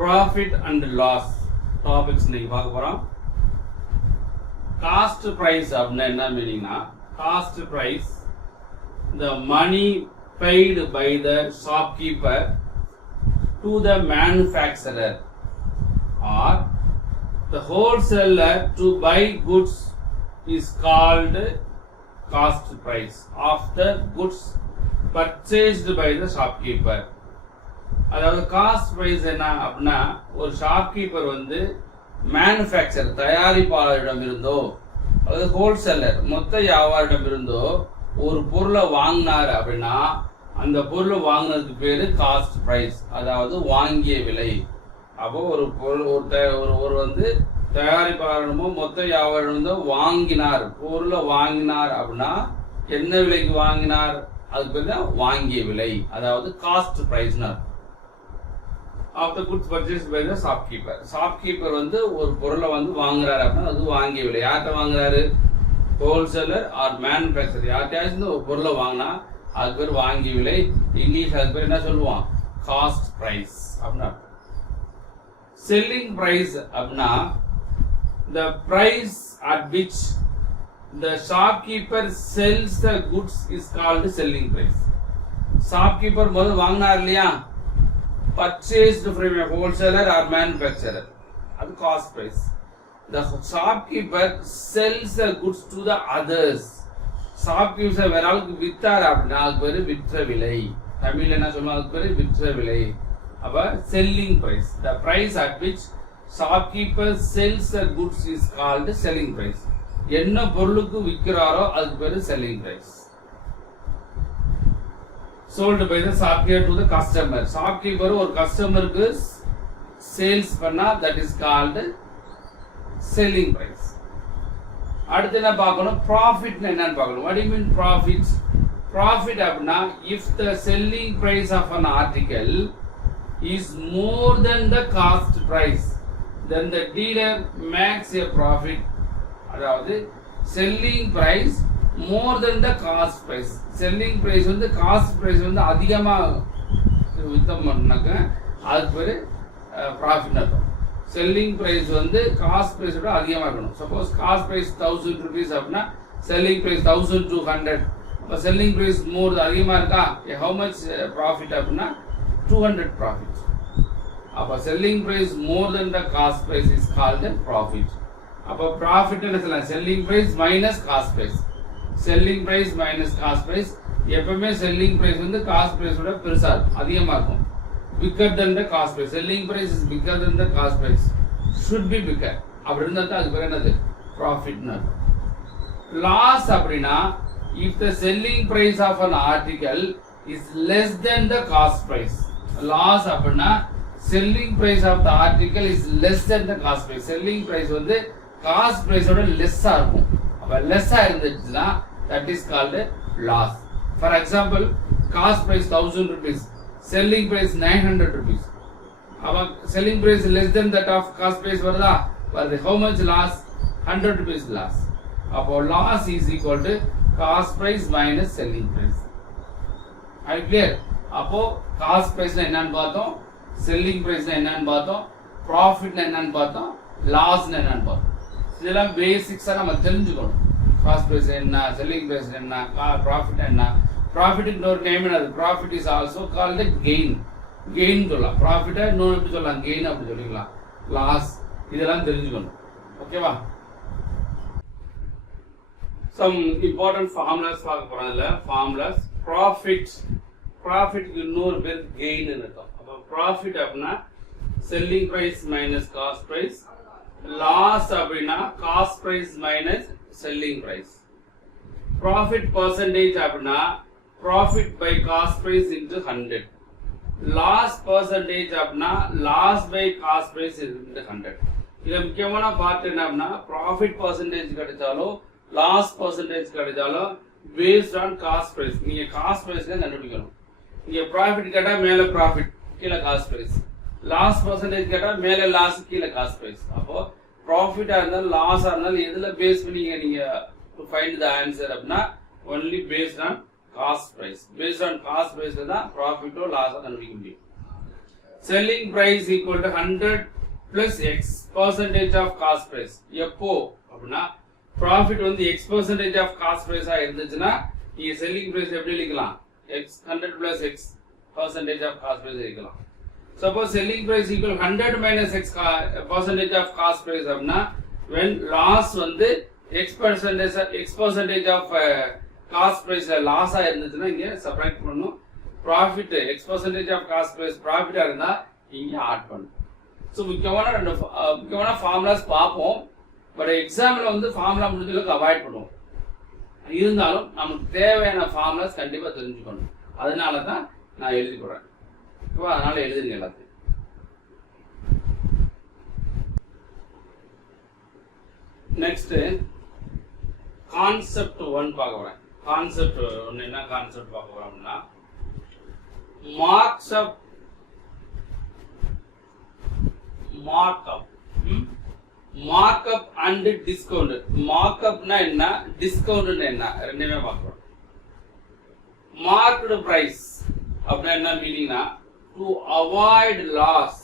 Profit and loss topics இன்னைக்கு பார்க்க போறோம். Cost price அப்படின்னா என்ன மீனிங்னா, cost price the money paid by the shopkeeper to the manufacturer or the wholesaler to buy goods is called cost price of the goods purchased by the shopkeeper. அதாவது cost price என்ன அப்படின்னா, ஒரு shopkeeper வந்து manufacture தயாரிப்பாளரிடம் இருந்தோ அல்லது wholesaler மொத்த வியாபாரிடம் இருந்தோ ஒரு பொருளை வாங்கினார் அப்படின்னா அந்த பொருளை வாங்கினதுக்கு பேரு காஸ்ட் பிரைஸ், அதாவது வாங்கிய விலை. அப்போ ஒரு பொருள் ஒரு வந்து தயாரிப்பாளரிடமோ மொத்த வியாபாரிடமோ வாங்கினார், பொருளை வாங்கினார் அப்படின்னா என்ன விலைக்கு வாங்கினார், அதுக்கு பேர் தான் வாங்கிய விலை, அதாவது cost பிரைஸ்னா of the goods purchased by the shopkeeper. Shopkeeper வந்து ஒரு பொருளை வந்து வாங்குறாரு அப்படின்னா அது வாங்கிய விலை. யார்கிட்ட வாங்குறாரு? Wholesaler R manufacture. யார்கிட்டயாச்சும் ஒரு பொருளை வாங்கினா அது பேர் வாங்கிய விலை. இங்கிலீஷ் அது பேர் என்ன சொல்லுவான்? காஸ்ட் பிரைஸ் அப்படின்னா. செல்லிங் பிரைஸ் அப்படின்னா the price at which the shopkeeper sells the goods is called selling price. Shopkeeper முதல்ல வாங்கினார் இல்லையா, purchased from a wholesaler or manufacturer, அது cost price. The shopkeeper sells the goods to the others. shopkeeper வேற ஆளுக்கு வித்தார் அப்படின்னா அது பேரு விற்ற விலை. தமிழ்ல என்ன சொல்லுவாங்க, அது பேரு விற்ற விலை. அப்ப selling price, the price at which shopkeeper sells the goods is called selling price. என்ன பொருளுக்கு விற்கிறாரோ அதுக்கு பேரு selling price. sold by the shopkeeper to the customer. shopkeeper ஒரு கஸ்டமருக்கு சேல்ஸ் பண்ணா that is called selling price. அடுத்து என்ன பார்க்கணும், profit என்னன்னு பார்க்கணும். what do you mean profit? profit அப்படின்னா if the selling price of an article is more than the cost price then the dealer makes a profit. அதாவது selling price more than the cost price. selling price வந்து cost price வந்து அதிகமா வித்தம் பண்ணாக்க அது பேரு profit அர்த்தம். selling price வந்து cost price விட அதிகமா இருக்கணும். suppose cost price 1000 rupees அப்படின்னா selling price 1200. அப்ப selling price more அதிகமா இருக்கா, how much profit அப்படின்னா 200 profit. அப்ப selling price more than the cost price is called profit. அப்ப profit என்ன சொல்லலாம், selling price minus cost price. selling price minus cost price. எப்பவுமே selling price வந்து cost price விட பெருசா இருக்கும், அதிகமா இருக்கும். bigger than the cost price. selling price is bigger than the cost price, should be bigger. அப்படி இருந்தா அது பேர் என்னது, profit னு. loss அப்படினா if the selling price of an article is less than the cost price. loss அப்படினா selling price of the article is less than the cost price. selling price வந்து cost price ஓட லெஸ்ஸா இருக்கும். அப்ப லெஸ்ஸா இருந்துச்சுன்னா that is called loss. for example, cost price 1000 rupees, selling price 900 rupees. அப்ப selling price less than that of cost price வருதா, வருது. how much loss? 100 rupees loss. அப்போ loss is equal to cost price minus selling price. are you clear? அப்போ cost price னா என்னன்னு பார்த்தோம், selling price னா என்னன்னு பார்த்தோம், profit னா என்னன்னு பார்த்தோம், loss னா என்னன்னு பார்த்தோம். இதெல்லாம் பேசிக்ஸா நம்ம தெரிஞ்சுக்கணும். காஸ்ட் பிரைஸ் என்ன, செல்லிங் பிரைஸ் என்ன, ப்ராஃபிட் என்ன. ப்ராஃபிட்டுக்கு ஒரு நேம் என்னது, profit is also called gain. Gain சொல்லலாம், ப்ராஃபிட்டை இன்னொன்று எப்படி சொல்லலாம், கெயின் அப்படி சொல்லிக்கலாம். லாஸ், இதெல்லாம் தெரிஞ்சுக்கணும். ஓகேவா? சம் இம்பார்ட்டன்ட் ஃபார்முலாஸ் பார்க்க போறோம். இதுல ஃபார்முலாஸ். ப்ராஃபிட், ப்ராஃபிட்க்கு இன்னொரு பேர் கெயின் இருக்கும். அப்போ ப்ராஃபிட் அப்படின்னா selling price minus cost price. Loss அப்படின்னா cost price minus selling price. Profit percentage அப்படின்னா profit by cost price into 100. Loss percentage அப்படின்னா loss by cost price into 100. இதுல முக்கியமான பார்ட் என்ன அப்படின்னா, ப்ராஃபிட் பர்சன்டேஜ் கிடைச்சாலும் லாஸ் பர்சன்டேஜ் கிடைச்சாலும் பேஸ்ட் ஆன் காஸ்ட் பிரைஸ். நீங்க காஸ்ட் பிரைஸ் தான் கண்டுபிடிக்கணும். நீங்க ப்ராஃபிட் கேட்டா மேல ப்ராஃபிட், கீழே காஸ்ட் பிரைஸ். லாஸ் பர்சன்டேஜ் கேட்டா மேல லாஸ், கீழே காஸ்ட் பிரைஸ். அப்போ ப்ராஃபிட்டா இருந்தாலும் லாஸா இருந்தாலும் எதுல பேஸ் பண்ணி நீங்க டு ஃபைண்ட் தி ஆன்சர் அப்படின்னா only based on cost price. Based on cost பிரைஸ்ல தான் ப்ராஃபிட்டோ லாஸோ கண்டுபிடிக்க முடியும். selling price equal to 100 plus x percentage of cost price. எப்போ அப்படின்னா profit வந்து x percentage of cost price இருந்துச்சுன்னா நீங்க selling price எப்படி எழுதிக்கலாம்? x 100 plus x percentage of cost price எழுதிக்கலாம். Suppose selling price equal 100 minus x percentage of cost price அப்படின்னா when loss வந்து x percentage of cost price loss இருந்துச்சுன்னா இங்க subtract பண்ணணும். Profit x percentage of cost price profit இருந்தா இங்க add பண்ணணும். So முக்கியமான ஃபார்முலாஸ் பார்ப்போம். பட் எக்ஸாம்ல வந்து ஃபார்முலா முடிஞ்சளவுக்கு அவாய்ட் பண்ணுவோம். இருந்தாலும் நமக்கு தேவையான ஃபார்முலாஸ் கண்டிப்பா தெரிஞ்சுக்கணும். அதனால தான் நான் எழுதி போறேன். ஓகேவா? அதனால எழுதுங்க எல்லாத்தையும். நெக்ஸ்ட் கான்செப்ட் 1 பார்க்க போறேன். கான்செப்ட் 1 என்ன கான்செப்ட் பார்க்க போறோம்னா markup and discount. markup னா என்ன, discount னா என்ன, ரெண்டுமே பார்க்கறோம். marked price அப்படினா என்ன மீனிங்னா to avoid loss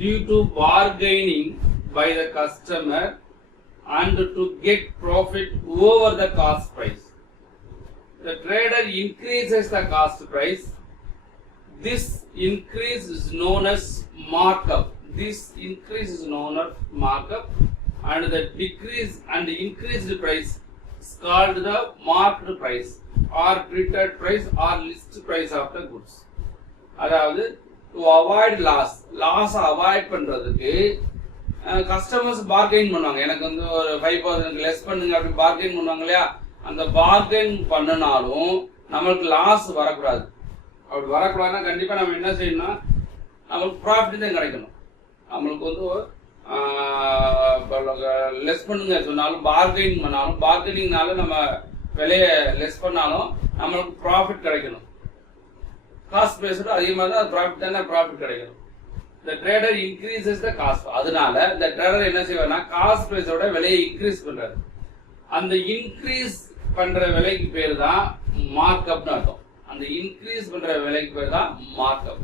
due to bargaining by the customer and to get profit over the cost price. The trader increases the cost price. This increase is known as markup. This increase is known as markup, and the decrease and the increased price is called the marked price or printed price or list price of the goods. அதாவது to avoid loss avoid பண்றதுக்கு customers bargain பண்ணுவாங்க. எனக்கு வந்து ஒரு 5% less பண்ணுங்க அப்படி bargain பண்ணுவாங்க இல்லையா? அந்த பார்கெயின் பண்ணனாலும் நம்மளுக்கு லாஸ் வரக்கூடாது. அப்படி வரக்கூடாதுன்னா கண்டிப்பா நம்ம என்ன செய்யணும்னா நம்மளுக்கு ப்ராஃபிட் தான் கிடைக்கணும். நம்மளுக்கு வந்து லெஸ் பண்ணுங்க சொன்னாலும் பார்கெயின் பண்ணாலும் பார்கெனிங்னால நம்ம விலையை லெஸ் பண்ணாலும் நம்மளுக்கு ப்ராஃபிட் கிடைக்கணும். காஸ்ட் பேஸ்டு அதிகமாக தான் ப்ராஃபிட் தானே ப்ராஃபிட் கிடைக்கணும். The trader increases the cost. அதனால the trader என்ன செய்வார்னா காஸ்ட் பிரைஸோட விலையை இன்க்ரீஸ் பண்றாரு. அந்த இன்க்ரீஸ் பண்ற விலைக்கு பேர் தான் மார்க்அப்னு அர்த்தம். அந்த இன்க்ரீஸ் பண்ற விலைக்கு பேர் தான் மார்க்அப்.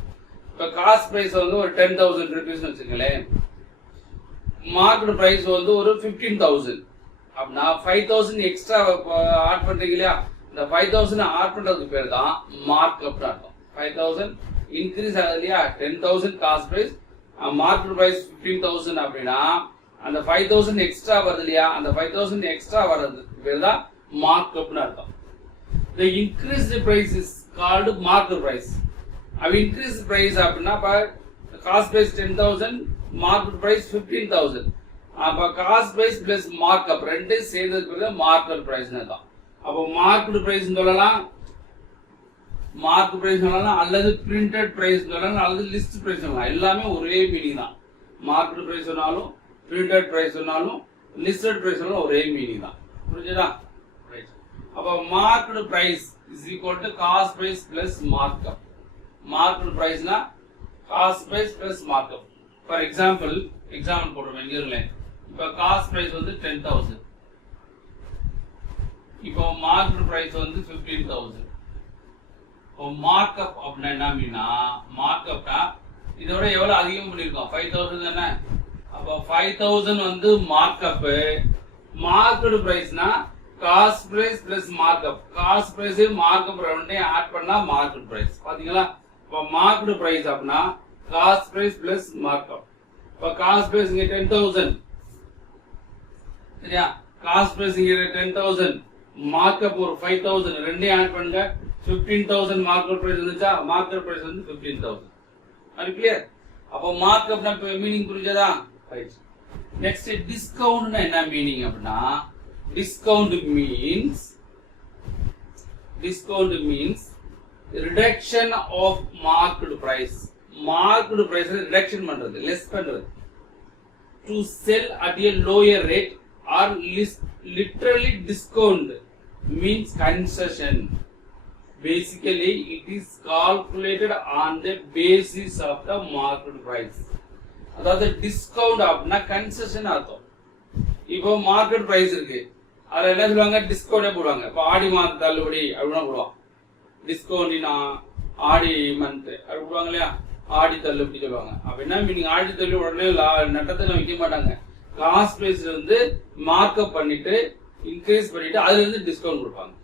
இப்ப காஸ்ட் பிரைஸ் வந்து ஒரு 10,000 ரூபீஸ்னு வச்சுங்களேன். மார்க்கெட் பிரைஸ் வந்து ஒரு 15,000 அப்படின்னா 5,000 எக்ஸ்ட்ரா ஆட் பண்றீங்க இல்லையா? இந்த 5,000 ஆட் பண்றதுக்கு பேர் தான் மார்க்அப்னு அர்த்தம். 5,000 இன்க்ரீஸ் ஆகுது இல்லையா? 10,000 காஸ்ட் பிரைஸ், மார்க்கெட் பிரைஸ் 15,000 அப்படின்னா அந்த 5,000 எக்ஸ்ட்ரா வருது இல்லையா? அந்த 5,000 எக்ஸ்ட்ரா வர்றதுக்கு பேர் தான் மார்க்அப்னு அர்த்தம். The increased price is called market price. अब increased price அப்படின்னா cost price 10,000, market price 15,000. அப்ப cost price plus markup ரெண்டு சேர்ந்ததுக்கு பேர் market price னு தான். அப்ப market price சொல்லலாம், market price சொல்லலாம், அல்லது printed price சொல்லலாம், அல்லது list price சொல்லலாம். எல்லாமே ஒரே மீனிங் தான். market price சொன்னாலும் printed price சொன்னாலும் listed price சொன்னாலும் ஒரே மீனிங் தான். புரியுதா? அப்ப marked price is equal to cost price plus markup. marked price னா cost price plus markup. For example போடுறோம் இங்க இருங்க. இப்ப cost price வந்து 10,000. இப்போ marked price வந்து 15,000. இப்போ markup அப்படினா என்ன மீனா? markupனா இதோட எவ்வளவு அதிகம் பண்ணிருக்கோம்? 5,000 தானே? அப்ப 5,000 வந்து markup. marked priceனா cost price plus markup. Cost price markup ரெண்டையும் ஆட் பண்ணா மார்க்கெட் பிரைஸ். பாத்தீங்களா? இப்ப மார்க்கெட் பிரைஸ் அப்படின்னா காஸ்ட் பிரைஸ் பிளஸ் மார்க்அப். இப்ப காஸ்ட் பிரைஸ் இங்க 10,000 சரியா? காஸ்ட் பிரைஸ் இங்க 10,000, மார்க்அப் ஒரு 5,000, ரெண்டையும் ஆட் பண்ணுங்க 15,000 மார்க்கெட் பிரைஸ் வந்துச்சா? மார்க்கெட் பிரைஸ் வந்து 15,000. அது கிளியர்? அப்ப மார்க்அப்னா மீனிங் புரிஞ்சதா? ரைட். நெக்ஸ்ட் டிஸ்கவுண்ட்னா என்ன மீனிங் அப்படின்னா discount means reduction of marked price. marked price reduction பண்றது, less பண்றது. to sell at a lower rate or literally discount means concession. Basically it is calculated on the basis of the market price. அதாவது discount அப்படின்னா concession அர்த்தம். இப்போ market price இருக்கு, அதுல என்ன சொல்லுவாங்க? டிஸ்கவுண்டே போடுவாங்க. இப்போ ஆடி மாத தள்ளுபடி அப்படின்னா போடுவாங்க. டிஸ்கவுண்ட் ஆடி மந்த் அப்படி போடுவாங்க இல்லையா? ஆடி தள்ளுபடி சொல்லுவாங்க. அப்ப என்ன மீனிங்? ஆடி தள்ளுபடி உடனே நட்டத்துல விற்க மாட்டாங்க. காஸ்ட் பிரைஸ்ல வந்து மார்க்அப் பண்ணிட்டு இன்க்ரீஸ் பண்ணிட்டு அதுல இருந்து டிஸ்கவுண்ட் கொடுப்பாங்க.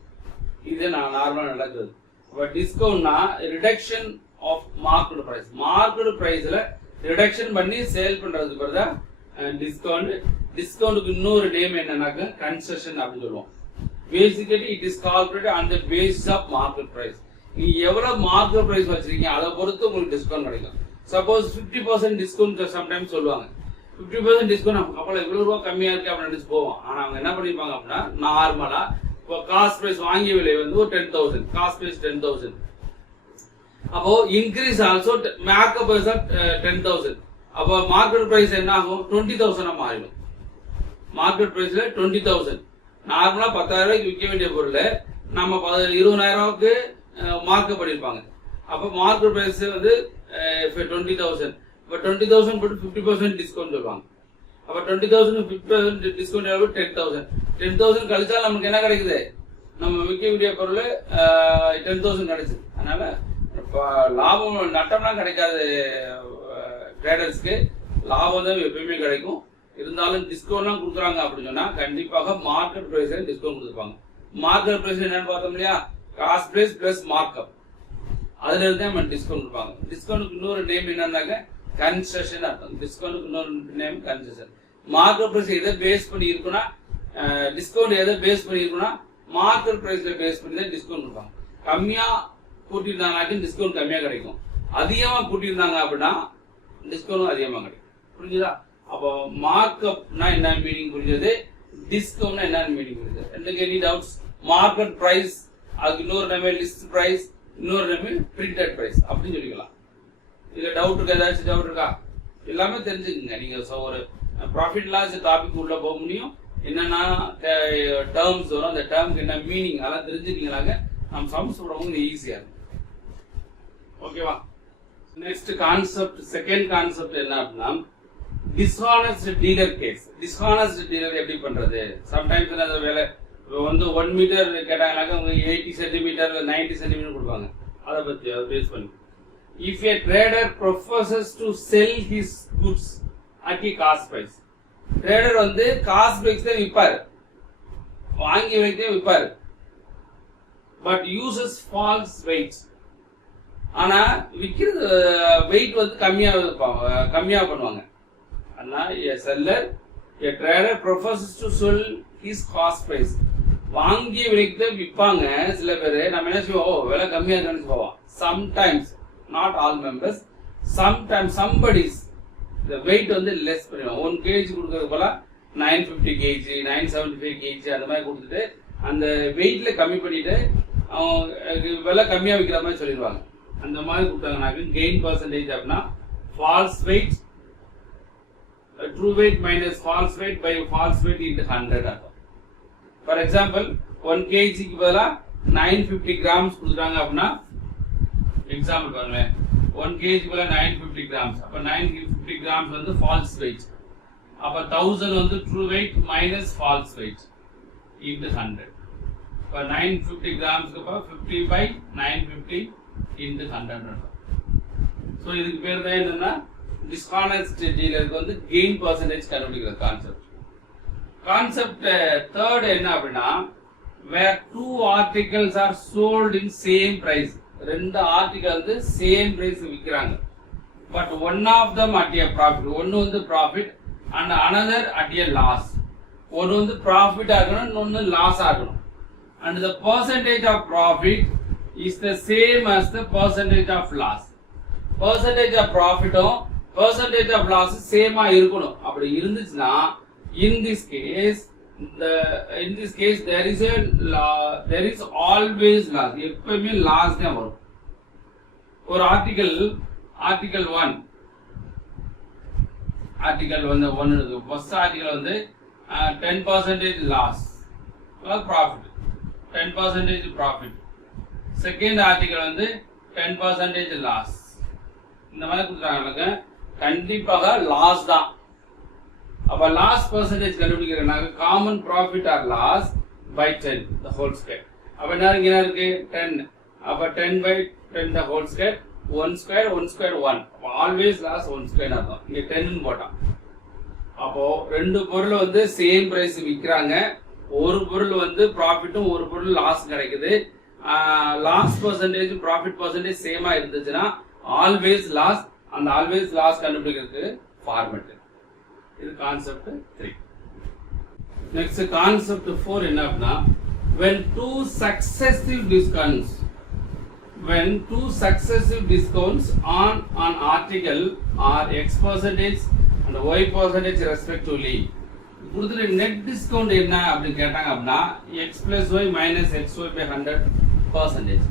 இது நான் நார்மலா நடக்குது. அப்ப டிஸ்கவுண்ட்னா reduction of market price. Market பிரைஸ்ல ரிடக்ஷன் பண்ணி சேல் பண்றது பேர் தான் டிஸ்கவுண்ட். டிஸ்கவுண்ட்க்கு இன்னொரு நேம் என்னன்னாக்க கன்செஷன் அப்படின்னு சொல்லுவோம். Basically it is calculated on the basis of market price. நீங்க எவ்வளவு மார்க்கெட் பிரைஸ் வச்சிருக்கீங்க அதை பொறுத்து உங்களுக்கு டிஸ்கவுண்ட் கிடைக்கும். சப்போஸ் 50% டிஸ்கவுண்ட் சம்டைம்ஸ் சொல்லுவாங்க. 50% டிஸ்கவுண்ட் அப்போ இவ்வளவு ரூபா கம்மியா இருக்கு அப்படின்னு நினைச்சு போவோம். ஆனா அவங்க என்ன பண்ணிருப்பாங்க அப்படின்னா நார்மலா இப்போ காஸ்ட் பிரைஸ் வாங்கிய விலை வந்து ஒரு 10,000, காஸ்ட் பிரைஸ் 10,000. அப்போ இன்க்ரீஸ் ஆல்சோ மேக்கப் பிரைஸ் 10,000. அப்போ மார்க்கெட் பிரைஸ் என்ன ஆகும்? 20,000 மாறிடும். மார்க்கெட் பிரைஸ்ல 20,000. நார்மலா 10,000 ரூபாய்க்கு விற்க வேண்டிய பொருள் நம்ம 20,000 மார்க்கப் பண்ணிருப்பாங்க. அப்ப மார்க்கெட் பிரைஸ் வந்து 20,000. இப்ப 20,000 போட்டு 50% டிஸ்கவுண்ட் சொல்லுவாங்க. அப்ப 20,000 50% டிஸ்கவுண்ட் எவ்வளவு? 10,000. 10,000 கழிச்சா நமக்கு என்ன கிடைக்குது? நம்ம விற்க வேண்டிய பொருள் 10,000 கிடைச்சது. அதனால லாபம் நட்டம்லாம் கிடைக்காது. ட்ரேடர்ஸ்க்கு லாபம் தான் எப்பயுமே கிடைக்கும். இருந்தாலும் டிஸ்கவுண்ட்லாம் கொடுக்குறாங்க அப்படின்னு சொன்னா கண்டிப்பாக மார்க்கெட் பிரைஸ் டிஸ்கவுண்ட் கொடுத்துருப்பாங்க. மார்க்கெட் பிரைஸ் என்னன்னு பார்த்தோம் இல்லையா? Cost price plus markup. அதுல இருந்து நம்ம டிஸ்கவுண்ட் கொடுப்பாங்க. டிஸ்கவுண்ட்க்கு இன்னொரு நேம் என்னன்னாக்க கன்செஷன் அர்த்தம். டிஸ்கவுண்ட்க்கு இன்னொரு நேம் கன்செஷன். மார்க்கெட் பிரைஸ் எதை பேஸ் பண்ணி இருக்குன்னா டிஸ்கவுண்ட் எதை பேஸ் பண்ணி இருக்குன்னா மார்க்கெட் பிரைஸ்ல பேஸ் பண்ணி தான் டிஸ்கவுண்ட் கொடுப்பாங்க. கம்மியா கூட்டியிருந்தாங்கனாக்க டிஸ்கவுண்ட் கம்மியா கிடைக்கும். அதிகமா கூட்டியிருந்தாங்க அப்படின்னா டிஸ்கவுண்ட் அதிகமா கிடைக்கும். புரிஞ்சுதா? அப்போ மார்க்அப்னா என்ன மீனிங் புரிஞ்சது, டிஸ்கவுண்ட்னா என்ன மீனிங் புரிஞ்சது. ரெண்டுக்கு எனி டவுட்ஸ்? மார்க்கெட் பிரைஸ், அதுக்கு இன்னொரு நேம் லிஸ்ட் பிரைஸ், இன்னொரு நேம் பிரிண்டட் பிரைஸ் அப்படின்னு சொல்லிக்கலாம். இதுல டவுட் இருக்கா? ஏதாச்சும் டவுட் இருக்கா? எல்லாமே தெரிஞ்சுக்கங்க. நீங்க ஒரு ப்ராஃபிட் லாஸ் டாபிக் உள்ள போக முடியும். என்னன்னா டேர்ம்ஸ் வரும், அந்த டேர்முக்கு என்ன மீனிங் அதெல்லாம் தெரிஞ்சுக்கிங்களாங்க நம்ம சம்ஸ் போடுறவங்க ஈஸியா இருக்கும். ஓகேவா? நெக்ஸ்ட் கான்செப்ட், செகண்ட் கான்செப்ட் என்ன அப்படின்னா dishonest dealer case. Dishonest dealer எப்படி பண்றது? சம்டைம்ஸ் அந்த வேலை வந்து 1 மீட்டர் கேட்டாங்கன்னாக்க உங்களுக்கு 80 சென்டிமீட்டர் 90 சென்டிமீட்டர் கொடுப்பாங்க. அதை பத்தி அதை பேஸ் பண்ணி if a trader professes to sell his goods at a cost price. Trader வந்து காஸ்ட் பிரைஸ் தான் விற்பாரு, வாங்கி வைத்தே விற்பாரு. But uses false weight. ஆனா விற்கிறது வெயிட் வந்து கம்மியா பண்ணுவாங்க. A seller, a trader professes to sell his cost price. வாங்கி விலைக்கு விற்பாங்க சில பேர். நம்ம என்ன செய்வோம்? விலை கம்மியா இருக்குன்னு போவோம். Sometimes, not all members, sometimes somebody's the weight வந்து less பண்ணுவோம். 1 kg கொடுக்கறது போல 950 kg 975 kg அந்த மாதிரி கொடுத்துட்டு அந்த வெயிட்ல கம்மி பண்ணிட்டு விலை கம்மியா விற்கிற மாதிரி சொல்லிடுவாங்க. அந்த மாதிரி கொடுத்தாங்கன்னாக்க கெயின் பர்சன்டேஜ் அப்படின்னா falls wait, true weight minus false weight by false weight into 100 ஆகும். For example 1 kg க்கு பதிலா 950 grams கொடுத்தாங்க அப்படின்னா எக்ஸாம்பிள் பாருங்க. 1 kg க்கு பதிலா 950 grams. அப்ப 950 grams வந்து false weight. அப்ப 1000 வந்து true weight minus false weight into 100. அப்ப 950 grams க்கு அப்ப 50 by 950 into 100 ஆகும். சோ இதுக்கு பேர் தான் என்னன்னா டிஸ்ஹானஸ்ட் டீலருக்கு வந்து கெயின் பர்சன்டேஜ் கண்டுபிடிக்கிற கான்செப்ட். தேர்ட் என்ன அப்படின்னா where 2 articles are sold in same price. 2 article வந்து சேம் பிரைஸ் விற்கிறாங்க. But one of them at a profit. ஒன்னு வந்து profit and another at a loss. ஒன்னு வந்து profit ஆகணும், இன்னொன்னு loss ஆகணும். And the percentage of profit is the same as the percentage of loss. Percentage of profit percentage of loss சேமா இருக்கணும். அப்படி இருந்துச்சுன்னா in this case there is always loss. எப்பவுமே loss தான் வரும். ஒரு ஆர்டிகல் 1 ஃபர்ஸ்ட் ஆர்டிகல் வந்து 10% loss plus profit, 10% profit. Second article வந்து 10% loss. இந்த மாதிரி கொடுத்துறாங்க. கண்டிப்பாக லாஸ் தான். அப்ப லாஸ் பர்சன்டேஜ் கண்டுபிடிக்கிறேன். Common profit or loss by 10 the whole square. அப்ப என்ன இருக்கு? 10. அப்ப 10 by 10 the whole square 1 square 1 square 1 always loss 1 square அர்த்தம். இங்க 10 போட்டான். அப்போ ரெண்டு பொருள் வந்து சேம் பிரைஸ் விற்கிறாங்க. ஒரு பொருள் வந்து ப்ராஃபிட்டும் ஒரு பொருள் லாஸ் கிடைக்குது. லாஸ் பர்சன்டேஜ் ப்ராஃபிட் பர்சன்டேஜ் சேமா இருந்துச்சுன்னா ஆல்வேஸ் லாஸ். அந்த ஆல்வேஸ் லாஸ் கண்டுபிடிக்கிறதுக்கு ஃபார்மேட். இது கான்செப்ட் 3. நெக்ஸ்ட் கான்செப்ட் 4 என்ன அப்படின்னா when two successive discounts on an article are X percentage and Y percentage respectively. கொடுத்துட்டு net discount என்ன அப்படின்னு கேட்டாங்க அப்படின்னா X plus Y minus XY by 100%.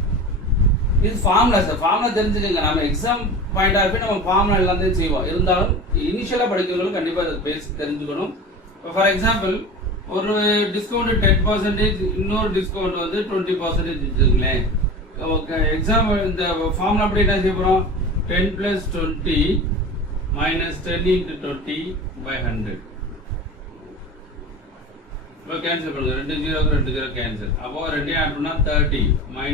இது ஃபார்முலா சார். ஃபார்முலா தெரிஞ்சுக்கங்க. நம்ம எக்ஸாம் பாயிண்ட் ஆஃப் வியூ நம்ம ஃபார்முலா எல்லாத்தையும் செய்வோம். இருந்தாலும் இனிஷியலா படிக்கிறவங்களுக்கு கண்டிப்பா அது பேசிக் தெரிஞ்சுக்கணும். ஃபார் எக்ஸாம்பிள் ஒரு டிஸ்கவுண்ட் 10%, இன்னொரு டிஸ்கவுண்ட் வந்து 20% வச்சுருங்களேன். ஓகே, எக்ஸாம் இந்த ஃபார்முலா அப்படி என்ன செய்ய போகிறோம்? 10 + 20 - 10 × 20 by 100. இப்போ கேன்சல் பண்ணுங்க. 2 0 2 0 கேன்சல். அப்போ 2 ஆட் பண்ணா 30 - 2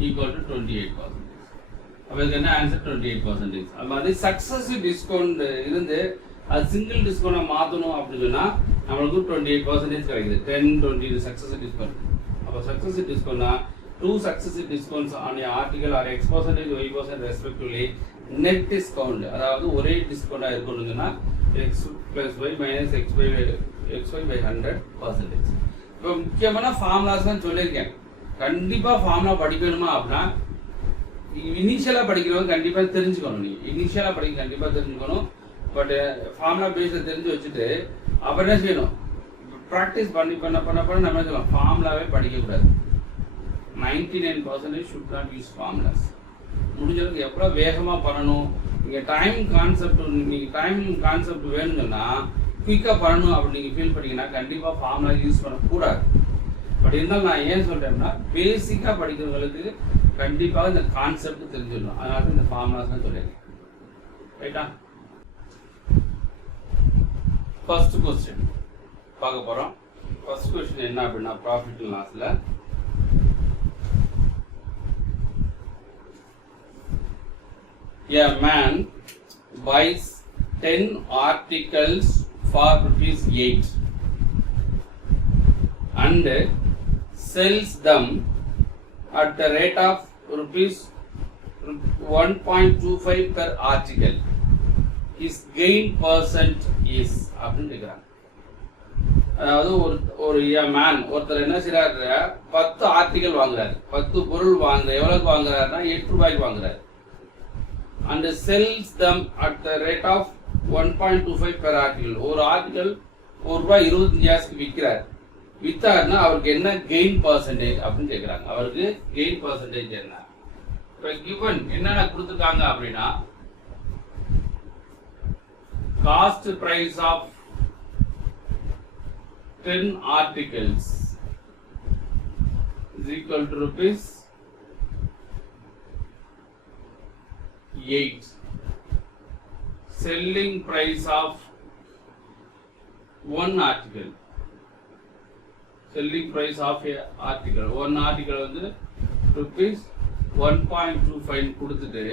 = 28%. அப்போ இதுக்கு என்ன ஆன்சர்? 28%. அது மாதிரி சக்சஸிவ் டிஸ்கவுண்ட் இருந்து அது சிங்கிள் டிஸ்கவுண்டை மாற்றணும் அப்படின்னு சொன்னால் நம்மளுக்கு 28% கிடைக்குது. 10 20 சக்சஸிவ் டிஸ்கவுண்ட். அப்போ successive டிஸ்கவுண்ட்னா 2 successive discounts on a article are X% Y% respectively net discount. அதாவது ஒரே டிஸ்கவுண்டாக இருக்கணும்னு சொன்னால் X plus Y minus XY by 100%. இப்போ முக்கியமான ஃபார்முலாஸ் தான் சொல்லியிருக்கேன். கண்டிப்பாக ஃபார்முலா படிக்கணுமா அப்படின்னா இனிஷியலாக படிக்கிறவங்க கண்டிப்பாக தெரிஞ்சுக்கணும். நீங்கள் இனிஷியலாக படிக்க கண்டிப்பாக தெரிஞ்சுக்கணும். பட் ஃபார்முலா பேஸை தெரிஞ்சு வச்சுட்டு அப்புறம் என்ன செய்யணும்? ப்ராக்டிஸ் பண்ண நம்ம என்ன சொல்லலாம்? ஃபார்முலாவே படிக்கக்கூடாது. 99% ஷுட் நாட் யூஸ் ஃபார்முலாஸ். முடிஞ்சளவுக்கு எவ்வளோ வேகமாக பண்ணணும். நீங்கள் டைம் கான்செப்ட் வேணும்னு சொன்னால் குயிக்காக பண்ணணும் அப்படின்னு நீங்கள் ஃபீல் பண்ணீங்கன்னா கண்டிப்பாக ஃபார்முலா யூஸ் பண்ணக்கூடாது. பட் இருந்தாலும் நான் ஏன் சொல்கிறேன்னா பேசிக்காக படிக்கிறவங்களுக்கு கண்டிப்பாக இந்த கான்செப்ட் தெரிஞ்சிடணும். அதனால இந்த ஃபார்முலாஸ் தான் சொல்லியிருக்கேன். ரைட்டா? ஃபர்ஸ்ட் கொஸ்டின் பார்க்க போகிறோம். ஃபர்ஸ்ட் கொஸ்டின் என்ன அப்படின்னா ப்ராஃபிட் அண்ட் லாஸில் a man buys 10 articles for ₹8 and sells them at the rate of ₹1.25 per article. His gain percent is அப்படின்னு கேட்குறாங்க. அதாவது ஒரு மேன் ஒருத்தர் என்ன செய்யறாரு? 10 ஆர்டிகல் வாங்குறாரு. 10 பொருள் வாங்குற எவ்வளவுக்கு வாங்குறாருன்னா ₹8 வாங்குறாரு. and sells them at the rate of 1.25 per article. ஒரு ஆர்டிகல் ₹1.25 விற்கிறார். வித்தாருன்னா அவருக்கு என்ன கெயின் பர்சன்டேஜ் அப்படின்னு கேட்குறாங்க. அவருக்கு கெயின் பர்சன்டேஜ் என்ன? இப்போ கிவன் என்னென்ன கொடுத்துருக்காங்க அப்படின்னா cost price of 10 articles is equal to ₹8. Selling price of one article. Selling price of a article. One article வந்து ₹1.25 கொடுத்துட்டு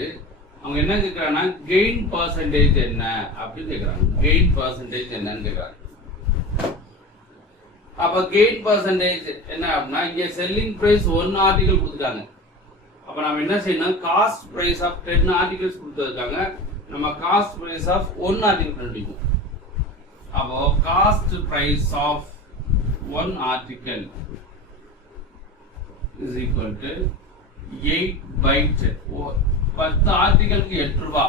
அவங்க என்ன கேட்குறாங்கன்னா கெயின் பர்சன்டேஜ் என்ன அப்படின்னு கேட்குறாங்க. கெயின் பர்சன்டேஜ் என்னன்னு கேட்குறாங்க. அப்போ கெயின் பர்சன்டேஜ் என்ன அப்படின்னா இங்கே செல்லிங் பிரைஸ் 1 ஆர்டிகல் கொடுத்துட்டாங்க. அப்போ நம்ம என்ன செய்யணும்? காஸ்ட் பிரைஸ் ஆஃப் 10 ஆர்டிகல்ஸ் கொடுத்துருக்காங்க. நம்ம காஸ்ட் பிரைஸ் ஆஃப் 1 ஆர்டிகல் கண்டுபிடிக்கும். அப்போ cost price of 1 article is equal to 8/10. 10 ஆர்டிகலுக்கு ₹8.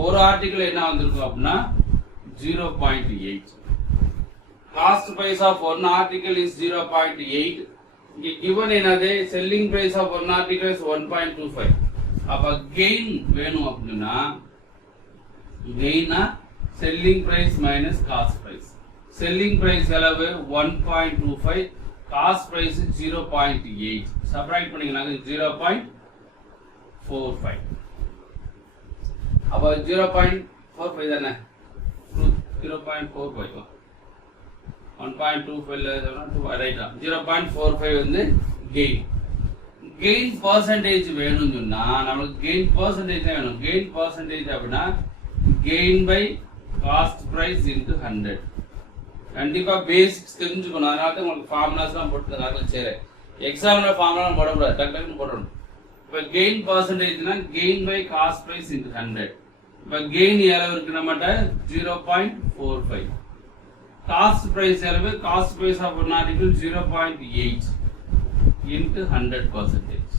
ஒரு ஆர்டிகல் என்ன வந்திருக்கும் அப்படின்னா 0.8. Cost price of 1 article is 0.8. இங்க given என்னது? Selling price of 1 article is 1.25. அப்ப கெயின் வேணும் அப்படின்னா கெயினா selling price minus cost price. Selling price எவ்வளவு? 1.25. Cost price 0.8. சப்ட்ராக்ட் பண்ணீங்கன்னா 0.45. அப்ப 0.45 தானே? 0.45 1.25 ரைட்டா? 0.45 வந்து கெயின். கெயின் பர்சன்டேஜ் வேணும்னு சொன்னா நமக்கு கெயின் பர்சன்டேஜ் தான் வேணும். கெயின் பர்சன்டேஜ் அப்படின்னா gain by cost price into 100. கண்டிப்பா பேசிக்ஸ் தெரிஞ்சுக்கணும். அதனால தான் உங்களுக்கு ஃபார்முலாஸ்லாம் போட்டுருக்காங்க. சரி, எக்ஸாம்ல ஃபார்முலா போடக்கூடாது, டக்கு டக்குன்னு போடணும். இப்போ கெயின் பர்சன்டேஜ்னா gain by cost price into 100. இப்போ கெயின் எவ்வளவு இருக்கு நம்மகிட்ட 0.45. காஸ்ட் பிரைஸ் எவ்வளவு? Cost price of one article 0.8 into 100%.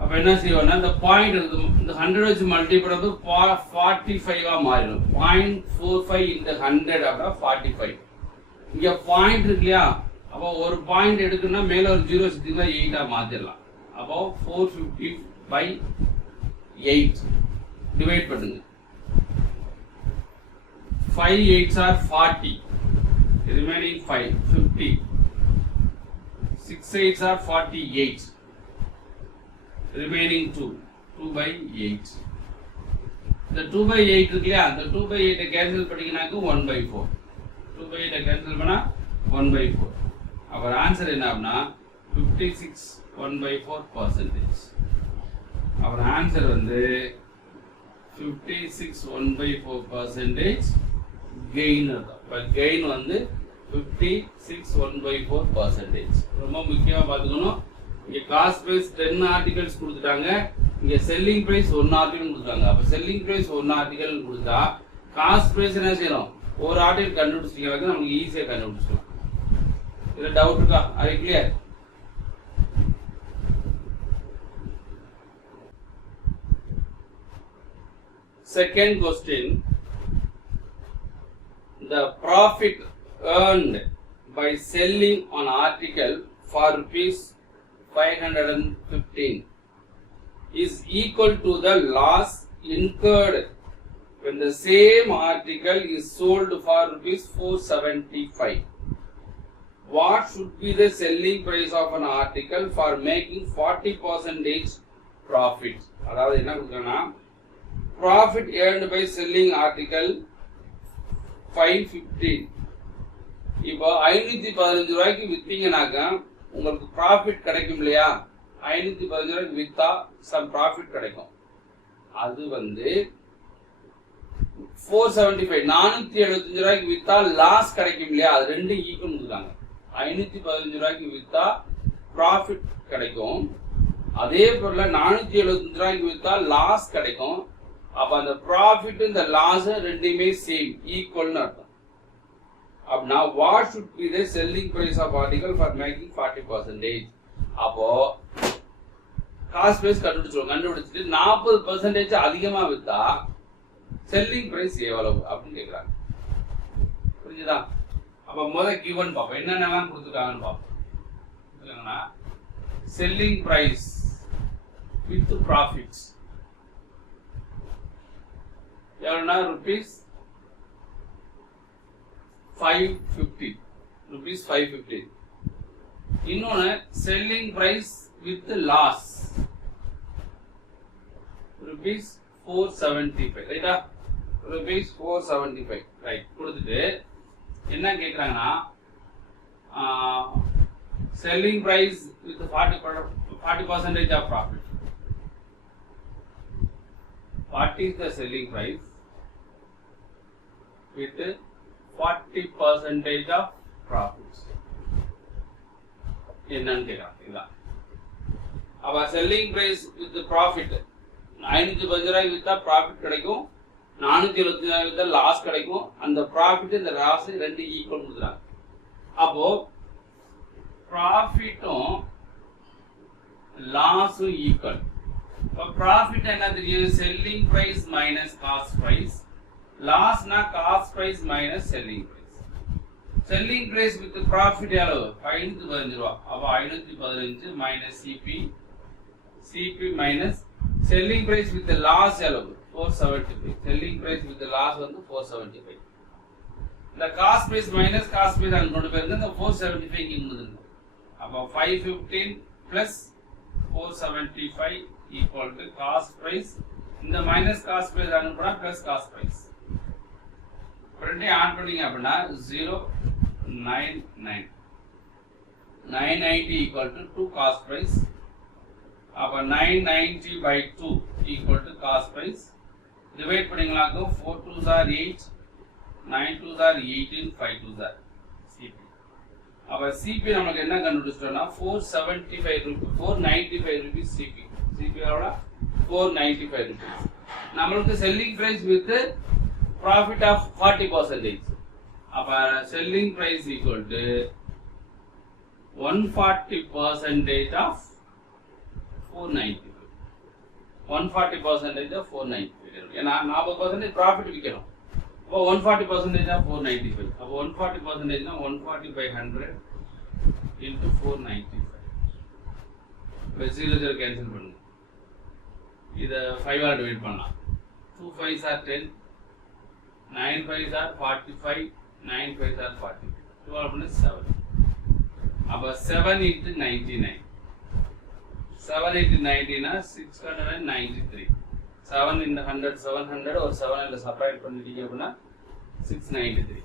அப்ப என்ன செய்வோம்னா இந்த பாயிண்ட் இந்த 100 வச்சு மல்டிபிள் வந்து 45 மாறிடும். 0.45 into 100 அப்படின்னா 45. இங்க பாயிண்ட் இருக்கு இல்லையா, அப்போ ஒரு பாயிண்ட் எடுக்கணும்னா மேல ஒரு 0 வச்சுட்டீங்கன்னா 8 மாத்திரலாம். அப்போ 450 by 8 டிவைட் பண்ணுங்க. 5 8s are 40. Remaining 5 50. 6 8s are 48. Remaining 2 by 8. The 2 by 8 இருக்கு இல்லையா, அந்த 2 by 8 கேன்சல் பண்ணிங்கனாக்க 1 by 4. 2 by 8 கேன்சல் பண்ணா 1 by 4. அவர் ஆன்சர் என்ன அப்படின்னா 56 1 by 4%. அவர் ஆன்சர் வந்து 56 1 by 4% கெயின். கெயின் வந்து 56 1 by 4%. ரொம்ப முக்கியமா பார்த்துக்கணும். இங்க காஸ்ட் பிரைஸ் 10 ஆர்டிகல்ஸ் கொடுத்துட்டாங்க, இங்க செல்லிங் பிரைஸ் 1 ஆர்டிகல் கொடுத்தாங்க. அப்ப செல்லிங் பிரைஸ் 1 ஆர்டிகல் கொடுத்தா காஸ்ட் பிரைஸ் என்ன செய்யணும், ஒரு ஆர்டிகல் கண்டுபிடிச்சிட்டீங்கன்னா நமக்கு ஈஸியா கண்டுபிடிச்சிடலாம். இதுல டவுட் இருக்கா? அது clear? Second question, the profit earned by selling an article for rupees 515 is equal to the loss incurred when the same article is sold for rupees 475. What should be the selling price of an article for making 40% profit? அதாவது என்ன கொடுக்கறனா, profit earned by selling article 515. இப்போ 515 ரூபாய்க்கு வித்தீங்கனாக்க உங்களுக்கு profit கிடைக்கும் இல்லையா? 515 ரூபாய்க்கு வித்தா some profit கிடைக்கும். அது வந்து 475 475 ரூபாய்க்கு வித்தா லாஸ் கிடைக்கும் இல்லையா? அது ரெண்டு ஈக்குவல் கொடுத்தாங்க. 515 ரூபாய்க்கு வித்தா ப்ராஃபிட் கிடைக்கும், அதே பொருள 475 ரூபாய்க்கு வித்தா லாஸ் கிடைக்கும். அப்ப அந்த ப்ராஃபிட் இந்த லாஸ் ரெண்டுமே சேம் ஈக்குவல்னு அர்த்தம். அப்படின்னா what should be the selling price of article for making 40%? அப்போ காஸ்ட் பிரைஸ் கண்டுபிடிச்சிட்டு 40% அதிகமா வித்தா செல்லிங் பிரைஸ் எவ்வளவு அப்படின்னு கேக்குறாங்க. புரிஞ்சுதா? அப்ப முதல்ல கிவன் பாப்போம், என்னென்னலாம் கொடுத்துருக்காங்கன்னு பாப்போம். செல்லிங் பிரைஸ் வித் ப்ராஃபிட்ஸ் எவ்வளவுனா rupees 550. rupees 550. இன்னொன்னு selling price with loss rupees 475. ரைட்டா? rupees 475. ரைட். கொடுத்துட்டு என்ன கேக்குறாங்கன்னா selling price with 40% of profit. What is the selling price with 40% of profits? என்னன்னு கேக்குறாங்க. இதான் அப்ப செல்லிங் பிரைஸ் வித் ப்ராஃபிட் 515 ரூபாய்க்கு வித்தா ப்ராஃபிட் கிடைக்கும், 475 ரூபாய்க்கு வித்தா லாஸ் கிடைக்கும். அந்த ப்ராஃபிட் இந்த லாஸ் ரெண்டு ஈக்குவல் கொடுக்குறாங்க. அப்போ ப்ராஃபிட்டும் லாஸும் ஈக்குவல். ப்ராஃபிட் என்ன தெரியும்? Selling price minus cost price. லாஸ்னா cost price minus selling price. Selling price with profit எவ்வளவு? 515 ரூபா. அப்ப 515 minus CP minus selling price with loss எவ்வளவு? 475. செல்லிங் பிரைஸ் வித் லாஸ் வந்து 475. இந்த cost price minus cost price அங்க கொண்டு போயிருங்க, இந்த 475 இங்க கொண்டு. அப்ப 515 plus 475 equal to cost price. இந்த மைனஸ் காஸ்ட் பிரைஸ் அனுப்புனா பிளஸ் காஸ்ட் பிரைஸ். ரெண்டையும் ஆட் பண்ணீங்க அப்படின்னா 099. 990 equal to 2 cost price. அப்ப 990 by 2 equal to cost price. Divide பண்ணிங்களாக்கும் 4 2s are 8, 9 2s are 18, 5 2s are CP. அப்ப CP நமக்கு என்ன கண்டுபிடிச்சிட்டோம்னா 475 rupees, 495 rupees CP. CP எவ்வளவு 495 rupees. நம்மளுக்கு selling price with profit of 40%. அப்ப selling price equal to 140% of 495. 140% of 495. ஏன்னா 40% profit விக்கணும். அப்போ 140% of 495. அப்போ 140% னா 140 by 100 into 495. இப்போ 0 கேன்சல் பண்ணுங்க. இத 5 ஆல டிவைட் பண்ணலாம். 2 5s are 10, 9 5s are 45, 9 5s are 40. 12 minus 7. அப்ப 7 into 99. 7 into 90 na 693. 7 into 100 700 or 7 ல சப்ட்ராக்ட் பண்ணிட்டீங்க அப்படினா 693.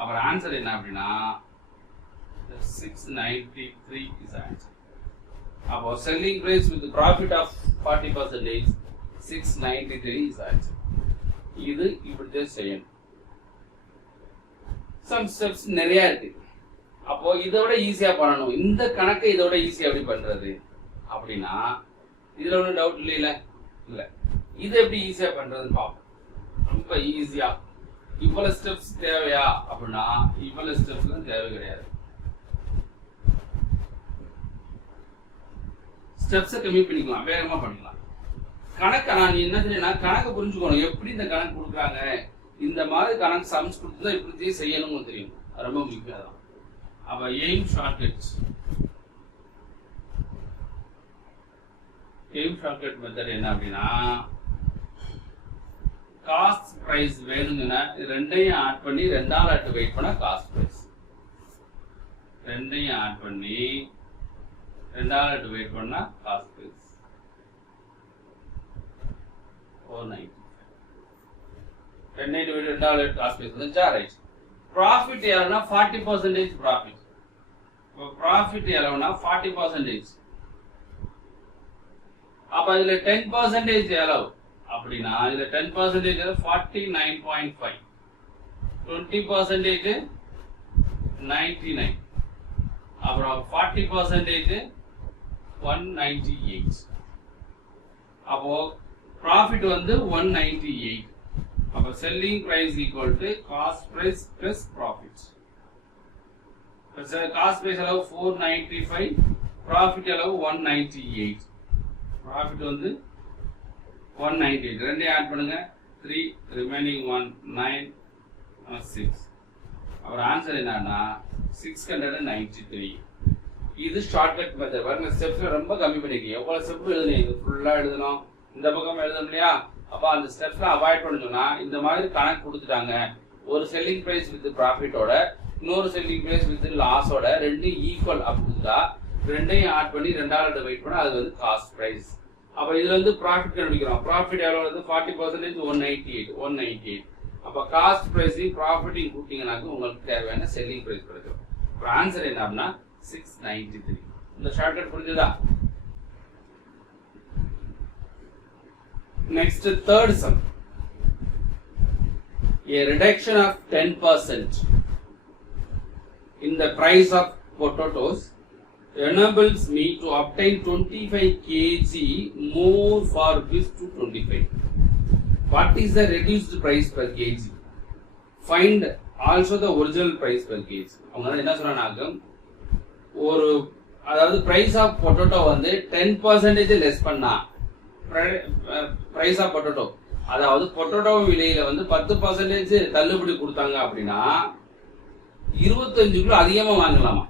அப்ப ஆன்சர் என்ன அப்படினா 693 is answer. அப்போ selling price with profit of 40% 693 is answer. இது இப்படி செய்யணும். some steps நிறைய இருக்கு. அப்போ இதோட ஈஸியா பண்ணணும். இந்த கணக்கை இதோட ஈஸியா எப்படி பண்றது அப்படினா இதுல ஒன்றும் டவுட் இல்ல. இது எப்படி ஈஸியா பண்றதுன்னு பார்ப்போம். ரொம்ப ஈஸியா. இவ்வளவு ஸ்டெப்ஸ் தேவையா அப்படின்னா இவ்வளவு ஸ்டெப்ஸ் தேவை கிடையாது. ஸ்டெப்ஸை கம்மி பண்ணிக்கலாம், வேகமா பண்ணிக்கலாம். கணக்கை நான் என்ன செய்யணும்னா கணக்கு புரிஞ்சுக்கணும். எப்படி இந்த கணக்கு கொடுக்குறாங்க, இந்த மாதிரி கணக்கு சம்ஸ் கொடுத்துதான் இப்படி செய்யணும்னு தெரியும். ரொம்ப முக்கியம். அப்ப எய்ம் ஷார்ட்கட் மெத்தட் என்ன அப்படின்னா காஸ்ட் பிரைஸ் வேணுங்கன்னா ரெண்டையும் ஆட் பண்ணி 2ஆல் டிவைட் பண்ணா காஸ்ட் பிரைஸ். ரெண்டையும் ஆட் பண்ணி 2ஆல் டிவைட் பண்ணா காஸ்ட் பிரைஸ் 490. 2 டிவைட் 2ஆல் காஸ்ட் பிரைஸ் வந்துச்சா? ரைட். ப்ராஃபிட் எவ்வளவுனா 40% ப்ராஃபிட். இப்போ ப்ராஃபிட் எவ்வளவுனா 40%. அப்ப இதுல 10% எவ்வளவு அப்படின்னா இதுல 10% 49.5, 20% 99, அப்புறம் 40% 198. அப்போ ப்ராஃபிட் வந்து 198. அப்ப selling price equal to cost price plus profit. cost price அளவு 495, profit அளவு 198. profit வந்து 198. ரெண்டே ஆட் பண்ணுங்க 3, remaining 1 9 6. அவர் ஆன்சர் என்னன்னா 693. இது ஷார்ட்கட் மெத்தட். பாருங்க ஸ்டெப்ஸ் ரொம்ப கம்மி பண்ணிருக்கீங்க. எவ்வளவு ஸ்டெப் எழுதுனீங்க? ஃபுல்லா எழுதணும். இந்த பக்கம் எழுதணும் இல்லையா? அப்ப அந்த ஸ்டெப்ஸ்லாம் அவாய்ட் பண்ணணும்னா இந்த மாதிரி கணக்கு கொடுத்துட்டாங்க. ஒரு செல்லிங் பிரைஸ் வித் ப்ராஃபிட்டோட இன்னொரு செல்லிங் பிரைஸ் வித் லாஸோட ரெண்டு ஈக்குவல் அப்படின்னா ரெண்டையும் ஆட் பண்ணி 2ஆல் டிவைட் பண்ணா அது வந்து காஸ்ட் பிரைஸ். அப்ப இதுல வந்து ப்ராஃபிட் கண்டுபிடிக்கிறோம். ப்ராஃபிட் எவ்வளவு வந்து 40% 198. அப்ப காஸ்ட் பிரைஸையும் ப்ராஃபிட்டையும் கூட்டிங்கனாக்க உங்களுக்கு தேவையான செல்லிங் பிரைஸ் கிடைக்கும். ஆன்சர் என்ன அப்படின்னா 693. இந்த ஷார்ட்கட் புரிஞ்சுதா? Next, third sum. A reduction of 10% in the price of potatoes enables me to obtain 25 kg more for rupees 225. What is the reduced price per kg? Find also the original price per kg. அவங்க என்ன சொல்றாங்க, ஒரு அதாவது price of potato வந்து 10% less பண்ணா price of potato, அதாவது potato விலையில வந்து 10% தள்ளுபடி கொடுத்தாங்க அப்படின்னா 25 கிலோ அதிகமா வாங்கலாமா?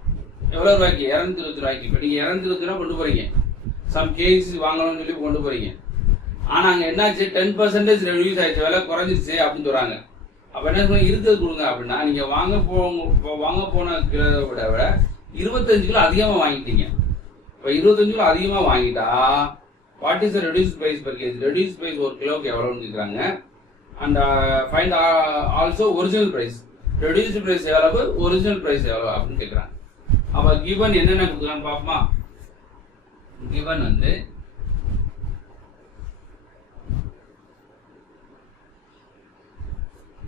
எவ்வளவு ரூபாய்க்கு? 220 ரூபாய்க்கு. இப்ப நீங்க 220 ரூபாய் கொண்டு போறீங்க, சம் கேஜி வாங்கணும்னு சொல்லி கொண்டு போறீங்க. ஆனா அங்க என்னாச்சு, 10% ரெடியூஸ் ஆயிடுச்சு, விலை குறைஞ்சிருச்சு அப்படின்னு சொல்றாங்க. அப்ப என்ன சொல்லுங்க, இருக்கிறது கொடுங்க அப்படின்னா நீங்க வாங்க போன கிலோ விட 25 கிலோ அதிகமா வாங்கிட்டீங்க. இப்ப 25 கிலோ அதிகமா வாங்கிட்டா what is the reduced price per kg? reduced price ஒரு கிலோக்கு எவ்வளவுன்னு கேக்குறாங்க. and find also original price. reduced price எவ்வளவு, original price எவ்வளவு அப்படின்னு கேக்குறாங்க. அப்ப given என்னென்ன கொடுக்குறான்னு பாப்போமா? given வந்து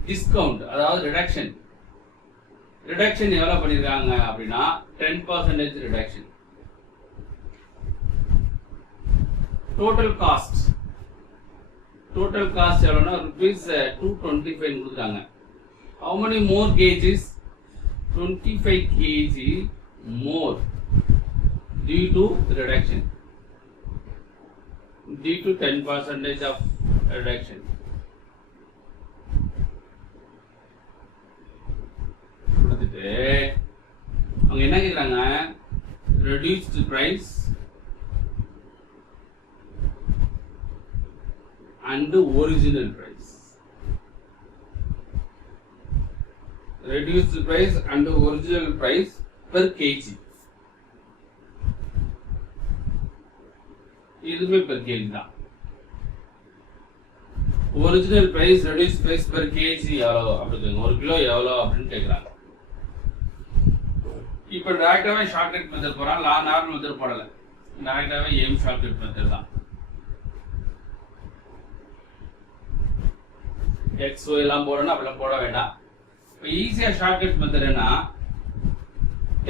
டிஸ்கவுண்ட், அதாவது ரிடக்ஷன் எவ்வளவு பண்ணிருக்காங்க அப்படின்னா 10% ரிடக்ஷன். டோட்டல் காஸ்ட் எவ்வளவுனா ₹225 கொடுத்தாங்க. how many more kgs? 25 kg more due to reduction, due to 10% of reduction. கொடுத்துட்டு அவங்க என்ன கேக்குறாங்க? reduced price and original price. Reduced price and original price per kg. இதுமே per kg தான். Original price reduce price per kg எவ்வளோ அப்படின்னு, 1 kilo எவ்வளோ அப்படின்னு கேட்குறாங்க. இப்போ டைரக்டாவே ஷார்ட்கட் மெத்தட் போறான், நார்மல் மெத்தட் போடல. டைரக்டாவே ஏம் ஷார்ட்கட் மெத்தட் தான். எக்ஸ் ஒய் எல்லாம் போடணும், அப்படிலாம் போட வேண்டாம். இப்போ ஈஸியா ஷார்ட்கட் மெத்தட் என்ன,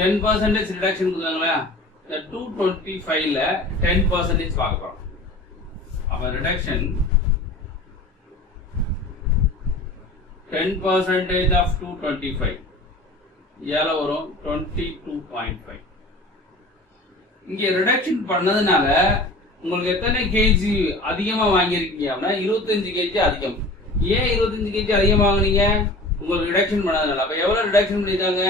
10% ரிடக்ஷன் கொடுத்தாங்களா, இந்த 225ல 10% பார்க்க போறோம். அப்ப ரிடக்ஷன் 10% of 225 எவ்வளவு வரும்? 22.5. இங்க ரிடக்ஷன் பண்ணதுனால உங்களுக்கு எத்தனை கேஜி அதிகமா வாங்கியிருக்கீங்க அப்படின்னா 25 கேஜி அதிகம். ஏன் 25 கேஜி அதிகமா வாங்குனீங்க? உங்களுக்கு ரிடக்ஷன் பண்ணதுனால. அப்ப எவ்வளவு ரிடக்ஷன் பண்ணிருக்காங்க?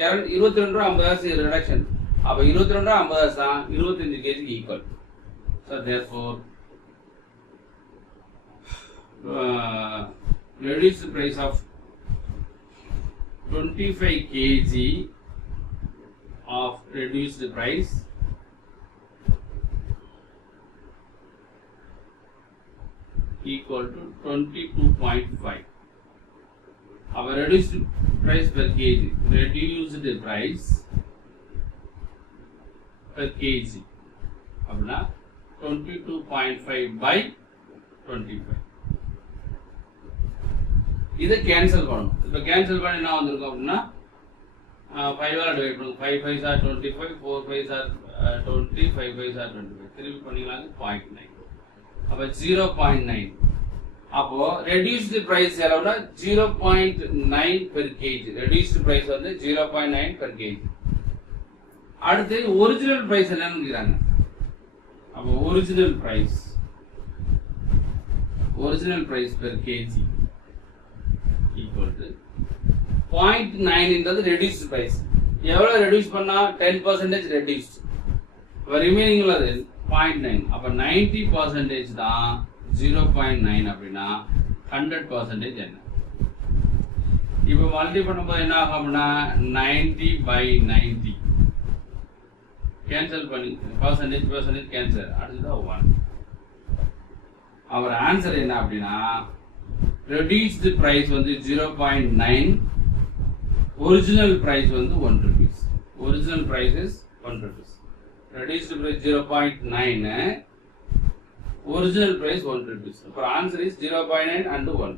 22 ரூபா 50 காசு ரிடக்ஷன். அப்ப 22 ரூபா 50 காசு தான் 25 கேஜிக்கு equal. So therefore reduce the price of 25 kg of reduced price equal to 22.5. Our reduced price per kg, reduced price per kg அப்படின்னா 22.5 by 25. இதை கேன்சல் பண்ணணும். இப்போ கேன்சல் பண்ணி என்ன வந்திருக்கும் அப்படின்னா 5 ஆல் டிவைட் பண்ணுங்க. 5 5s are 25, 4 5s are 20, 5 5s are 25. திருப்பி பண்ணிங்களாங்க 0.9. அப்போ 0.9. அப்போ ரெடியூஸ்டு பிரைஸ் எவ்வளவுனா 0.9 per kg. ரெடியூஸ்டு பிரைஸ் வந்து 0.9 per kg. அடுத்து ஒரிஜினல் பிரைஸ் என்னன்னு கேக்குறாங்க. அப்போ original price per kg equal to 0.9 என்றது reduced price. எவ்வளவு ரெடியூஸ் பண்ணா 10% ரெடியூஸ்ட். அப்ப ரிமைனிங் உள்ளது 0.9. அப்ப 90% தான் 0.9 அப்படின்னா 100% என்ன? இப்போ மல்டி பண்ணும்போது என்ன ஆகும் அப்படின்னா 90 by 90 கேன்சல் பண்ணி percentage கேன்சல். அடுத்தது 1. அவர் ஆன்சர் என்ன அப்படின்னா reduced price வந்து 0.9, original price வந்து 1 rupees. Original price is 1 rupees. Reduced price 0.9, original price 1 rupees. So answer is 0.9 and 1.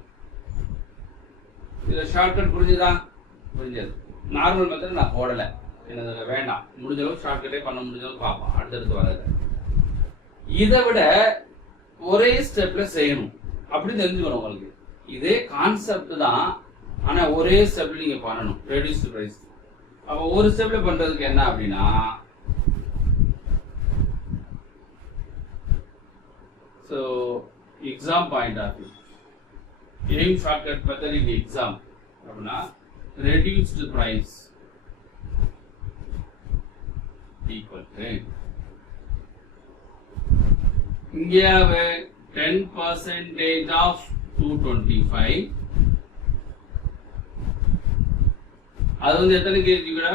இது ஷார்ட்கட் புரிஞ்சுதா? புரிஞ்சது. நார்மல் மெத்தட் நான் போடல, எனக்கு வேண்டாம். முடிஞ்ச அளவுக்கு ஷார்ட்கட்டே பண்ண முடிஞ்ச அளவுக்கு பார்ப்போம் அடுத்தடுத்து வராது. இதை விட ஒரே ஸ்டெப்ல செய்யணும் அப்படி தெரிஞ்சுக்கணும் உங்களுக்கு. இதே கான்செப்ட் தான், ஆனா ஒரே ஸ்டெப்ல நீங்க பண்ணணும் ரெடியூஸ்டு பிரைஸ். அப்ப ஒரு ஸ்டெப்ல பண்றதுக்கு என்ன அப்படின்னா so exam point of view, aim shortcut method in exam அப்படின்னா reduced price equal to இங்கே 10% of 225, அது வந்து எத்தனை கேஜி கூட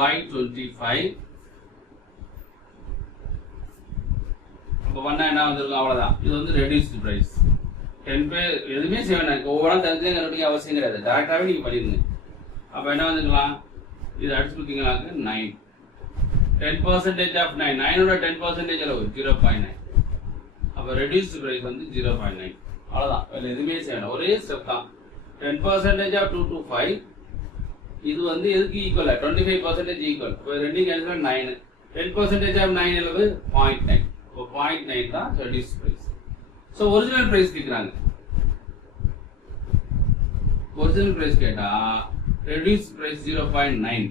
by 25. அப்போ பண்ணா என்ன வந்திருக்கும்? அவ்வளவுதான். இது வந்து ரெடியூஸ்டு பிரைஸ். 10 பேர் எதுவுமே செய்ய வேண்டாம், ஒவ்வொரு தெரிஞ்சே கண்டுபிடிக்க அவசியம் கிடையாது, டேரக்டாவே நீங்க பண்ணிருங்க. அப்ப என்ன வந்துக்கலாம்? இது அடிச்சு கொடுத்தீங்கன்னாக்கு 9 10% of 9. 9 ஓட 10% அளவு 0.9. அப்ப reduced price வந்து 0.9. அவ்வளவுதான். வேற எதுவுமே செய்யணும். ஒரே ஸ்டெப் தான். 10% of 225. இது வந்து எதுக்கு ஈக்குவல்? 25% ஈக்குவல். இப்போ ரெண்டும் கேன்சல் 9. 10% of 9 அளவு 0.9. இப்போ 0.9 தான் reduced price. So original price கேட்குறாங்க. ஒரிஜினல் பிரைஸ் கேட்டா ரெடியூஸ் பிரைஸ் 0.9.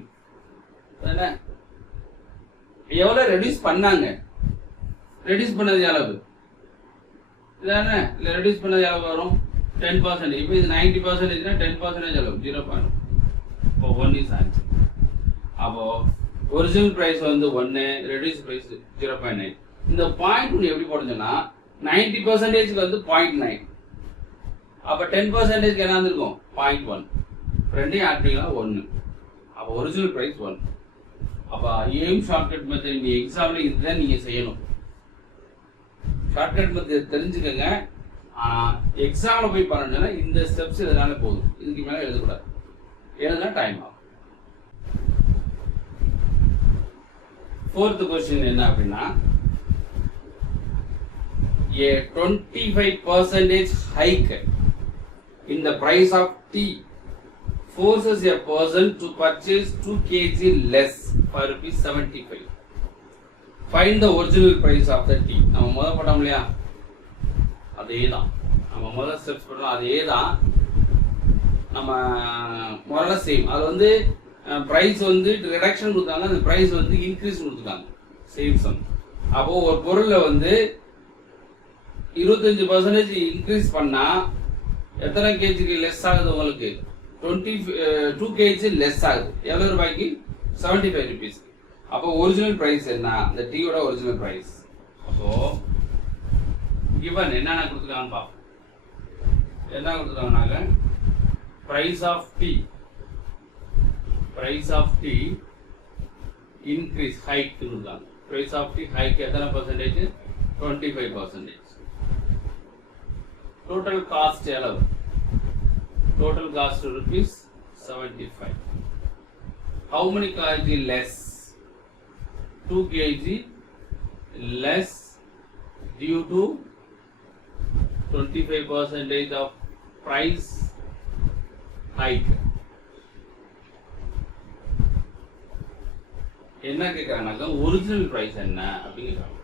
எவ்வளவு ரெடியூஸ் பண்ணாங்க? ரெடியூஸ் பண்ணது எவ்வளவு? இதானே இல்லை ரெடியூஸ் பண்ணது எவ்வளவு வரும்? 10%. இப்போ இது 90%னா 10% எவ்வளவு? 0.1. இப்போ 1 இஸ் ஆன்சர். அப்போ ஒரிஜினல் பிரைஸ் வந்து 1, ரெடியூஸ் பிரைஸ் 0.9. இந்த பாயிண்ட் ஒன்று எப்படி போடுதுன்னா 90%க்கு வந்து 0.9. அப்போ 10%க்கு என்ன இருக்கும்? 0.1. ரெண்டையும் ஆட் பண்ணிங்கன்னா 1. அப்போ ஒரிஜினல் பிரைஸ் 1. அப்போ ஏம் ஷார்ட்கட் மெத்தட் இந்த எக்ஸாம்ல இதுதான் நீங்க செய்யணும். ஷார்ட்கட் மெத்தட் தெரிஞ்சுக்கங்க. எக்ஸாம்ல போய் பண்ணணும்னா இந்த ஸ்டெப்ஸ் இதனால போதும். இதுக்கு மேல எழுதக்கூடாது. எழுதுனா டைம் ஆகும். 4th கொஸ்டின் என்ன அப்படின்னா, a 25% hike in the price of tea forces a person to purchase 2 kg less for rupees 75. Find the original price of the tea. நம்ம முதல் படம் இல்லையா, அதே தான். நம்ம முதல் ஸ்டெப்ஸ் பண்ணோம், அதே தான். நம்ம முதல்ல சேம். அது வந்து பிரைஸ் வந்து ரிடக்ஷன் கொடுத்தாங்க, அந்த பிரைஸ் வந்து இன்க்ரீஸ் கொடுத்துருக்காங்க. Same sum. அப்போ ஒரு பொருளை வந்து 25% இன்க்ரீஸ் பண்ணா எத்தனை கேஜிக்கு லெஸ் ஆகுது? உங்களுக்கு 2 கேஜி லெஸ் ஆகுது. எவ்வளவு ரூபாய்க்கு? 75 rupees. அப்போ ஒரிஜினல் பிரைஸ் என்ன? இந்த டீயோட ஒரிஜினல் பிரைஸ். அப்போ கிவன் என்னென்ன கொடுத்துருக்காங்க பாப்போம். என்ன கொடுத்துருக்காங்கனாக்க price of tea, price of tea increase hike கொடுத்துருக்காங்க. பிரைஸ் ஆஃப் டீ ஹைக் எத்தனை பர்சன்டேஜ்? 25%. Total cost எவ்வளவு? Total cost rupees 75. How many kg less? 2 kg less due to 25% of price hike. என்ன கேட்கறாங்கன்னாக்கா ஒரிஜினல் பிரைஸ் என்ன அப்படின்னு கேட்கறாங்க.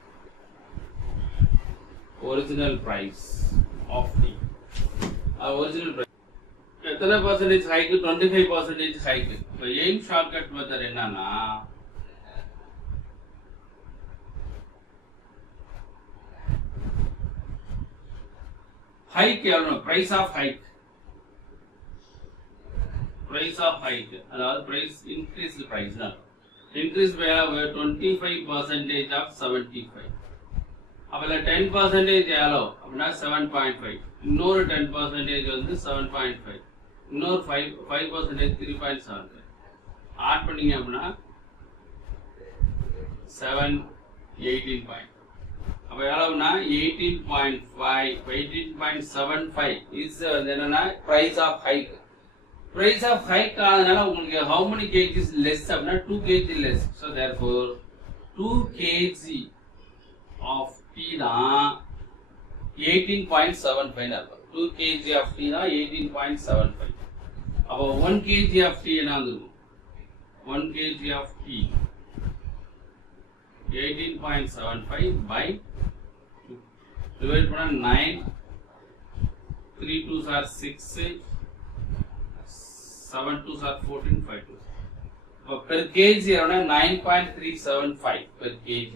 Original price of tea, original price எத்தனை percentage hike? 25% hike. இப்போ aim shortcut method என்னன்னா, hike எவ்வளவு? Price of hike, price of hike அதாவது price increase price தான். Increase by 25% of 75. அப்பல 10% எவ்வளோ அப்படின்னா 7.5. இன்னொரு 10% வந்து 7.5. இன்னொரு 5% 3.75. ஆட் பண்ணீங்க அப்படின்னா 7 18. அப்ப எவ்வளவுனா 18.5 18.75 இஸ் என்னன்னா price of hike. Price of hike ஆனதுனால உங்களுக்கு how many kgs less அப்படின்னா 2 kg less. so therefore 2 kg of tea தான் 18.75 இருக்கும். 2 kg of tea தான் 18.75. அப்போ 1 kg of tea என்ன வந்துருக்கும்? 1 kg of tea 18.75 by 2 divide பண்ணா 9 3 2s are 6 7 2s are 14 5 2s. இப்போ per kg எவ்வளவுனா 9.375 per kg.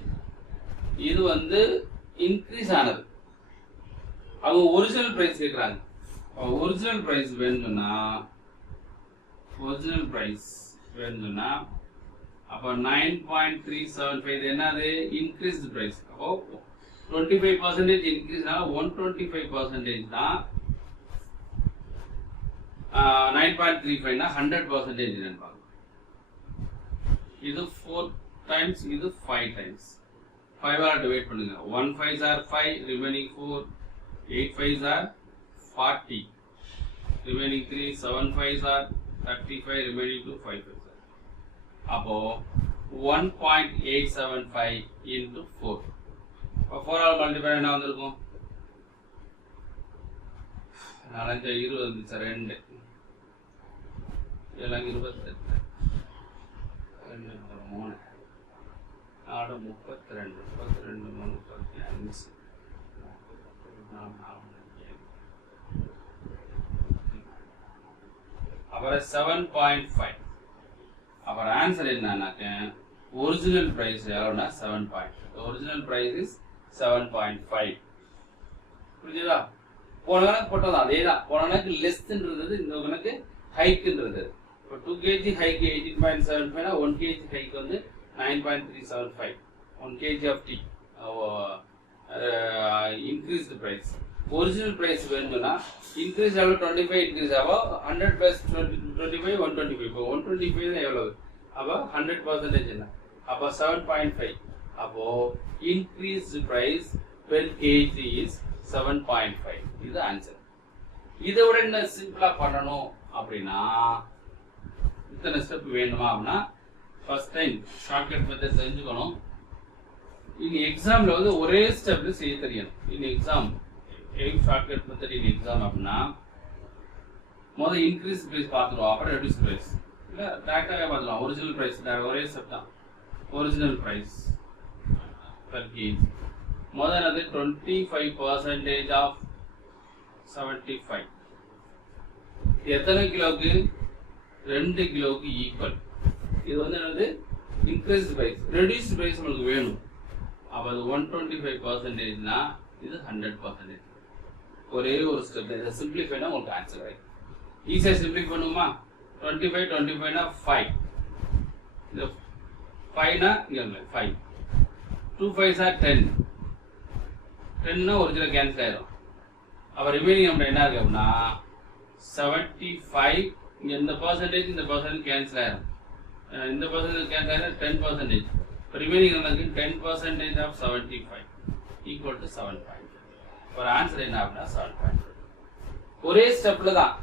இது வந்து இன்க்ரீஸ் ஆனது. அவங்க ஒரிஜினல் பிரைஸ் கேட்குறாங்க. ஒரிஜினல் பிரைஸ் வேணும்னா அப்போ 9.375 இது என்னது? Increased price. அப்போ 25% இன்க்ரீஸ்னால 125% தான் 9.35னா 100% நினைப்பாங்க. இது 4 times, இது 5 times. 5 ஆல் டிவைட் பண்ணுங்க. 1 5s are 5, remaining 4, 8 5s are 40, remaining 3, 7 5s are 35, remaining 2 5 5s are. அப்போ 1.875 into 4. இப்போ 4 ஆல் மல்டிப்ளை என்ன வந்திருக்கும்? 4 20 இருந்துச்சு 2 7 28 2 3 4 32 32 3 35 அப்புறம் 7.5. அப்புறம் ஆன்சர் என்னன்னாக்க ஒரிஜினல் பிரைஸ் எவ்வளோனா 7. Original price is 7.5. புரியுதா? போன கணக்கு போட்டது அதே தான். போன கணக்கு லெஸ்ன்றது, இந்த கணக்கு ஹைக்குன்றது. இப்போ 2 kg ஹைக்கு 18.75, 1 kg ஹைக்கு வந்து 9.375. 1 kg of tea increased price. Original price வேணும்னா இன்க்ரீஸ் எவ்வளோ 25 இன்க்ரீஸ் ஆகும். 100 + 25 125. இப்போ 125 தான் எவ்வளவு? அப்போ 100% என்ன? அப்போ 7.5. அப்போ increased price per kg is 7.5. இது ஆன்சர். இதை விட என்ன சிம்பிளா பண்ணணும் அப்படின்னா, இத்தனை ஸ்டெப் வேணுமா அப்படின்னா ஃபர்ஸ்ட் டைம் ஷார்ட்கட் மெத்தட் தெரிஞ்சுக்கணும். இனி எக்ஸாம்ல வந்து ஒரே ஸ்டெப்ல செய்ய தெரியணும். இனி எக்ஸாம் ஷார்ட்கட் மெத்தட் இன் எக்ஸாம் அப்படின்னா முதல்ல இன்க்ரீஸ் பிரைஸ் பார்த்துருவோம், அப்புறம் ரெடியூஸ் பிரைஸ். இல்லை டேரக்டாகவே பார்த்துக்கலாம். ஒரிஜினல் பிரைஸ் ஒரே ஸ்டெப் தான். ஒரிஜினல் பிரைஸ் பெர் கேஜி முதல்ல 25% ஆஃப் 75 எத்தனை கிலோவுக்கு? 2 கிலோவுக்கு ஈக்குவல். இது வந்து என்னது? Increase price. ரெடியூஸ் பிரைஸ் உங்களுக்கு வேணும். அப்போ அது 125%னா இது 100%. ஒரே ஒரு ஸ்டெப். இதை சிம்பிளிஃபைனா உங்களுக்கு ஆன்சர் ஆகிடும். ஈஸியாக சிம்பிளிஃபை பண்ணுமா? 25 25னா 5. இந்த 5னா இங்கே 5. 2 5s are 10. 10னா ஒரிஜினல் கேன்சல் ஆயிடும். அப்போ ரிமைனிங் நம்ம என்ன இருக்கு அப்படின்னா 75. இங்கே இந்த பர்சன்டேஜ் இந்த பர்சன்டேஜ் கேன்சல் ஆயிடும். இந்த பர்சன்டேஜ் கேன்சல் ஆயிடும் 10%. இப்போ ரிமைனிங் நமக்கு 10% ஆஃப் 75 ஈக்குவல் டு 7.5. ஒரு ஆன்சர் என்ன அப்படின்னா 7.5. ஒரே ஸ்டெப்ல தான்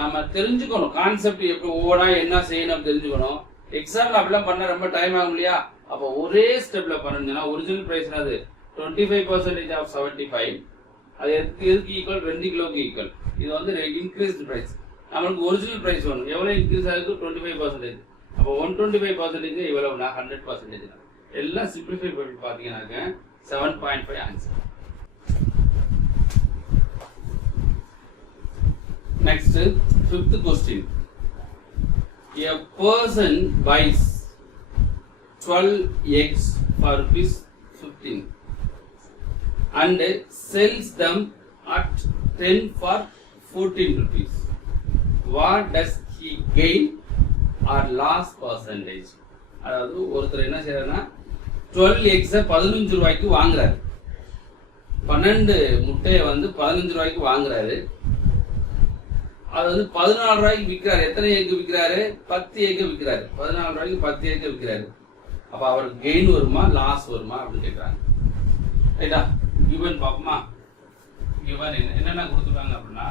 நம்ம தெரிஞ்சுக்கணும். கான்செப்ட் எப்படி ஒவ்வொன்றா என்ன செய்யணும் தெரிஞ்சுக்கணும். எக்ஸாம்ல அப்படிலாம் பண்ண ரொம்ப டைம் ஆகும் இல்லையா? அப்போ ஒரே ஸ்டெப்ல பண்ணுங்கன்னா ஒரிஜினல் பிரைஸ் அது 25% ஆஃப் 75. அது எதுக்கு ஈக்குவல்? 2 கிலோக்கு ஈக்குவல். இது வந்து இன்க்ரீஸ்டு பிரைஸ். நம்மளுக்கு ஒரிஜினல் பிரைஸ் வேணும். எவ்வளவு இன்க்ரீஸ் ஆகுது? 25%. அப்போ 125% எவ்வளவுனா 100%. எல்லாம் சிம்பிளிஃபை பண்ணி பார்த்தீங்கன்னாக்க 7.5 answer. Next, 5th question. A person buys 12 eggs for ₹15 and sells them at 10 for ₹14. What does he gain or loss percentage? அதாவது ஒருத்தர் என்ன செய்யறாருன்னா 12 eggs 15 ரூபாய்க்கு வாங்குறாரு. 12 முட்டையை வந்து 15 ரூபாய்க்கு வாங்குறாரு. அது வந்து 14 ரூபாய்க்கு விற்கிறாரு. எத்தனை எக் விற்கிறாரு? 10 எக் விற்கிறாரு. 14 ரூபாய்க்கு 10 எக் விற்கிறாரு. அப்ப அவருக்கு கெயின் வருமா லாஸ் வருமா அப்படின்னு கேட்கிறாங்க. ரைட்டா? கிவன் பாப்போமா? கிவன் என்னென்ன கொடுத்துருக்காங்க அப்படின்னா,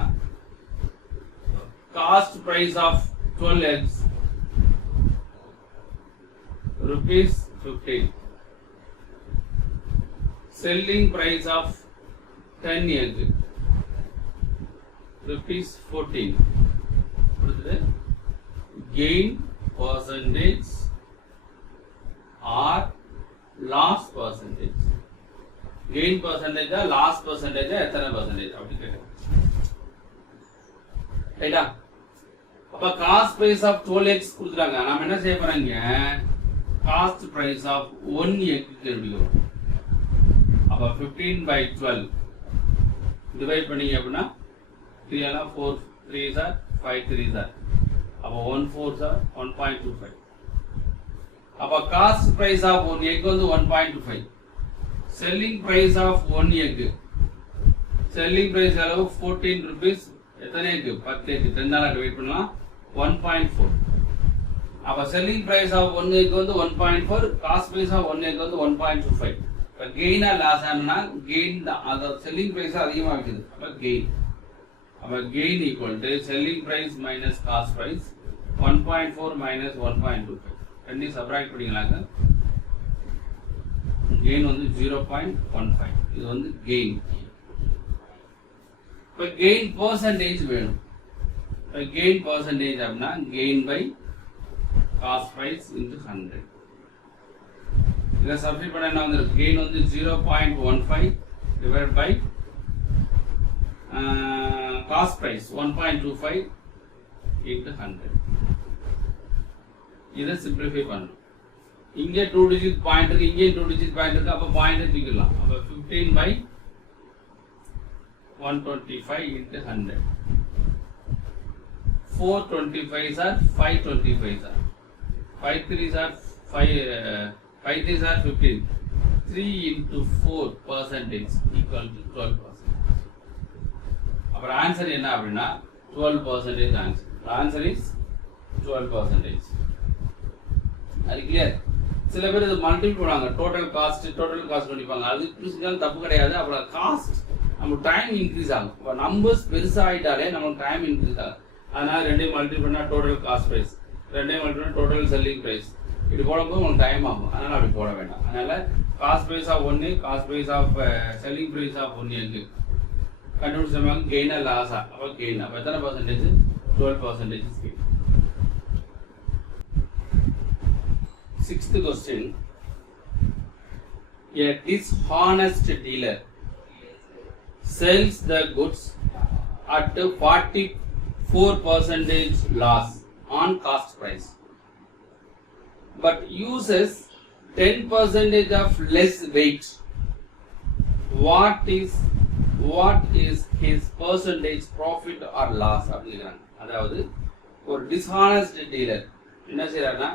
cost price of 12 eggs ₹15. Selling price of 10 egg ₹14. Gain percentage or loss percentage. Gain percentage or loss percentage எத்தனை percentage அப்படி கேட்குறேன். ரைட்டா? அப்ப காஸ்ட் பிரைஸ் ஆஃப் 12 eggs கொடுத்துட்டாங்க. நாம என்ன செய்ய போறோங்க? காஸ்ட் பிரைஸ் ஆஃப் 1 egg கண்டுபிடிக்கிறோம். அப்ப 15/12 டிவைட் பண்ணீங்க அப்படின்னா 3 4 3s are 5 3s are. அப்ப 1 4s are 1.25. அப்ப காஸ்ட் பிரைஸ் ஆஃப் 1 egg வந்து 1.25. Selling price of 1 egg. Selling price அளவு 14 rupees. எத்தனை egg? 10 egg. 10 ஆல டிவைட் பண்ணலாம் 1.4. அப்ப செல்லிங் பிரைஸ் ஆஃப் 1 egg வந்து 1.4. காஸ்ட் பிரைஸ் ஆஃப் 1 egg வந்து 1.25. இப்ப கெயினா லாஸ் ஆனா கெயின் தான். அத செல்லிங் பிரைஸ் அதிகமா இருக்குது. அப்ப கெயின். அப்ப gain equal to selling price minus cost price 1.4 minus 1.25. ரெண்டையும் சப்ராக்ட் பண்ணிங்களாக்க கெயின் வந்து 0.15. இது வந்து கெயின். இப்போ கெயின் பர்சன்டேஜ் வேணும். இப்போ கெயின் பர்சன்டேஜ் அப்படின்னா gain by cost price into 100. இதை சப்ஸ்டிட் பண்ண என்ன வந்துருக்கு? கெயின் வந்து 0.15 divide by cost price 1.25 into 100. இதை சிம்பிளிஃபை பண்ணணும். இங்கே 2 டிஜிட் பாயிண்ட் இருக்கு, இங்கே 2 டிஜிட் பாயிண்ட் இருக்கு. அப்போ பாயிண்ட் தூக்கிடலாம். அப்போ 15 by 125 into 100. 4 25s are 5 25s are 5 3s are 5 3s are 15. 3 into 4 percentage equal to 12%. அப்போ ஆன்சர் என்ன அப்படின்னா 12% ஆன்சர். Answer is 12%. அது கிளியர். சில பேர் இது மல்டிபிள் பண்ணுவாங்க, டோட்டல் காஸ்ட் கண்டிப்பாங்க. அது செஞ்சாலும் தப்பு கிடையாது. அப்புறம் காஸ்ட் நமக்கு டைம் இன்க்ரீஸ் ஆகும். இப்போ நம்பர்ஸ் பெருசாகிட்டாலே நமக்கு டைம் இன்க்ரீஸ் ஆகும். அதனால ரெண்டையும் மல்டிபிள் பண்ணால் டோட்டல் காஸ்ட் ப்ரைஸ், ரெண்டையும் மல்டிபிள் பண்ணால் டோட்டல் செல்லிங் ப்ரைஸ். இப்படி போடும்போது உங்களுக்கு டைம் ஆகும். அதனால அப்படி போட வேண்டாம். அதனால cost price of 1, cost price of selling price of 1 எங்கு கண்டுபிடிச்சாங்க கெயினா லாஸா? அப்போ கெயின். அப்போ எத்தனை percentage? 12% gain. 6th question. A dishonest dealer sells the goods at 44% loss on cost price, but uses 10% of less weight. What is his percentage profit or loss? அப்படிங்கிறாங்க. அதாவது ஒரு dishonest dealer என்ன செய்யறாருன்னா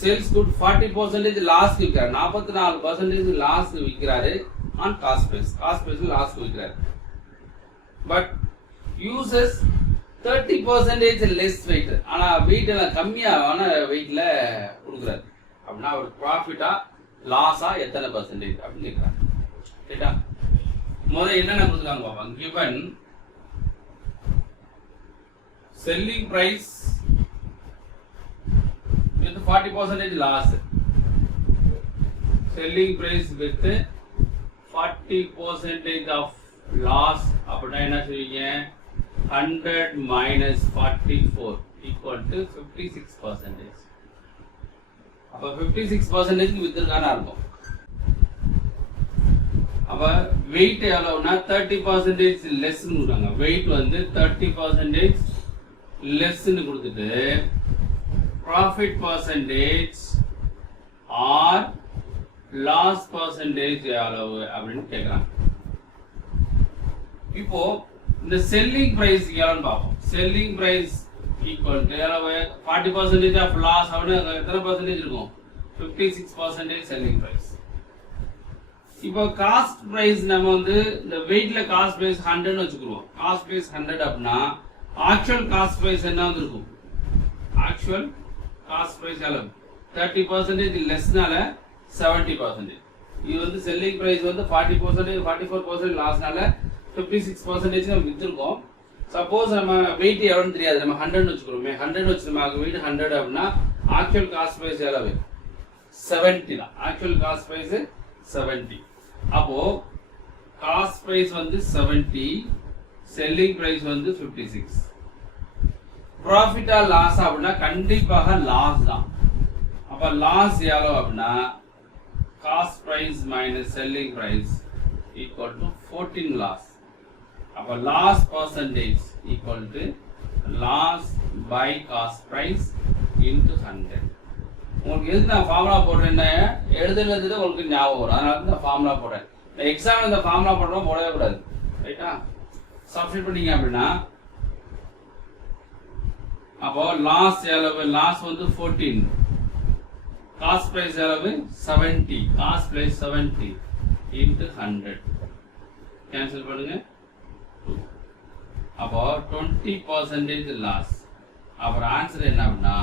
சேல்ஸ் குட் 40% லாஸ் விற்கிறார், 44% loss விற்கிறாரு on cost price. Cost price loss விற்கிறாரு. But uses 30% less weight. ஆனா weight எல்லாம் கம்மியான வெயிட்ல கொடுக்குறாரு. அப்படின்னா அவர் ப்ராஃபிட்டா லாஸா எத்தனை பர்சன்டேஜ் அப்படின்னு கேட்கிறாரு. ரைட்டா? முதல்ல என்னென்ன கொடுத்துருக்காங்க பார்ப்பாங்க. Given selling price with 40% loss. Selling price with 40% of loss. அப்படின்னா என்ன செய்வீங்க? 100 minus 44 equal to 56%. அப்ப 56% வித்திருக்கான இருக்கும். அப்ப weight எவ்வளவுனா 30% less னுறாங்க. weight வந்து 30% less னு கொடுத்துட்டு profit percentage or loss percentage எவ்வளவு அப்படின்னு கேட்கறாங்க. இப்போ இந்த செல்லிங் பிரைஸ் எவ்வளவுன்னு பார்ப்போம். Selling price equal to 40% of loss அப்படின்னா எத்தனை பர்சன்டேஜ் இருக்கும்? 56% செல்லிங் பிரைஸ். இப்போ காஸ்ட் பிரைஸ் நம்ம வந்து இந்த வெயிட்ல காஸ்ட் பிரைஸ் 100 ன்னு வச்சுக்குவோம். காஸ்ட் பிரைஸ் 100 அப்படின்னா ஆக்சுவல் காஸ்ட் பிரைஸ் என்ன வந்திருக்கும்? ஆக்சுவல் காஸ்ட் பிரைஸ் எவ்வளவு? 30% லெஸ்னால 70%. இது வந்து செல்லிங் பிரைஸ் வந்து 40% 44% லாஸ்னால 56% நம்ம வித்திருக்கோம். சப்போஸ் நம்ம வெயிட் எவ்வளவுன்னு தெரியாது, நம்ம 100 வச்சுக்கிறோமே. 100 வச்சு நம்ம வெயிட் 100 அப்படின்னா ஆக்சுவல் காஸ்ட் பிரைஸ் எவ்வளவு? 70 தான். Actual cost price 70. அப்போ காஸ்ட் பிரைஸ் வந்து 70, செல்லிங் பிரைஸ் வந்து 56. ப்ராஃபிட்டா லாஸ் அப்படின்னா கண்டிப்பாக லாஸ் தான். அப்ப லாஸ் எவ்வளவு அப்படின்னா cost price minus selling price equal to 14 loss. அப்ப loss percentage equal to loss by cost price into 100. உங்களுக்கு எதுக்கு நான் ஃபார்முலா போடுறேன்னா எழுதுறது உங்களுக்கு ஞாபகம் வரும். அதனால தான் ஃபார்முலா போடுறேன். எக்ஸாம் இந்த ஃபார்முலா போடுறோம் போடவே கூடாது. ரைட்டா? சப்ஸ்டிட் பண்ணீங்க அப்படின்னா அப்போ லாஸ் எவ்வளவு? லாஸ் வந்து 14, காஸ்ட் பிரைஸ் எவ்வளவு? 70. காஸ்ட் பிரைஸ் 70 இன்டு 100 கேன்சல் பண்ணுங்க. அப்போ 20% லாஸ். அப்புறம் ஆன்சர் என்ன அப்படின்னா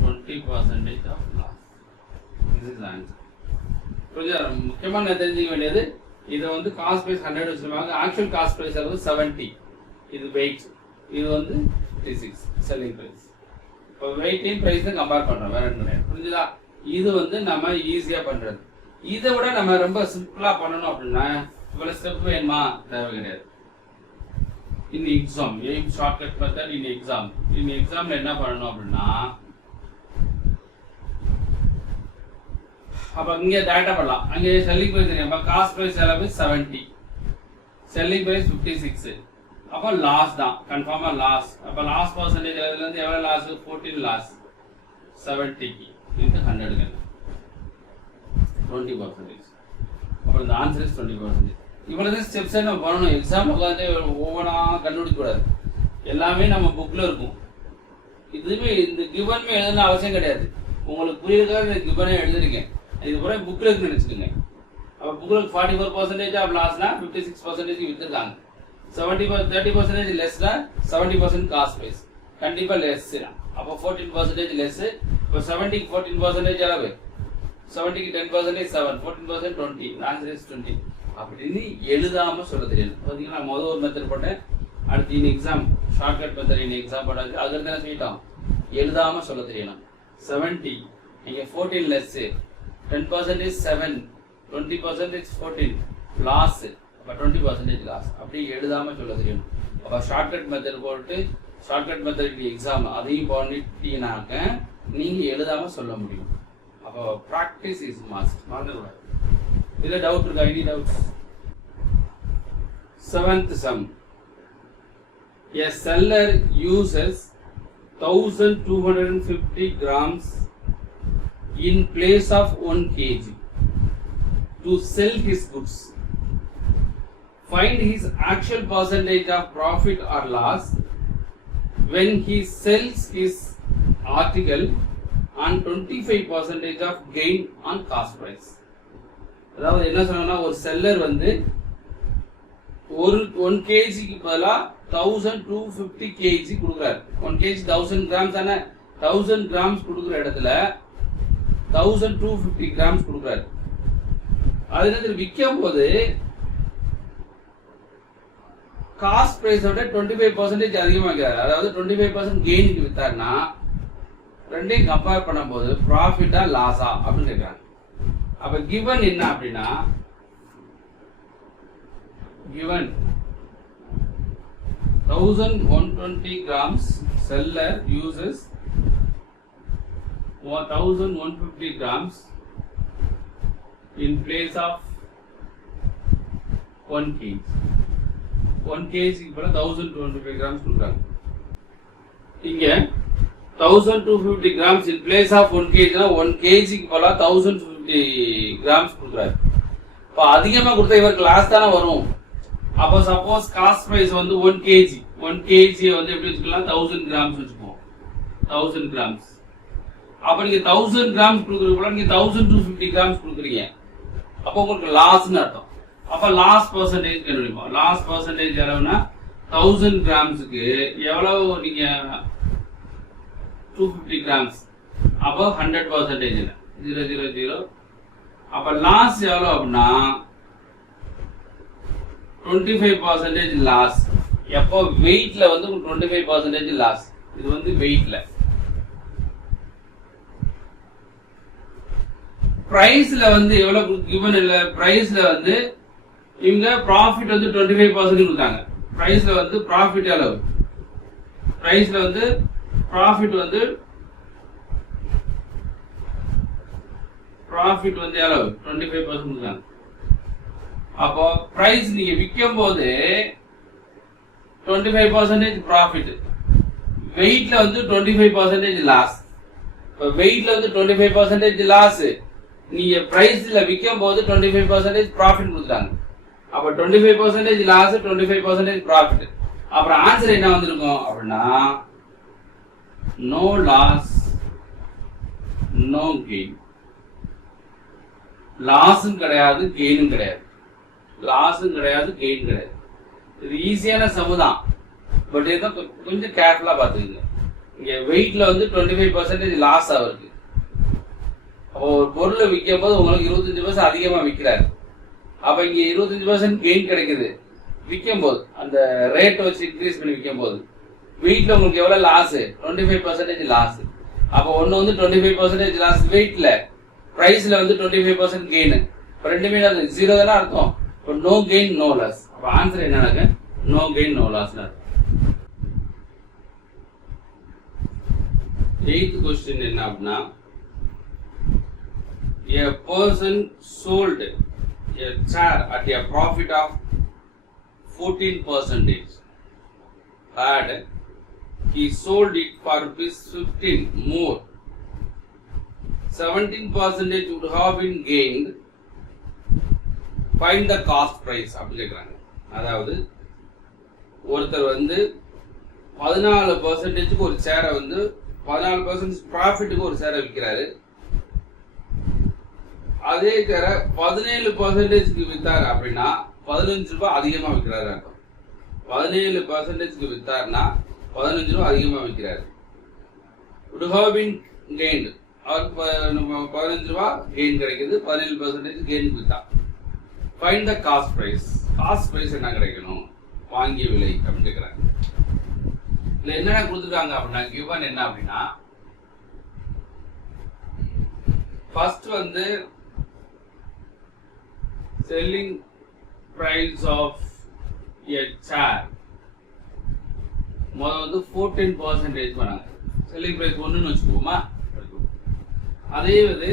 20% of loss. This is answer. கொஞ்சம் முக்கியமான தெரிஞ்சுக்க வேண்டியது, இதை வந்து காஸ்ட் பிரைஸ் 100 வச்சிருப்பாங்க. ஆக்சுவல் காஸ்ட் பிரைஸ் எவ்வளவு? 70. இது வெயிட். இது வந்து 56 செல்லிங் பிரைஸ். இப்போ வெயிட்டையும் ப்ரைஸையும் கம்பேர் பண்ணுறோம், வேற என்ன புரிஞ்சுதா? இது வந்து நம்ம ஈஸியாக பண்ணுறது. இதை விட நம்ம ரொம்ப சிம்பிளாக பண்ணணும் அப்படின்னா இவ்வளோ ஸ்டெப் வேணுமா? தேவை கிடையாது. இந்த எக்ஸாம் எய்ம் ஷார்ட்கட் மெத்தட் இந்த எக்ஸாம்ல என்ன பண்ணணும் அப்படின்னா, அப்ப இங்க டேட்டா பண்ணலாம். அங்கே செல்லிங் பிரைஸ் தெரியும், காஸ்ட் பிரைஸ் எல்லாம் 70, செல்லிங் பிரைஸ் 56. அப்ப லாஸ் தான், கன்ஃபார்மா லாஸ். அப்ப லாஸ் பர்சன்டேஜ் அதுல இருந்து எவ்வளவு லாஸ்? 14 loss 70க்கு into 100 20%. அப்புறம் இந்த ஆன்சர் இஸ் 20%. இவ்வளவு ஸ்டெப்ஸ் நம்ம பண்ணணும். எக்ஸாம் உட்காந்து ஒவ்வொன்றா கண்டுபிடிக்க கூடாது. எல்லாமே நம்ம புக்ல இருக்கும். இதுவுமே இந்த கிவன்மே எழுதணும் அவசியம் கிடையாது. உங்களுக்கு புரியுறதுக்காக இந்த கிவனே எழுதுறீங்க. இது கூட புக்ல இருக்கு நினைச்சுக்கோங்க. அப்ப புக்ல 44% ஆஃப் லாஸ்னா 56% வித்துருக்காங்க. 30% லெஸ்னா 70% காஸ்ட் பிரைஸ் கண்டிப்பா லெஸ். அப்ப 14% லெஸ். இப்போ 70க்கு 14% அளவு, 70க்கு 10% 7, 14% 20. ஆன்சர் இஸ் 20 அப்படின்னு எழுதாம சொல்ல தெரியணும். பார்த்தீங்கன்னா முதல் ஒரு மெத்தட் போட்டேன், அடுத்து இந்த எக்ஸாம் ஷார்ட்கட் மெத்தட் இந்த எக்ஸாம் போட்டாச்சு. அதுல இருந்து என்ன சொல்லிட்டோம்? எழுதாம சொல்ல தெரியணும். 70 இங்க 14 லெஸ், 10% 7, 20% 14 லாஸ். அப்ப 20% லாஸ் அப்படி எழுதாம சொல்ல தெரியணும். அப்ப ஷார்ட்கட் மெத்தட் போட்டு ஷார்ட்கட் மெத்தட் எக்ஸாம் அதையும் பண்ணிட்டீங்கன்னாக்க நீங்க எழுதாம சொல்ல முடியும். அப்போ பிராக்டிஸ் இஸ் மஸ்ட். மறந்துக்கூடாது. இதுல டவுட் இருக்கா? Any doubts? 7th sum. A seller uses 1250 grams in place of 1 kg to sell his goods. Find his actual percentage of profit or loss when he sells his article and 25% of gain on cost price. அதாவது என்ன சொன்னா, ஒரு seller வந்து ஒரு 1 kgக்கு பதிலா 1250 kg கொடுக்குறாரு. 1 kg 1000 grams தானே, 1000 grams கொடுக்குற இடத்துல 1250 கிராம்ஸ் கொடுக்குறாரு. அதுல விற்கும் போது காஸ்ட் பிரைஸோட 25% அதிகமாக்கிறாரு. அதாவது 25% கெயினுக்கு வித்தாருன்னா ரெண்டையும் கம்பேர் பண்ணும்போது ப்ராஃபிட்டா லாஸா அப்படின்னு கேட்கிறாங்க. அப்ப கிவன் என்ன அப்படின்னா, given 1120 grams, seller uses 1150 grams in place of 1 kg. 1 kg க்கு 1225 grams கொடுக்குறாங்க. இங்க 1250 grams in place of 1 kg னா 1 kg க்கு 1050 grams கொடுக்குறாரு. இப்போ அதிகமா கொடுத்தா இவருக்கு லாஸ் தானே வரும். அப்போ சப்போஸ் காஸ்ட் பிரைஸ் வந்து 1 kg வந்து எப்படி வச்சுக்கலாம்? 1000 கிராம்ஸ் வச்சுக்குவோம். 1000 கிராம்ஸ். அப்ப நீங்க 1000 கிராம்ஸ் கொடுக்குறீங்க, நீங்க 1250 கிராம்ஸ் கொடுக்குறீங்க. அப்போ உங்களுக்கு லாஸ்ன்னு அர்த்தம். அப்ப லாஸ் பர்சன்டேஜ் கண்டுபிடிப்போம். லாஸ் பர்சன்டேஜ் எவ்வளவுனா 1000 கிராம்ஸுக்கு எவ்வளவு? நீங்க 250 கிராம்ஸ். அப்போ 100% 000. அப்ப லாஸ் எவ்வளவு அப்படின்னா 25% லாஸ். எப்போ வெயிட்ல வந்து 25% லாஸ். இது வந்து வெயிட்ல. பிரைஸ்ல வந்து எவ்வளவு கிவன் இல்ல, பிரைஸ்ல வந்து இவங்க ப்ராஃபிட் வந்து 25% கொடுத்தாங்க. பிரைஸ்ல வந்து ப்ராஃபிட் எவ்வளவு? பிரைஸ்ல வந்து ப்ராஃபிட் வந்து எவ்வளவு? 25% கொடுத்தாங்க. அப்போ பிரைஸ் நீங்க விற்கும் போது 25% ப்ராஃபிட், வெயிட்ல வந்து 25% லாஸ். இப்போ வெயிட்ல வந்து 25% லாஸ், நீங்க பிரைஸ்ல விற்கும் போது 25% ப்ராஃபிட் கொடுத்தாங்க. அப்ப 25% லாஸ், 25% ப்ராஃபிட். அப்புறம் ஆன்சர் என்ன வந்திருக்கும் அப்படின்னா, நோ லாஸ் நோ கெயின். லாஸும் கிடையாது, கெயினும் கிடையாது. லாஸும் கிடையாது, கெயின் கிடையாது. இது ஈஸியான சமுதான். பட் இதான் கொஞ்சம் கேர்ஃபுல்லா பாத்துக்கங்க. இங்க வெயிட்ல வந்து 25% லாஸ் ஆகுது. அப்போ ஒரு பொருளை விற்கும் போது உங்களுக்கு 25% அதிகமா விற்கிறாரு. அப்ப இங்க 25% கெயின் கிடைக்குது விற்கும் போது, அந்த ரேட்டை வச்சு இன்க்ரீஸ் பண்ணி விற்கும் போது. வெயிட்ல உங்களுக்கு எவ்வளவு லாஸ்? 25% லாஸ். அப்போ ஒன்னு வந்து 25% லாஸ் வெயிட்ல, பிரைஸ்ல வந்து 25% கெயின். இப்போ ரெண்டுமே ஜீரோ தானே அர்த்தம். இப்போ நோ கெயின் நோ லாஸ். அப்போ ஆன்சர் என்னன்னாக்க no gain no loss. 8th question என்ன அப்படின்னா, a person sold a chair at a profit of 14%. Had he sold it for ₹15 more, 17% would have been gained. Find the cost price அப்படி கேக்குறாங்க. அதாவது ஒருத்தர் வந்து 14%க்கு ஒரு சேரை வந்து 14% ப்ராஃபிட்டுக்கு ஒரு சேரை விற்கிறாரு. அதே சேரை 17%க்கு வித்தாரு அப்படின்னா ₹15 அதிகமா விற்கிறாரு அர்த்தம். 17%க்கு வித்தாருன்னா ₹15 அதிகமா விற்கிறாரு. would have been gained, அவருக்கு ₹15 கெயின் கிடைக்குது. 17% கெயின் வித்தா. Find the cost price. Cost price என்ன கிடைக்கணும்? வாங்கிய விலை அப்படின்னு கேட்கிறாங்க. இதுல என்னென்ன கொடுத்துருக்காங்க அப்படின்னா, கிவன் என்ன அப்படின்னா, ஃபர்ஸ்ட் வந்து selling price of a chair முதல்ல வந்து 14% பண்ணாங்க. செல்லிங் பிரைஸ் 1ன்னு வச்சுக்குவோமா. அதே வந்து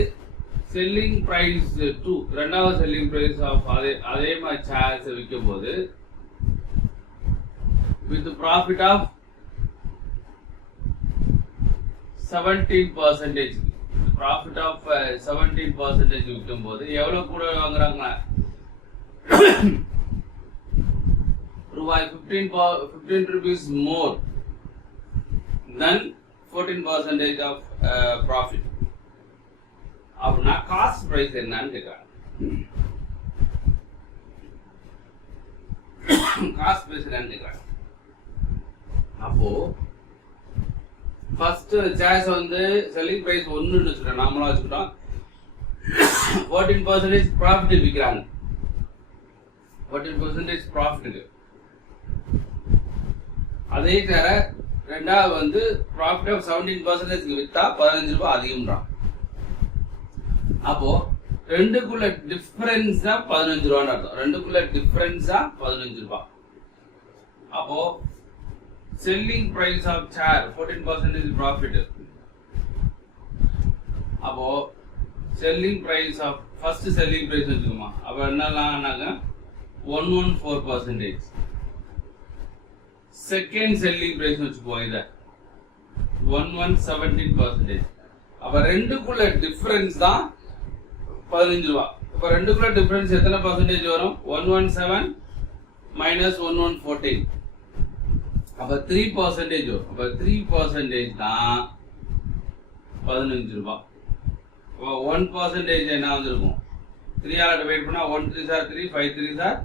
செல்லிங் பிரைஸ் 2, ரெண்டாவது செல்லிங் பிரைஸ் ஆஃப் அதே மாதிரி சேர்ஸ் விற்கும் போது with profit of 17%, profit of 17% விற்கும் போது எவ்வளவு கூட வாங்குறாங்க? ₹15 more than 14% of profit. அப்படின்னா காஸ்ட் பிரைஸ் என்னன்னு கேட்கறாங்க. காஸ்ட் பிரைஸ் என்னன்னு கேட்கறாங்க. அப்போ ஃபர்ஸ்ட் சேர்ஸ் வந்து செல்லிங் பிரைஸ் 1ன்னு வச்சுக்கிட்டோம், நாமளா வச்சுக்கிட்டோம். 14% ப்ராஃபிட் விற்கிறாங்க. 14% ப்ராஃபிட்டுக்கு. அதே சேர ரெண்டாவது வந்து ப்ராஃபிட் ஆஃப் 17% வித்தா ₹15 அதிகம்ன்றான். அப்போ ரெண்டுக்குள்ள டிஃபரன்ஸ் தான் ₹15 அர்த்தம். ரெண்டுக்குள்ள டிஃபரன்ஸ் தான் ₹15. அப்போ selling price of chair 14% profit. அப்போ selling price of first selling price வச்சுக்கோமா. அப்போ என்னலாம்னாக்க 114%. செகண்ட் செல்லிங் பிரைஸ் வச்சுக்குவோம் இத 17%. அப்ப ரெண்டுக்குள்ள டிஃபரன்ஸ் தான் ₹15. இப்ப ரெண்டுக்குள்ள டிஃபரன்ஸ் எத்தனை பர்சன்டேஜ் வரும்? 117 மைனஸ் 1114. அப்ப 3% வரும். அப்ப 3% தான் ₹15. அப்ப 1% என்ன வந்திருக்கும்? 3 ஆல டிவைட் பண்ணா 1 3s are 3, 5 3s are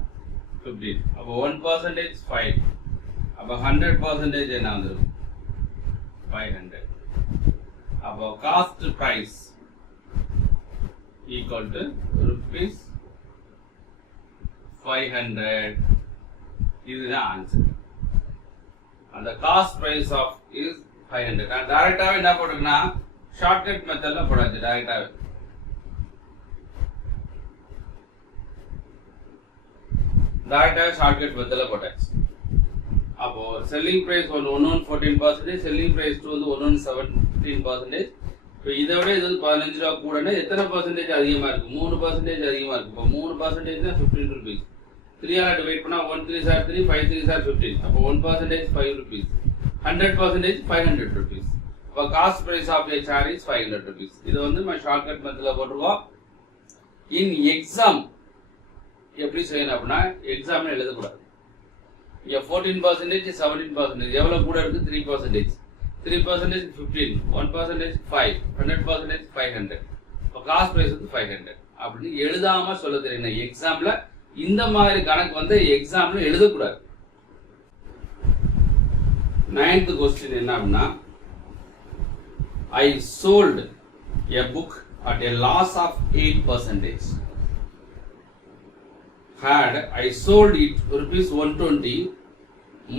15. அப்ப 1% 5. அப்ப 100% என்ன வந்திருக்கும்? 500. அப்ப காஸ்ட் பிரைஸ் equal to ₹500. இதுதான் ஆன்சர். அந்த காஸ்ட் பிரைஸ் ஆஃப் இஸ் 500. நான் டைரக்டாவே என்ன போட்டுக்கனா ஷார்ட்கட் மெத்தட்ல போடாச்சு. டைரக்டாவே ஷார்ட்கட் மெத்தட்ல போட்டாச்சு. அப்போ செல்லிங் பிரைஸ் 114%, செல்லிங் பிரைஸ் 2 வந்து 117%. இப்போ இதை விட இது வந்து ₹15 கூடனா எத்தனை பர்சன்டேஜ் அதிகமா இருக்கு? 3% அதிகமா இருக்கு. இப்போ 3% ₹15. 3 ஆல டிவைட் பண்ணா 1 3s are 3, 5 3s are 15. அப்போ 1% ₹5. 100% ₹500. அப்போ cost price of a chair is ₹500. இது வந்து நம்ம ஷார்ட்கட் மெத்தட்ல போட்டுருவோம். இன் எக்ஸாம் எப்படி செய்யணும் அப்படின்னா, எக்ஸாம்ல எழுதக்கூடாது. இங்க 14%, 17% எவ்வளவு கூட இருக்கு? 3%. 3% 15, 1% 5, 100% 500. இப்போ காஸ்ட் பிரைஸ் வந்து 500 அப்படின்னு எழுதாம சொல்ல தெரியணும். எக்ஸாம்ல இந்த மாதிரி கணக்கு வந்து எக்ஸாம்ல எழுதக்கூடாது. 9th கொஸ்டின் என்ன அப்படின்னா, I sold a book at a loss of 8%. Had I sold it ₹120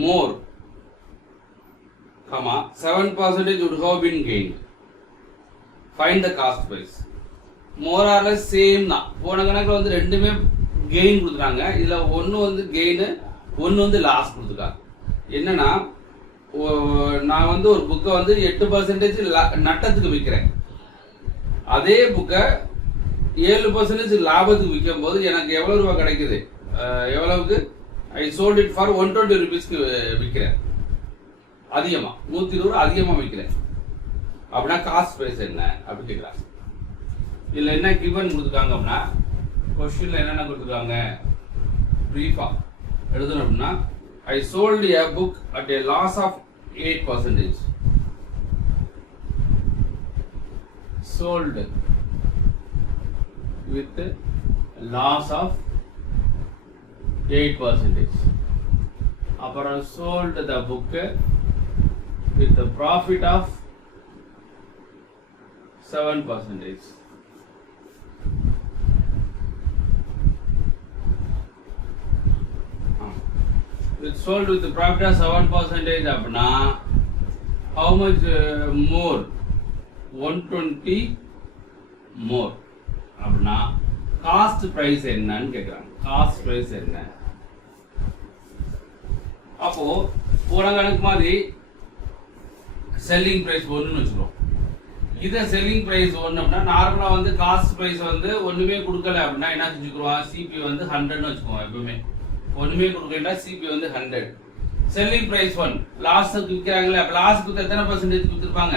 more, 7% would have been gained. Find the cost price. More or less same தான். போன கணக்குல வந்து ரெண்டுமே கெயின் கொடுத்துறாங்க. இதுல ஒன்னு வந்து கெயின், ஒன்னு வந்து லாஸ் கொடுத்துருக்காங்க. என்னன்னா நான் வந்து ஒரு புக்கை வந்து 8% நட்டத்துக்கு விற்கிறேன். அதே புக்கை 7% லாபத்துக்கு விற்கும் போது எனக்கு எவ்வளவு ரூபாய் கிடைக்குது? எவ்வளவுக்கு? I sold it for 120 rupeesக்கு விற்கிறேன். அதிகமா 120 அதிகமா விற்கிறேன். அப்படின்னா காஸ்ட் பிரைஸ் என்ன அப்படி கேட்குறாங்க. இதுல என்ன கிவன் கொடுத்துருக்காங்க அப்படின்னா, கொஸ்டின்ல என்னென்ன கொடுத்துருக்காங்க பிரீஃபா எழுதணும் அப்படின்னா, I sold a book at a loss of 8%. Sold with loss of 8%. அப்புறம் sold the book with the profit of 7%. It's sold with the profit of 7% அப்படின்னா how much more? 120 more அப்படின்னா காஸ்ட் பிரைஸ் என்னன்னு கேட்குறாங்க. Cost price என்ன? அப்போ போன கணக்கு மாதிரி செல்லிங் பிரைஸ் ஒன்றுன்னு வச்சுக்கிறோம். இதை செல்லிங் பிரைஸ் ஒன்று அப்படின்னா நார்மலா வந்து காஸ்ட் பிரைஸ் வந்து ஒண்ணுமே கொடுக்கல அப்படின்னா என்ன செஞ்சுக்கிறோம்? சிபி வந்து 100ன்னு வச்சுக்குவோம். எப்பவுமே ஒண்ணுமே கொடுக்கலன்னா சிபி வந்து 100. செல்லிங் பிரைஸ் 1 லாஸ்க்கு விற்கிறாங்களே, அப்ப லாஸ்க்கு எத்தனை பர்சன்டேஜ் கொடுத்துருப்பாங்க?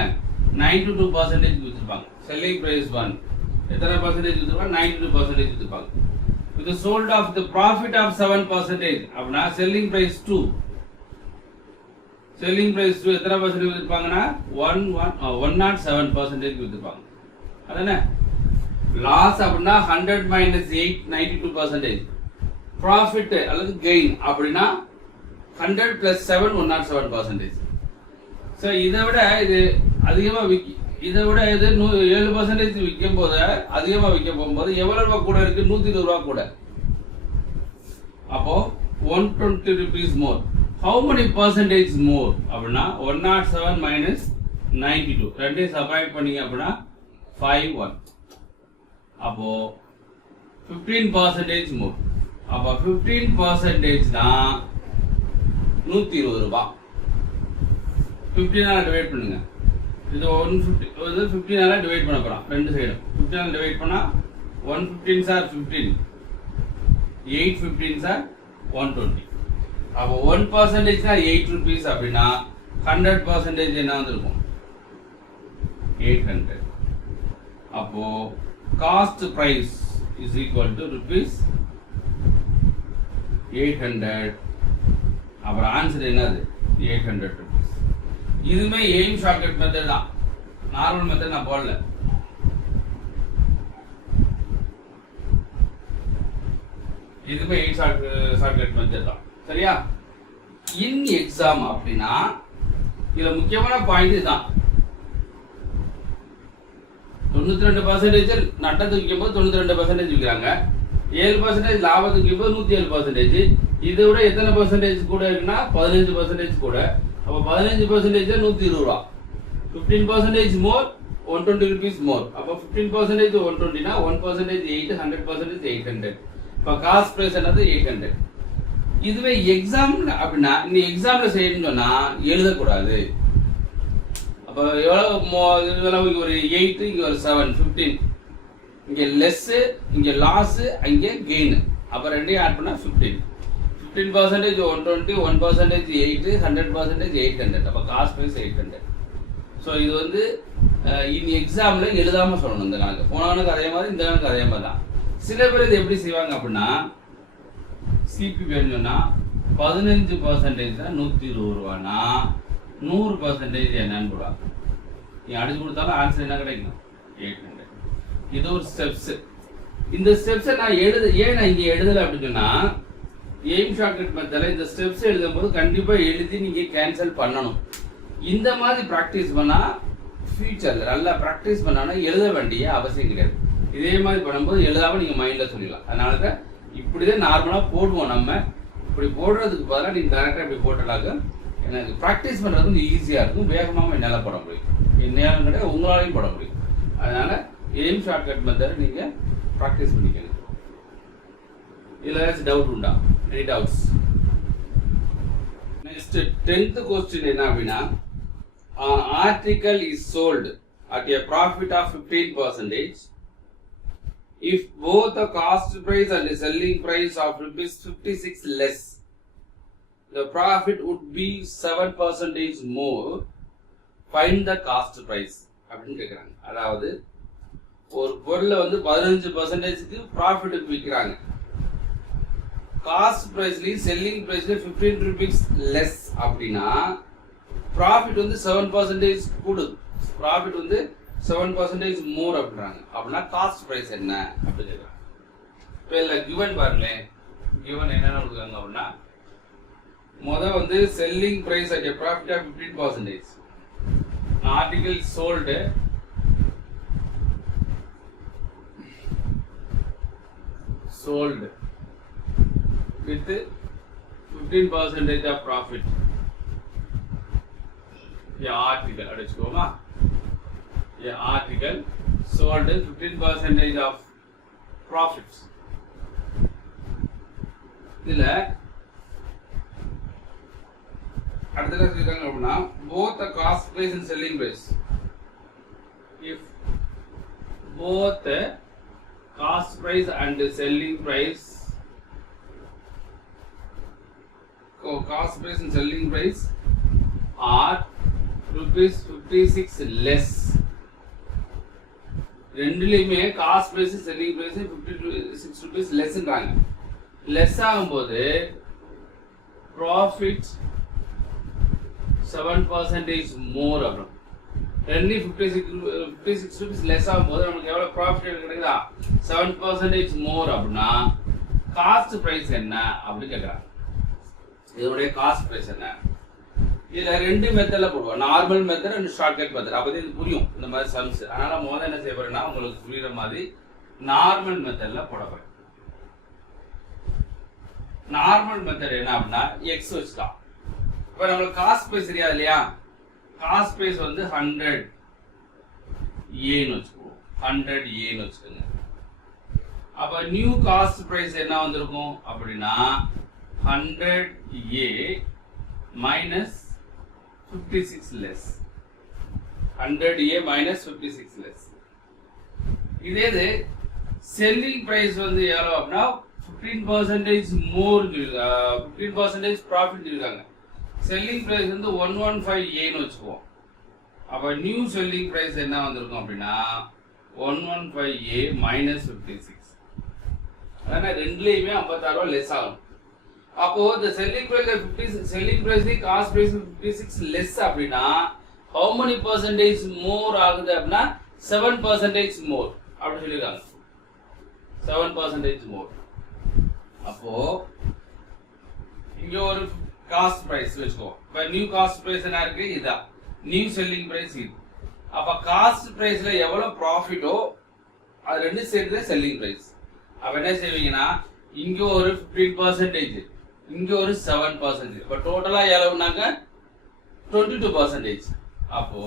92% கொடுத்துருப்பாங்க. செல்லிங் பிரைஸ் 1 எத்தனை பர்சன்டேஜ் கொடுத்துருப்பாங்க? 92% கொடுத்துருப்பாங்க. இது sold of the profit of 7% அப்படின்னா செல்லிங் பிரைஸ் 2. செல்லிங் பிரைஸ் 2 எத்தனை பர்சன்டேஜ் கொடுத்துருப்பாங்கன்னா 107% கொடுத்துருப்பாங்க. அதானே? லாஸ் அப்படின்னா 100 minus 8 92%. ப்ராஃபிட் அல்லது கெயின் அப்படின்னா 100 plus 7 107%. ஸோ இதை விட இது அதிகமா இதை விட இது 7% விற்கும் போது அதிகமா விற்க போகும்போது எவ்வளவு ரூபாய் கூட இருக்கு? 120 ரூபாய் கூட. அப்போ 120 rupees more. How many percentage more அப்படின்னா 107 minus 92 ரெண்டையும் சப்ராக்ட் பண்ணீங்க அப்படின்னா 51. அப்போ 15% more. அப்போ 15% தான் 120 ரூபாய். 15 டிவைட் பண்ணுங்க. இது 150 15 டிவைட் பண்ண போறோம் ரெண்டு சைடும். 15 டிவைட் பண்ணா 115 சார் 15, 8 15 சார் 120. அப்போ 1% தான் 8 rupees அப்படின்னா 100% என்ன வந்திருக்கும்? 800. அப்போ cost price is equal to rupees 800. அப்புறம் ஆன்சர் என்னது? 800 rupees. இதுமே எய்ம் ஷார்ட்கட் மெத்தட் தான். நார்மல் மெத்தட் நான் போடல. இதுமே எய்ம் ஷார்ட்கட் மெத்தட் தான். சரியா? இன் எக்ஸாம் அப்படின்னா இதுல முக்கியமான பாயிண்ட் இதுதான். 92% நட்டத்துக்கு விற்கும் போது 92% விற்கிறாங்க. 7% லாபத்துக்கு விற்கும் போது 107%. இதை விட எத்தனை பர்சன்டேஜ் கூட இருக்குன்னா 15% கூட. அப்போ 15% 120 ரூபா. 15% மோர் 120 rupees மோர். அப்போ 15% 120னா 1% 8, 100% 800. இப்போ காஸ்ட் பிரைஸ் என்னது 800. இதுவே எக்ஸாம்ல அப்படின்னா நீ எக்ஸாம்ல செய்யணும்னு சொன்னா எழுதக்கூடாது. அப்போ எவ்வளவு? ஒரு 8, இங்க ஒரு 7, 15. இங்க லெஸ், இங்க லாஸ், இங்க கெயின். அப்ப ரெண்டையும் ஆட் பண்ணா 15. 15% 120, 1% 8, 100% 800. அப்ப காஸ்ட் பிரைஸ் 800. ஸோ இது வந்து இந்த எக்ஸாம்ல எழுதாம சொல்லணும். இந்த கணக்கு போன கணக்கு அதே மாதிரி, இந்த கணக்கு அதே மாதிரி தான். சில பேர் இது எப்படி செய்வாங்க அப்படின்னா சிபி வேணும்னா 15% தான் 120 ரூபானா 100% என்னன்னு போடுவாங்க. நீ அடிச்சு கொடுத்தாலும் ஆன்சர் என்ன கிடைக்கும்? 800. இது ஒரு ஸ்டெப்ஸ். இந்த ஸ்டெப்ஸை நான் ஏன் நான் இங்க எழுதல அப்படின்னு சொன்னா, எய்ம் ஷார்ட்கட் மெத்தட்ல இந்த ஸ்டெப்ஸ் எழுதும் போது கண்டிப்பா எழுதி நீங்க கேன்சல் பண்ணணும். இந்த மாதிரி பிராக்டிஸ் பண்ணா ஃபியூச்சர்ல நல்லா பிராக்டிஸ் பண்ணானா எழுத வேண்டிய அவசியம் கிடையாது. இதே மாதிரி பண்ணும்போது எழுதாம நீங்க மைண்ட்ல சொல்லிடலாம். அதனாலதான் இப்படிதான் நார்மலா போடுவோம். நம்ம இப்படி போடுறதுக்கு பதிலாக நீங்க டேரக்டா இப்படி போட்டலாக எனக்கு ப்ராக்டிஸ் பண்ணுறது கொஞ்சம் ஈஸியாக இருக்கும், வேகமாக என்னால் போட முடியும், என்னால் கிடையாது உங்களாலையும் போட முடியும். அதனால் எய்ம் ஷார்ட்கட் மெத்தட் நீங்கள் ப்ராக்டிஸ் பண்ணிக்கணும். இதில் ஏதாச்சும் டவுட் உண்டா? Any doubts? Next 10th question என்ன அப்படின்னா, article is sold at a profit of 15% if both the cost price and the selling price of rupees 56 less, the profit would be 7% more. Find the cost price அப்படின்னு கேட்குறாங்க. அதாவது ஒரு பொருளை வந்து 15%க்கு ப்ராஃபிட்டுக்கு விற்கிறாங்க, cost ப்ரைஸ்லையும் selling ப்ரைஸ்லையும் 15 rupees less அப்படின்னா profit வந்து 7% கூடுது, ப்ராஃபிட் வந்து 7% மோர் அப்படின்றாங்க. அப்படின்னா காஸ்ட் ப்ரைஸ் என்ன அப்படின்னு கேட்குறாங்க. இப்போ இதில் கிவன் பாருங்களேன், கிவன் என்னென்ன கொடுக்குறாங்க அப்படின்னா, முதல் வந்து selling price at a profit of 15%. Article sold with 15% of profit. Article அடிச்சுக்கோமா, article sold 15% of profits. இதுல அடுத்தது சொல்லிருக்காங்க அப்படின்னா, both the cost price and selling price, if both the cost price and the selling price, cost price and selling price are rupees 56 less. ரெண்டுலையுமே cost price selling price 56 rupees லெஸ்ன்றாங்க. Less ஆகும்போது profit 7% more ஆகும். ரெண்டுலையும் 56 rupees less ஆகும்போது நமக்கு எவ்வளவு profit கிடைக்குதா? 7% மோர் அப்படின்னா காஸ்ட் பிரைஸ் என்ன அப்படின்னு கேட்குறாங்க. இதனுடைய காஸ்ட் பிரைஸ் என்ன? இதுல ரெண்டு மெத்தட்ல போடுவோம், normal method and shortcut method. அப்போதான் இது புரியும் இந்த மாதிரி சம்ஸ். அதனால முதல்ல என்ன செய்ய போறேன்னா, உங்களுக்கு புரியுற மாதிரி நார்மல் மெத்தட்ல போட போறேன். நார்மல் மெத்தட் என்ன அப்படின்னா, எக்ஸ் வச்சுதான். இப்ப நம்மளுக்கு காஸ்ட் பிரைஸ் தெரியாது இல்லையா? காஸ்ட் பிரைஸ் வந்து 100 ஏன்னு வச்சுக்குவோம், 100 ஏன்னு வச்சுக்கோங்க. அப்ப நியூ காஸ்ட் பிரைஸ் என்ன வந்திருக்கும் அப்படின்னா 100 ஏ minus 56 less. 100 A minus 56 less. இதே செல்லிங் பிரைஸ் வந்து எவ்வளவு அப்படின்னா 15% மோர், 15% ப்ராஃபிட் இருக்காங்க. செல்லிங் பிரைஸ் வந்து 115 ஏன்னு வச்சுக்குவோம். அப்ப நியூ செல்லிங் பிரைஸ் என்ன வந்திருக்கும் அப்படின்னா 115 ஏ minus 56. அதனால ரெண்டுலயுமே 56 ரூபாய் லெஸ் ஆகும். அப்போ the selling price of 50, selling price the cost price 56 less அப்படினா how many percentage more ஆகுது அப்படினா 7% more அப்படி சொல்லிருக்காங்க. 7% more. அப்போ இங்க ஒரு காஸ்ட் பிரைஸ் வெச்சுக்கோ. இப்ப நியூ காஸ்ட் பிரைஸ் என்ன இருக்கு? இதா நியூ செல்லிங் பிரைஸ் இது. அப்ப காஸ்ட் பிரைஸ்ல எவ்வளவு ப்ராஃபிட்டோ அது ரெண்டு சேர்த்து செல்லிங் பிரைஸ். அப்ப என்ன செய்வீங்கன்னா, இங்க ஒரு 15%, இங்க ஒரு 7%. இப்ப டோட்டலா எவ்வளவுனாங்க 22%. அப்போ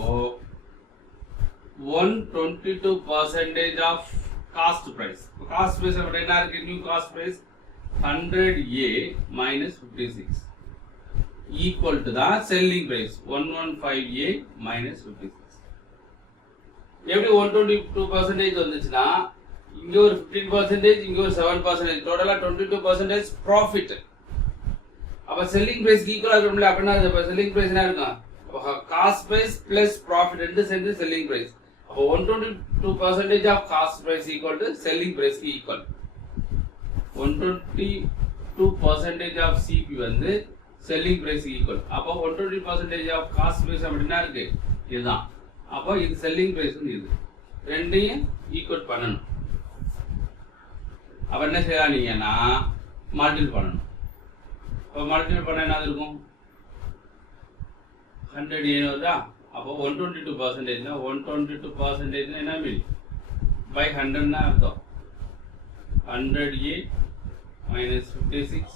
122% of cost price. Cost price அப்ப என்ன இருக்கு? New cost price 100A minus 56 equal to the selling price 115A minus 56. எப்படி 122% வந்துச்சுன்னா, இங்க ஒரு 15%, இங்க ஒரு 7%, டோட்டலா 22% ப்ராஃபிட். அப்ப செல்லிங் பிரைஸ் ஈக்குவலா இருக்கும்ல. அப்படின்னா செல்லிங் பிரைஸ் என்ன இருக்கும்? காஸ்ட் பிரைஸ் பிளஸ் ப்ராஃபிட் ரெண்டு சேர்ந்து செல்லிங் பிரைஸ். அப்ப 122% of cost price equal to selling price equal. 122% of CP வந்து செல்லிங் பிரைஸ் ஈக்குவல். அப்போ 120% ஆஃப் காஸ்ட் பிரைஸ் அப்படின்னா இருக்கு இதுதான். அப்போ இது செல்லிங் பிரைஸ் இது ரெண்டையும் ஈக்குவல் பண்ணணும். அப்ப என்ன செய்யலாம் நீங்கன்னா, மல்டிபிள் பண்ணணும். இப்போ மல்டிபிள் பண்ண என்ன இருக்கும்? 100 ஏன்னு வருதா? அப்போ 122% 122% என்ன மீன் பை 100 அர்த்தம். 100A minus 56,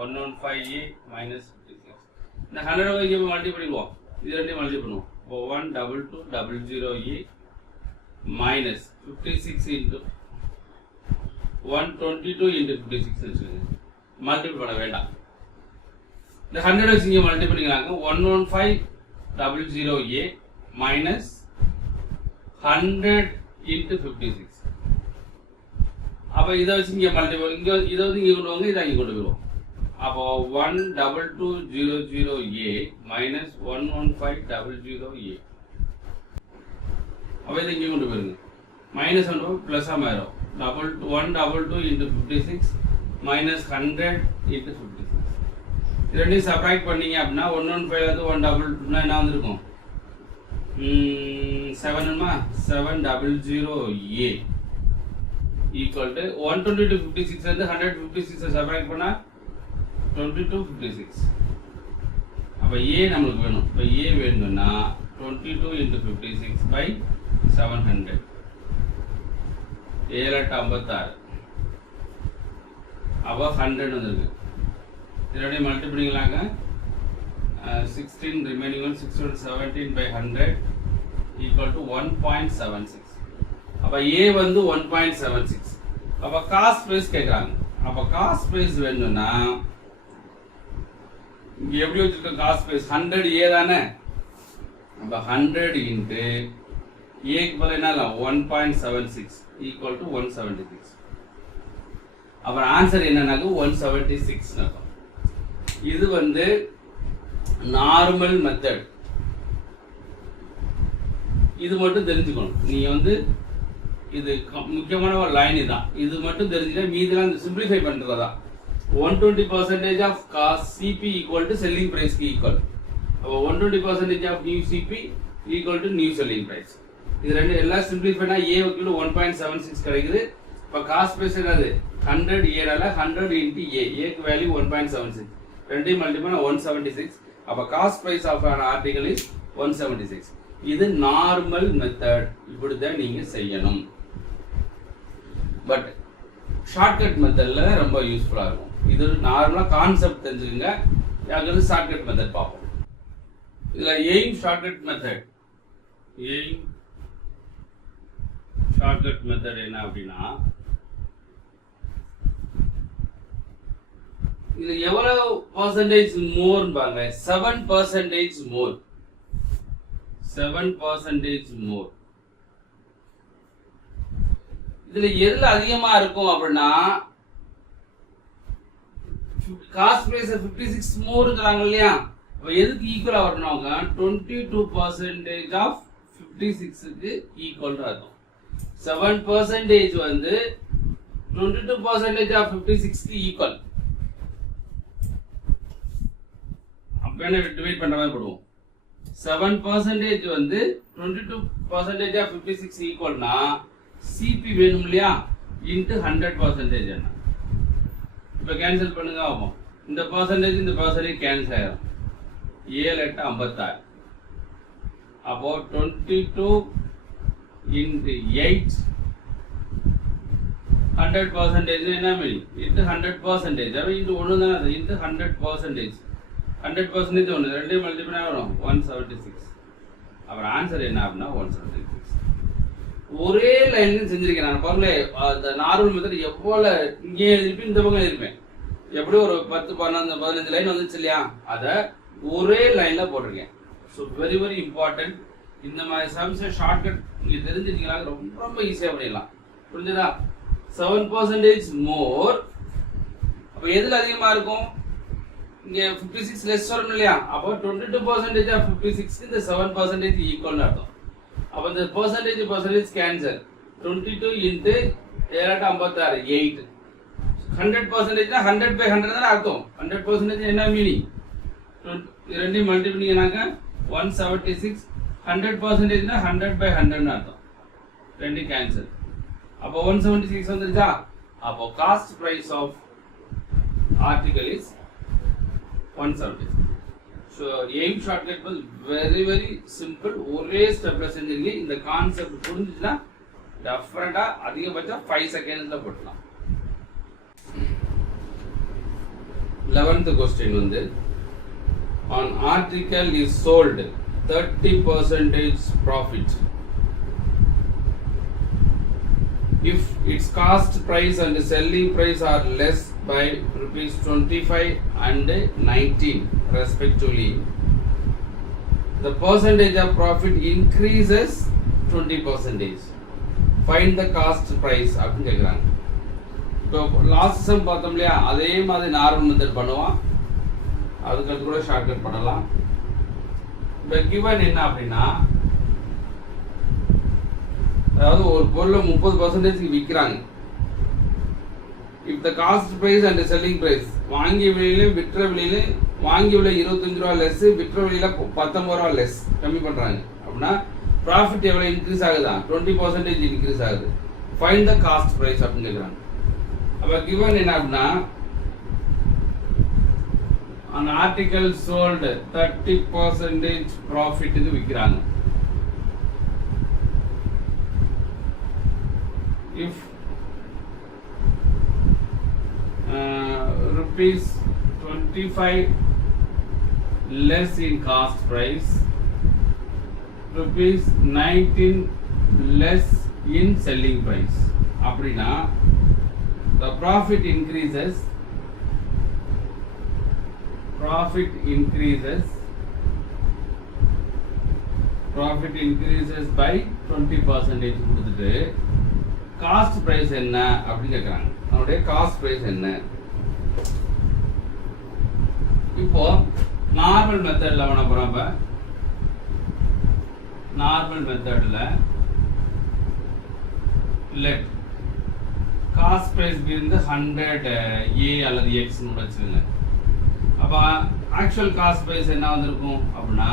115A minus 56. இந்த 100 இங்கே மல்டி பண்ணிடுவோம், இது ரெண்டையும் மல்டி பண்ணுவோம். இப்போ 12200A minus 56 into 122 into 56 வச்சுக்கோங்க. மல்டிபிள் பண்ண வேண்டாம். இந்த 100 வச்சு இங்கே மல்டி பண்ணிக்கலாங்க. 11500A minus 100 into 56. அப்போ இதை வச்சு இங்கே மல்டிபிள், இங்கே இதை வந்து இங்கே கொண்டு வாங்க, இதை இங்கே கொண்டு போயிடுவோம். அப்போ 12200A minus 11500A. அப்போ இதை இங்கே கொண்டு போயிருங்க. மைனஸ் ஒன்று ப்ளஸ்ஸாக மாறும். 122 into 56 minus 100 into 56. இது ரெண்டையும் சப்ராக்ட் பண்ணீங்க அப்படின்னா 115 வந்து 122 என்ன வந்துருக்கும்? 700A equal to 120 to 56 வந்து 156 சப்ராக்ட் பண்ணா 22 56. அப்ப A நமக்கு வேணும். இப்ப A வேணும்னா 22 into 56 by 700. 756. அப்ப 100 வந்திருக்கு. இதோட மல்டிப்ளை பண்ணிக்கலாங்க. 16 remaining one 617 by 100 equal to 1.76. அப்ப A வந்து 1.76. அப்ப காஸ்ட் பிரைஸ் கேக்குறாங்க. அப்ப காஸ்ட் பிரைஸ் வேணும்னா இங்க எப்படி வச்சிருக்க காஸ்ட் பிரைஸ் 100A தானே. அப்ப 100 into A க்கு பதிலா என்ன 1.76 equal to 176. அப்ப ஆன்சர் என்னன்னாக்க 176 இருக்கும். இது வந்து நார்மல் மெத்தட். இது மட்டும் தெரிஞ்சுக்கணும். நீங்க வந்து இது முக்கியமான ஒரு லைன் தான். இது மட்டும் தெரிஞ்சுட்டா மீதிலாம் இந்த சிம்பிளிஃபை பண்றதா. 120% of cost CP equal to selling price க்கு equal. அப்போ 120% of new CP equal to new selling price. இது ரெண்டு எல்லாம் சிம்பிளிஃபை பண்ணா A க்கு 1.76 கிடைக்குது. இப்போ காஸ்ட் பிரைஸ் என்னது 100A னால 100 into A. A க்கு வேல்யூ 1.76. ரெண்டையும் மல்டிப்ளை பண்ணா 176. அப்ப cost price of an article is 176. இது நார்மல் மெத்தட். இப்படி தான் நீங்க செய்யணும். பட் ஷார்ட்கட் மெத்தட்ல ரொம்ப யூஸ்ஃபுல்லா இருக்கும். இது நார்மலா கான்செப்ட் தெரிஞ்சுக்கங்க. அதுக்கு ஷார்ட்கட் மெத்தட் பார்ப்போம். இதுல aim shortcut method. Aim shortcut method என்ன அப்படின்னா இது எவ்வளவு பர்சன்டேஜ் மோர் பாருங்க. 7% மோர். 7% மோர். இதுல எதுல அதிகமா இருக்கும் அப்படின்னா காஸ்ட் பிரைஸ் 56 மோர்ங்கறாங்க இல்லையா. அப்ப எதுக்கு ஈக்குவலா வரணும்ங்க 22% ஆஃப் 56க்கு ஈக்குவலா இருக்கும். 7% வந்து 22% ஆஃப் 56க்கு ஈக்குவல். அப்ப டிவைட் பண்ற மாதிரி போடுவோம். 7% வந்து 22% ஆஃப் 56 ஈக்குவல்னா CP வேணும் இல்லையா இன்டு 100% என்ன. இப்ப கேன்சல் பண்ணுங்க ஆகும். இந்த பர்சன்டேஜ் இந்த பர்சன்டேஜ் கேன்சல் ஆயிரும். 7 8 56. அப்போ 22 into 8 100% என்ன மீன் இன்டு 100%. அப்ப இன்டு 1 தான அது இன்டு 100%. 100% ஒன்று ரெண்டையும் மல்டிப்ளை வரும் 176. அப்புறம் ஆன்சர் என்ன அப்படின்னா 176. ஒரே லைன்ல செஞ்சிருக்கேன் நான். பாருங்களே அந்த நார்மல் மெத்தட் எவ்வளவு இங்கே எழுதிருப்பேன், இந்த பக்கம் எழுதிருப்பேன். எப்படி ஒரு 10 15 லைன் வந்துச்சு இல்லையா, அதை ஒரே லைன்ல போட்டிருக்கேன். So very very important. இந்த மாதிரி சம்ஸ் ஷார்ட்கட் நீங்க தெரிஞ்சுட்டீங்களா ரொம்ப ரொம்ப ஈஸியா பண்ணிடலாம். புரிஞ்சுதா? 7% மோர். அப்ப எதுல அதிகமா இருக்கும் இங்க 56 லெஸ் வரும் இல்லையா. அப்போ 22% ஆஃப் 56க்கு இந்த 7% ஈக்குவல்னு அர்த்தம். அப்ப இந்த பர்சன்டேஜ் கேன்சல். 22 into 756 8. 100% 100 by 100 தான் அர்த்தம். 100% என்ன மீனிங்? ரெண்டையும் மல்டிப்ளை பண்ணீங்கனாக்க 176. 100% 100 by 100 னு அர்த்தம். ரெண்டு கேன்சல். அப்போ 176 வந்துருச்சா? அப்போ cost price of article is 176. So aim shortcut was very very simple. ஒரே ஸ்டெப்ல செஞ்சிருக்கீங்க. இந்த கான்செப்ட் புரிஞ்சுச்சுன்னா டெஃபரட்டா அதிகபட்சம் 5 செகண்ட்ஸ்ல போடலாம். 11th क्वेश्चन வந்து on article is sold 30% profit. If its cost price and selling price are less by rupees 25 and 19 respectively, the percentage of profit increases 20%. Find the cost price அப்படின்னு கேட்குறாங்க. இப்போ லாஸ்ட் சம் பார்த்தோம் இல்லையா, அதே மாதிரி normal method பண்ணுவோம். அதுக்கடுத்து கூட ஷார்ட்கட் பண்ணலாம். இப்போ கிவன் என்ன அப்படின்னா, அதாவது ஒரு பொருளை 30% விற்கிறாங்க. If the cost price and selling price, வாங்கிய விலையில விற்ற விலையில, வாங்கிய விலை 25 ரூபா லெஸ், விற்ற விலையில 19 ரூபா லெஸ் கம்மி பண்றாங்க அப்படின்னா ப்ராஃபிட் எவ்வளவு இன்க்ரீஸ் ஆகுதா? 20% இன்க்ரீஸ் ஆகுது. ஃபைண்ட் த காஸ்ட் பிரைஸ் அப்படின்னு கேட்குறாங்க. அப்போ கிவன் என்ன அப்படின்னா, an article sold 30% profit இது விற்கிறாங்க. If rupees 25 less in cost price, rupees 19 less in selling price, அப்படின்னா the profit increases by 20% கொடுத்துட்டு காஸ்ட் பிரைஸ் என்ன அப்படின்னு கேட்குறாங்க. நம்மளுடைய காஸ்ட் பிரைஸ் என்ன? இப்போ நார்மல் மெத்தட்ல பண்ண போறோம். நார்மல் மெத்தட்ல லெட் காஸ்ட் பிரைஸ் இருந்து 100 A அல்லது X னு வச்சுக்கோங்க. அப்ப ஆக்சுவல் காஸ்ட் பிரைஸ் என்ன வந்திருக்கும் அப்படின்னா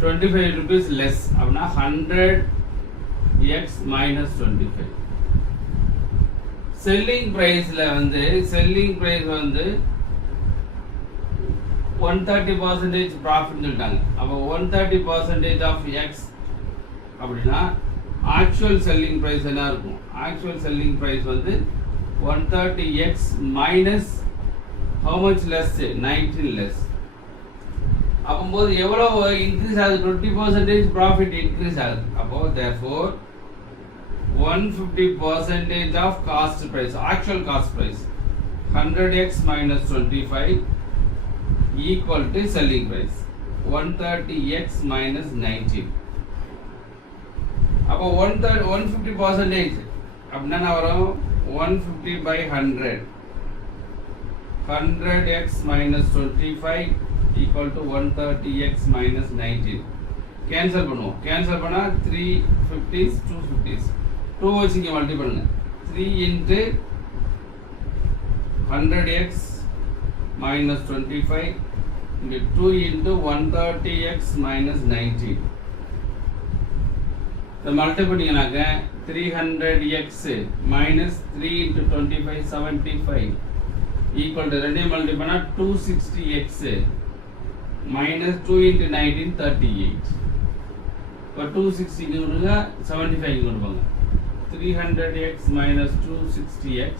25 rupees லெஸ் அப்படின்னா 100 X minus 25. செல்லிங் பிரைஸ்ல வந்து 130% ப்ராஃபிட் சொல்லிட்டாங்க. அப்போ 130% ஆஃப் X அப்படின்னா ஆக்சுவல் செல்லிங் பிரைஸ் என்ன இருக்கும்? ஆக்சுவல் செல்லிங் பிரைஸ் வந்து 130X minus how much less? 19 less. அப்போது எவ்வளவு இன்க்ரீஸ் ஆகுது? 20% ப்ராஃபிட் இன்க்ரீஸ் ஆகுது. அப்போ therefore 150% of cost price, actual cost price 100X minus 25 equal to selling price 130X minus 19. அப்போ 150% அப்படின்னா வரும் 150 by 100, 100X minus 25 equal to 130X minus 19. Cancel பண்ணுவோம். Cancel பண்ணா 350s 250s 2 வச்சு இங்கே மல்டி பண்ணுங்க. 3 into 100X minus 25 இங்கே 2 into 130X minus 19. இதை மல்டி பண்ணிங்கனாக்க 300X minus 3 into 25 75 equal to ரெண்டையும் மல்டி பண்ணா 260X minus 2 into 19 38. இப்போ 260 இங்கே கொடுங்க, 75 இங்கே கொடுப்பாங்க. 300X minus 260X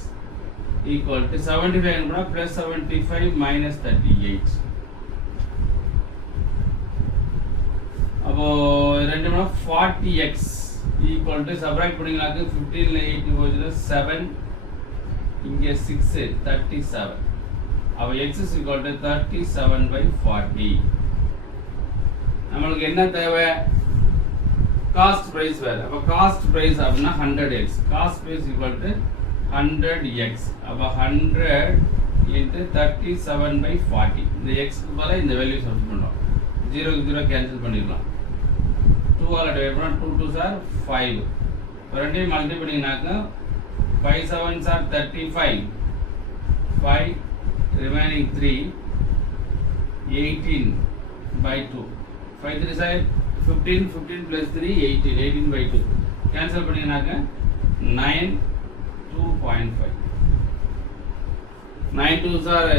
equal to 75 plus 75 minus 38. அப்போ 40X equal to subtract பண்ணிங்கனாக்க 15 ல 8 போச்சுன்னா 7, இங்கே 6 37. அப்போ X is equal to 37 by 40. நம்மளுக்கு என்ன தேவை? காஸ்ட் பிரைஸ் வேற. அப்ப காஸ்ட் பிரைஸ் அப்படின்னா 100X. Cost price equal to 100X. அப்ப 100 into 37 by 40. இந்த X க்கு பதிலா இந்த வேல்யூ சப்ஸ்டிட் பண்றோம். 0 க்கு 0 கேன்சல் பண்ணிடலாம். 2 ஆல டிவைட் பண்ணா 2 2s are 5. ரெண்டையும் multi பண்ணீங்கனாக்க 5 7s are 35. 5 remaining 3 18 by 2. 5 3s are 15, 15 plus 3 18, 18 by 2 cancel பண்ணிங்கனாக்க 9 2.5. 9 2s are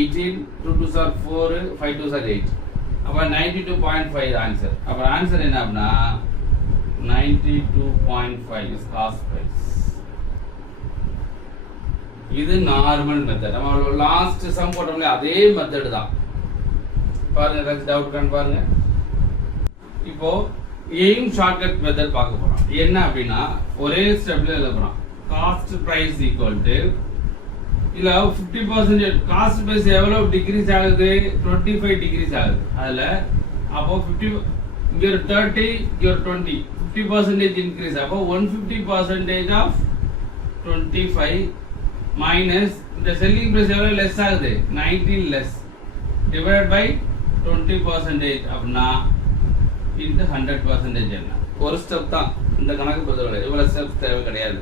18, 2 2s are 4, 5 2s are 8. அப்ப 92.5 ஆன்சர். அப்ப ஆன்சர் என்ன அப்படின்னா 92.5 is cost price. இது நார்மல் மெத்தட். நம்ம லாஸ்ட் சம் போட்டோம்ல அதே மெத்தட் தான். பாருங்க, ஏதாச்சும் டவுட் கான் பாருங்க. இப்போ எய்ம் ஷார்ட்கட் மெத்தட் பார்க்க போறோம். என்ன அப்படின்னா ஒரே ஸ்டெப்ல எழுத போறோம். காஸ்ட் பிரைஸ் ஈக்குவல் டு இல்ல 50% காஸ்ட் பிரைஸ் எவ்வளவு டிகிரீஸ் ஆகுது? 25 டிகிரீஸ் ஆகுது. அதுல அப்போ 50 இங்க ஒரு 30 இங்க ஒரு 20 50% இன்க்ரீஸ். அப்போ 150% ஆஃப் 25 மைனஸ் இந்த செல்லிங் பிரைஸ் எவ்வளவு லெஸ் ஆகுது? 19 லெஸ் டிவைட் பை 20% அப்படின்னா இன்டு 100% என்ன? ஒரு ஸ்டெப் தான் இந்த கணக்கு பொறுத்தவரை. இவ்வளவு ஸ்டெப்ஸ் தேவை கிடையாது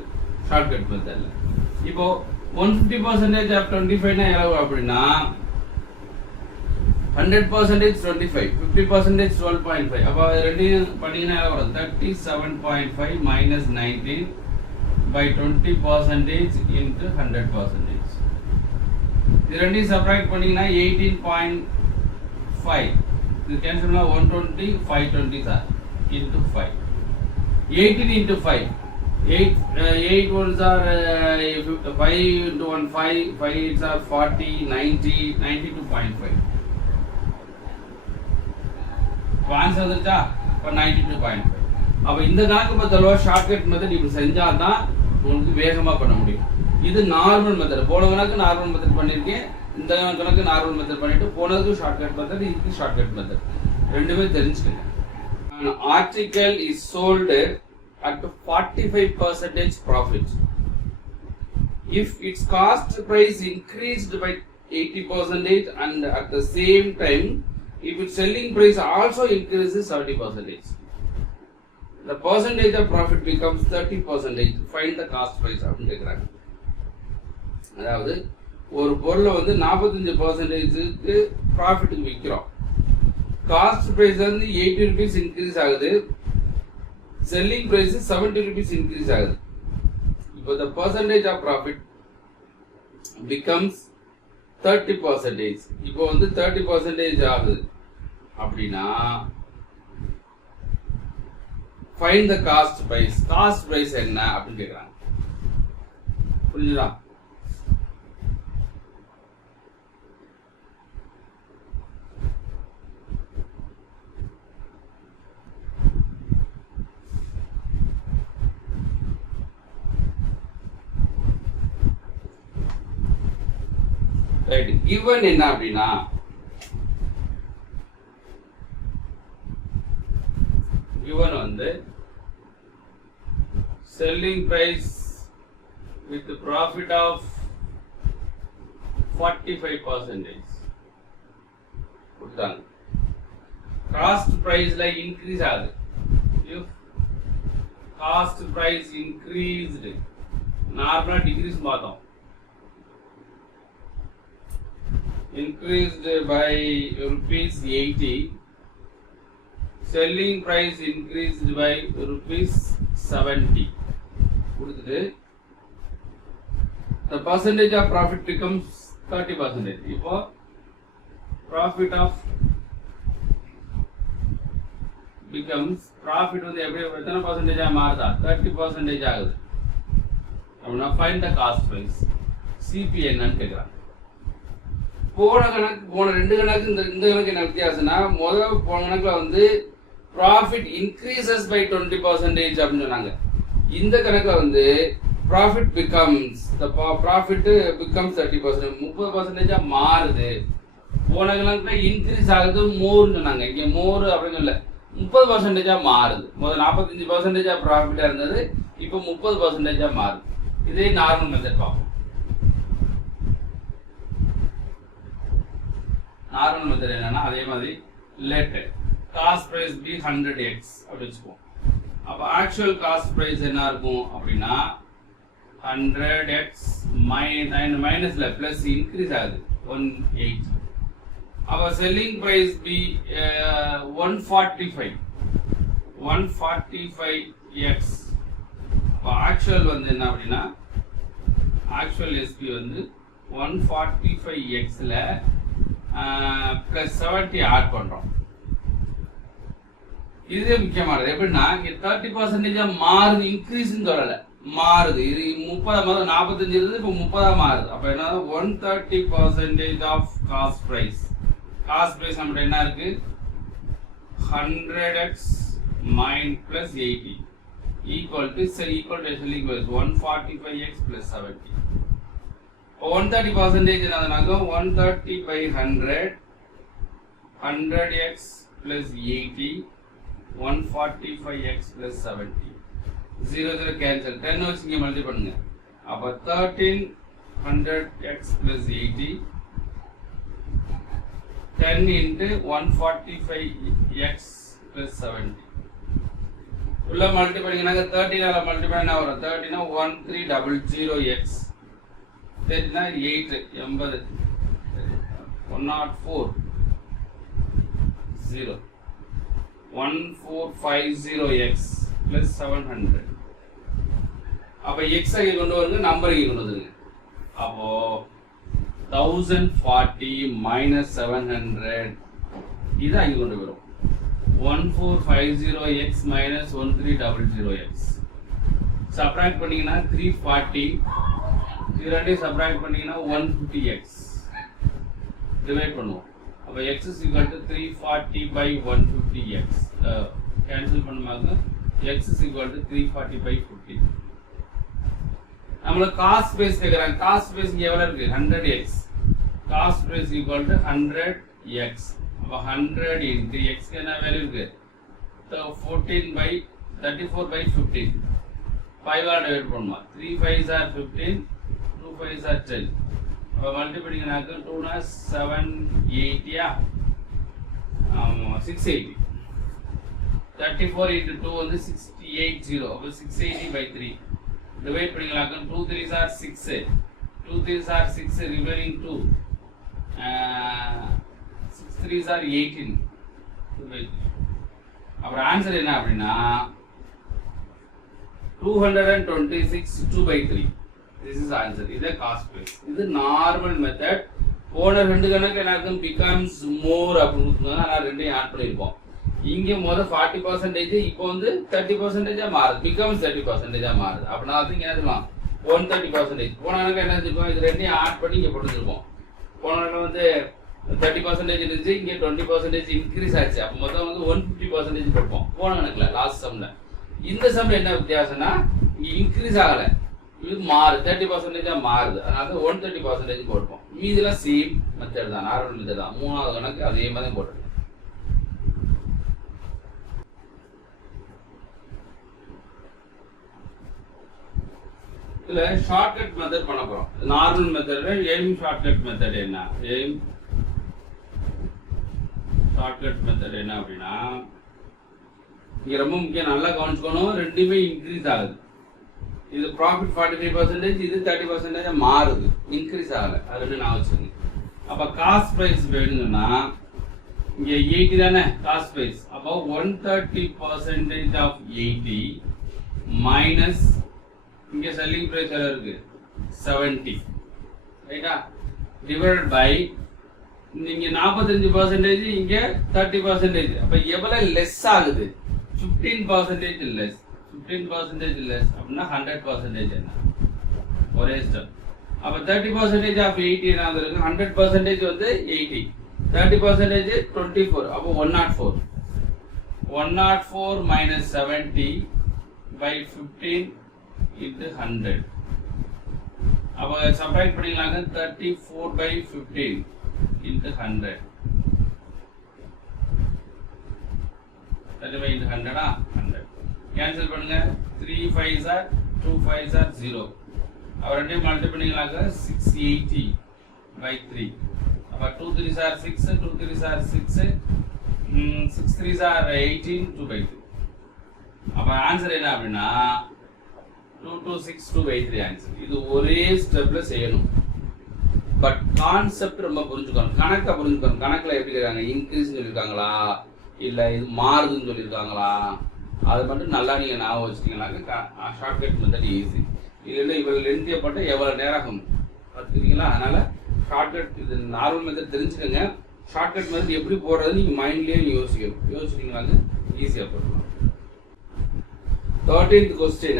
ஷார்ட்கட் மெத்தட்ல. இப்போ 150% ஆஃப் 25 எவ்வளவு அப்படின்னா 100% 25 50% 12.5. அப்போ ரெண்டையும் பண்ணீங்கன்னா எவ்வளவு வரும்? 37.5 minus 19 by 20% into 100%. இது ரெண்டையும் சப்ட்ராக்ட் பண்ணீங்கன்னா 18.5. இது கேன்சல் பண்ணா 120 520 sir into 5. 18 into 5 8 ones are 5 into 1 5 5 8s are 40 90 92.5. Answer வந்துச்சா? இப்போ 92.5. அப்ப இந்த கணக்கு மெத்தட்ல ஷார்ட்கட் மெத்தட் இப்படி செஞ்சாதான் உங்களுக்கு வேகமா பண்ண முடியும். இது நார்மல் மெத்தட். போன கணக்கு நார்மல் மெத்தட் பண்ணிருக்கேன், இந்த கணக்கு நார்மல் மெத்தட் பண்ணிட்டு போனதுக்கு ஷார்ட்கட் மெத்தட், இதுக்கு ஷார்ட்கட் மெத்தட் ரெண்டுமே தெரிஞ்சுக்கங்க. An article is sold at 45% profit. If its cost price increased by 80% and at the same time if its selling price also increases 70%, the percentage of profit becomes 30%. Find the cost price அப்படின்னு கேக்குறாங்க. அதாவது ஒரு பொருளை வந்து 45%க்கு ப்ராஃபிட்டுக்கு விற்கிறோம். Cost price வந்து 80 rupees increase ஆகுது, selling price 70 rupees increase ஆகுது. இப்போ the percentage of profit becomes 30%. இப்போ வந்து 30% ஆகுது அப்படின்னா find the cost price. Cost price என்ன அப்படின்னு கேக்குறாங்க. புரியுதா? ரைட். given என்ன அப்படின்னா given வந்து selling price with the profit of 45%. கொடுத்தாங்க. காஸ்ட் பிரைஸ்ல இன்க்ரீஸ் ஆகுது. if காஸ்ட் பிரைஸ் increased, நார்மலா டிகிரீஸ் பார்த்தோம், increased by rupees 80, selling price increased by rupees 70. கொடுத்துட்டு the percentage of profit becomes 30%. இப்போ profit of becomes profit வந்து எப்படி எத்தனை பர்சன்டேஜா மாறுதா? 30% ஆகுது. அப்படின்னா find the cost price. CP என்னன்னு கேட்குறாங்க. போன ரெண்டு கணக்கு இந்த கணக்கு என்ன வித்தியாசம்னா, போன கணக்குல வந்து ப்ராஃபிட் இன்க்ரீசஸ் பை 20% அப்படின்னு சொன்னாங்க. இந்த கணக்குல வந்து ப்ராஃபிட் பிகம்ஸ் 30%, 30% மாறுது. போன கணக்குல இன்க்ரீஸ் ஆகுது மோர்னு சொன்னாங்க, இங்க மோர் அப்படின்னு இல்ல, 30% மாறுது. முதல்ல 45% ப்ராஃபிட்டா இருந்தது, இப்போ 30% மாறுது. இதே நார்மல் மெத்தட் பார்ப்போம். நார்மல் மெத்தட் என்னன்னா அதே மாதிரி let cost price B 100x அப்படி வச்சுப்போம். அப்போ ஆக்சுவல் காஸ்ட் பிரைஸ் என்ன இருக்கும் அப்படின்னா 100x மைனஸ்ல பிளஸ் இன்க்ரீஸ் ஆகுது 18. அப்போ செல்லிங் பிரைஸ் பி 145x. அப்போ ஆக்சுவல் வந்து என்ன அப்படின்னா ஆக்சுவல் எஸ்பி வந்து 145xல பிளஸ் 70 ஆட் பண்றோம். இதுவே முக்கியமானது. எப்படின்னா 30% மாறுது, இன்க்ரீஸ் சொல்லல, மாறுது. இது 30 45 இருந்து இப்போ 30 மாறுது. அப்ப என்ன 130% of cost price. Cost price நம்மகிட்ட என்ன இருக்கு 100x plus 80 equal to 145x plus 70. 130% என்னதுனாக்க 130 by 100 100x plus 80 145x plus 70. 0 0 cancel. 10 வச்சு இங்க மல்டிப்ளை பண்ணுங்க. அப்ப 1300x plus 80 10 into 145x plus 70. உள்ள மல்டிப்ளை பண்ணீங்கன்னாக்க 13 ஆல மல்டிப்ளை என்ன வரும் 13 னா 1300x 13 னா 8 80 104 0 1450x plus 700. அப்ப x ஐ கொண்டு வருங்க நம்பர் இங்க கொண்டு வந்துருங்க. அப்போ 1040 minus 700 இது அங்க கொண்டு வரும் 1450x minus 1300x. சப்ட்ராக்ட் பண்ணீங்கன்னா 340 இது ரெண்டையும் சப்ட்ராக்ட் பண்ணீங்கன்னா 150x டிவைட் பண்ணுவோம். அப்ப x is equal to 340 by 150x. Cancel பண்ணுவாங்க x is equal to 340 by 50. நம்மள காஸ்ட் பேஸ் கேக்குறாங்க. காஸ்ட் பேஸ் இங்க எவ்வளவு இருக்கு 100x. Cost base equal to 100x. அப்ப 100 into x என்ன வேல்யூ இருக்கு 14 by 34 by 15. 5 ஆல டிவைட் பண்ணுமா 3 5s are 15 2 5s are 10. அப்ப மல்டிப்ளை பண்ணீங்கனாக்க 2 னா 780 யா 680. 34 into 2 வந்து 680. அப்ப 680 by 3 divide பண்ணீங்கனாக்க 2 3s are 6 2 3s are 6 remaining 2 6 3s are 18 2 by 3. அப்புறம் ஆன்சர் என்ன அப்படின்னா 226 2 by 3. This is answer. இது காஸ்ட் பிரைஸ். இது நார்மல் மெத்தட். போன ரெண்டு கணக்கு எனக்கு becomes more அப்படினா நான் ரெண்டையும் ஆட் பண்ணிருப்போம். இங்க மொத 40% இப்போ வந்து 30% மாறுது. becomes 30% மாறுது. அப்படினா அது என்ன சொல்லலாம் 130%. போன கணக்கு என்ன செஞ்சிருப்போம் இது ரெண்டையும் ஆட் பண்ணி இங்க போட்டுருப்போம். போன கணக்கு வந்து 30% இருந்துச்சு இங்க 20% இன்க்ரீஸ் ஆச்சு. அப்ப மொத்தம் வந்து 150% போடுவோம். போன கணக்குல லாஸ்ட் சம்ல. இந்த சம்ல என்ன வித்தியாசம்னா இங்க இன்க்ரீஸ் ஆகல. இது மாறு 30% மாறுது. அதனால 130% போடுவோம். மீதில சேம் மெத்தட் தான் நார்மல் மெத்தட் தான். மூணாவது கணக்கு அதே மாதிரி போடுறோம். இதுல ஷார்ட்கட் மெத்தட் பண்ண போறோம். நார்மல் மெத்தட்ல எய்ம் ஷார்ட்கட் மெத்தட் என்ன? எய்ம் ஷார்ட்கட் மெத்தட் என்ன அப்படின்னா இங்க ரொம்ப முக்கியம் நல்லா கவனிச்சுக்கணும். ரெண்டுமே இன்க்ரீஸ் ஆகுது. இது ப்ராஃபிட் 45% இது 30% மாறுது. இன்க்ரீஸ் ஆகல. அது ரெண்டு நான் வச்சுக்கோங்க. அப்ப காஸ்ட் பிரைஸ் வேணும்னா இங்க 80 தானே காஸ்ட் பிரைஸ். அப்போ 130% ஆஃப் 80 மைனஸ் இங்க செல்லிங் பிரைஸ் எவ்வளவு இருக்கு 70 ரைட்டா டிவைடட் பை நீங்க 45% இங்க 30%. அப்ப எவ்வளவு லெஸ் ஆகுது 15% லெஸ். 15% லெஸ் அப்படின்னா 100% என்ன ஒரே ஸ்டெப். அப்ப 30% ஆஃப் 80 என்ன இருக்கு 100% வந்து 80 30% 24 அப்ப 104 104 minus 70 by 15 into 100. அப்ப சப்ட்ராக்ட் பண்ணிடலாங்க 34 by 15 into 100. 35 into 100 100. கேன்சல் பண்ணுங்க 3 5s are 2 5s are 0. அப்ப ரெண்டையும் மல்டிப்ளை பண்ணிடலாங்க 680 by 3. அப்ப 2 3s are 6 2 3s are 6 6 3s are 18 2 by 3. அப்ப ஆன்சர் என்ன அப்படின்னா 226 2 by 3 ஆன்சர். இது ஒரே ஸ்டெப்ல செய்யணும். பட் கான்செப்ட் ரொம்ப புரிஞ்சுக்கணும். கணக்கை புரிஞ்சுக்கணும். கணக்குல எப்படி இருக்காங்க இன்க்ரீஸ் சொல்லியிருக்காங்களா இல்ல இது மாறுதுன்னு சொல்லியிருக்காங்களா அது மட்டும் நல்லா நீங்க ஞாபகம் வச்சுட்டீங்கன்னாக்க ஷார்ட்கட் மெத்தட் ஈஸி. இல்லைன்னா இவ்வளவு லென்த்தியா போட்டு எவ்வளவு நேரம் ஆகும் பார்த்துக்கிறீங்களா. அதனால ஷார்ட்கட் இது நார்மல் மெத்தட் தெரிஞ்சுக்கோங்க. ஷார்ட்கட் மெத்தட் எப்படி போடுறது நீங்க மைண்ட்லயே யோசிக்கணும். யோசிச்சிட்டீங்கன்னாக்க ஈஸியா போடலாம். 13th question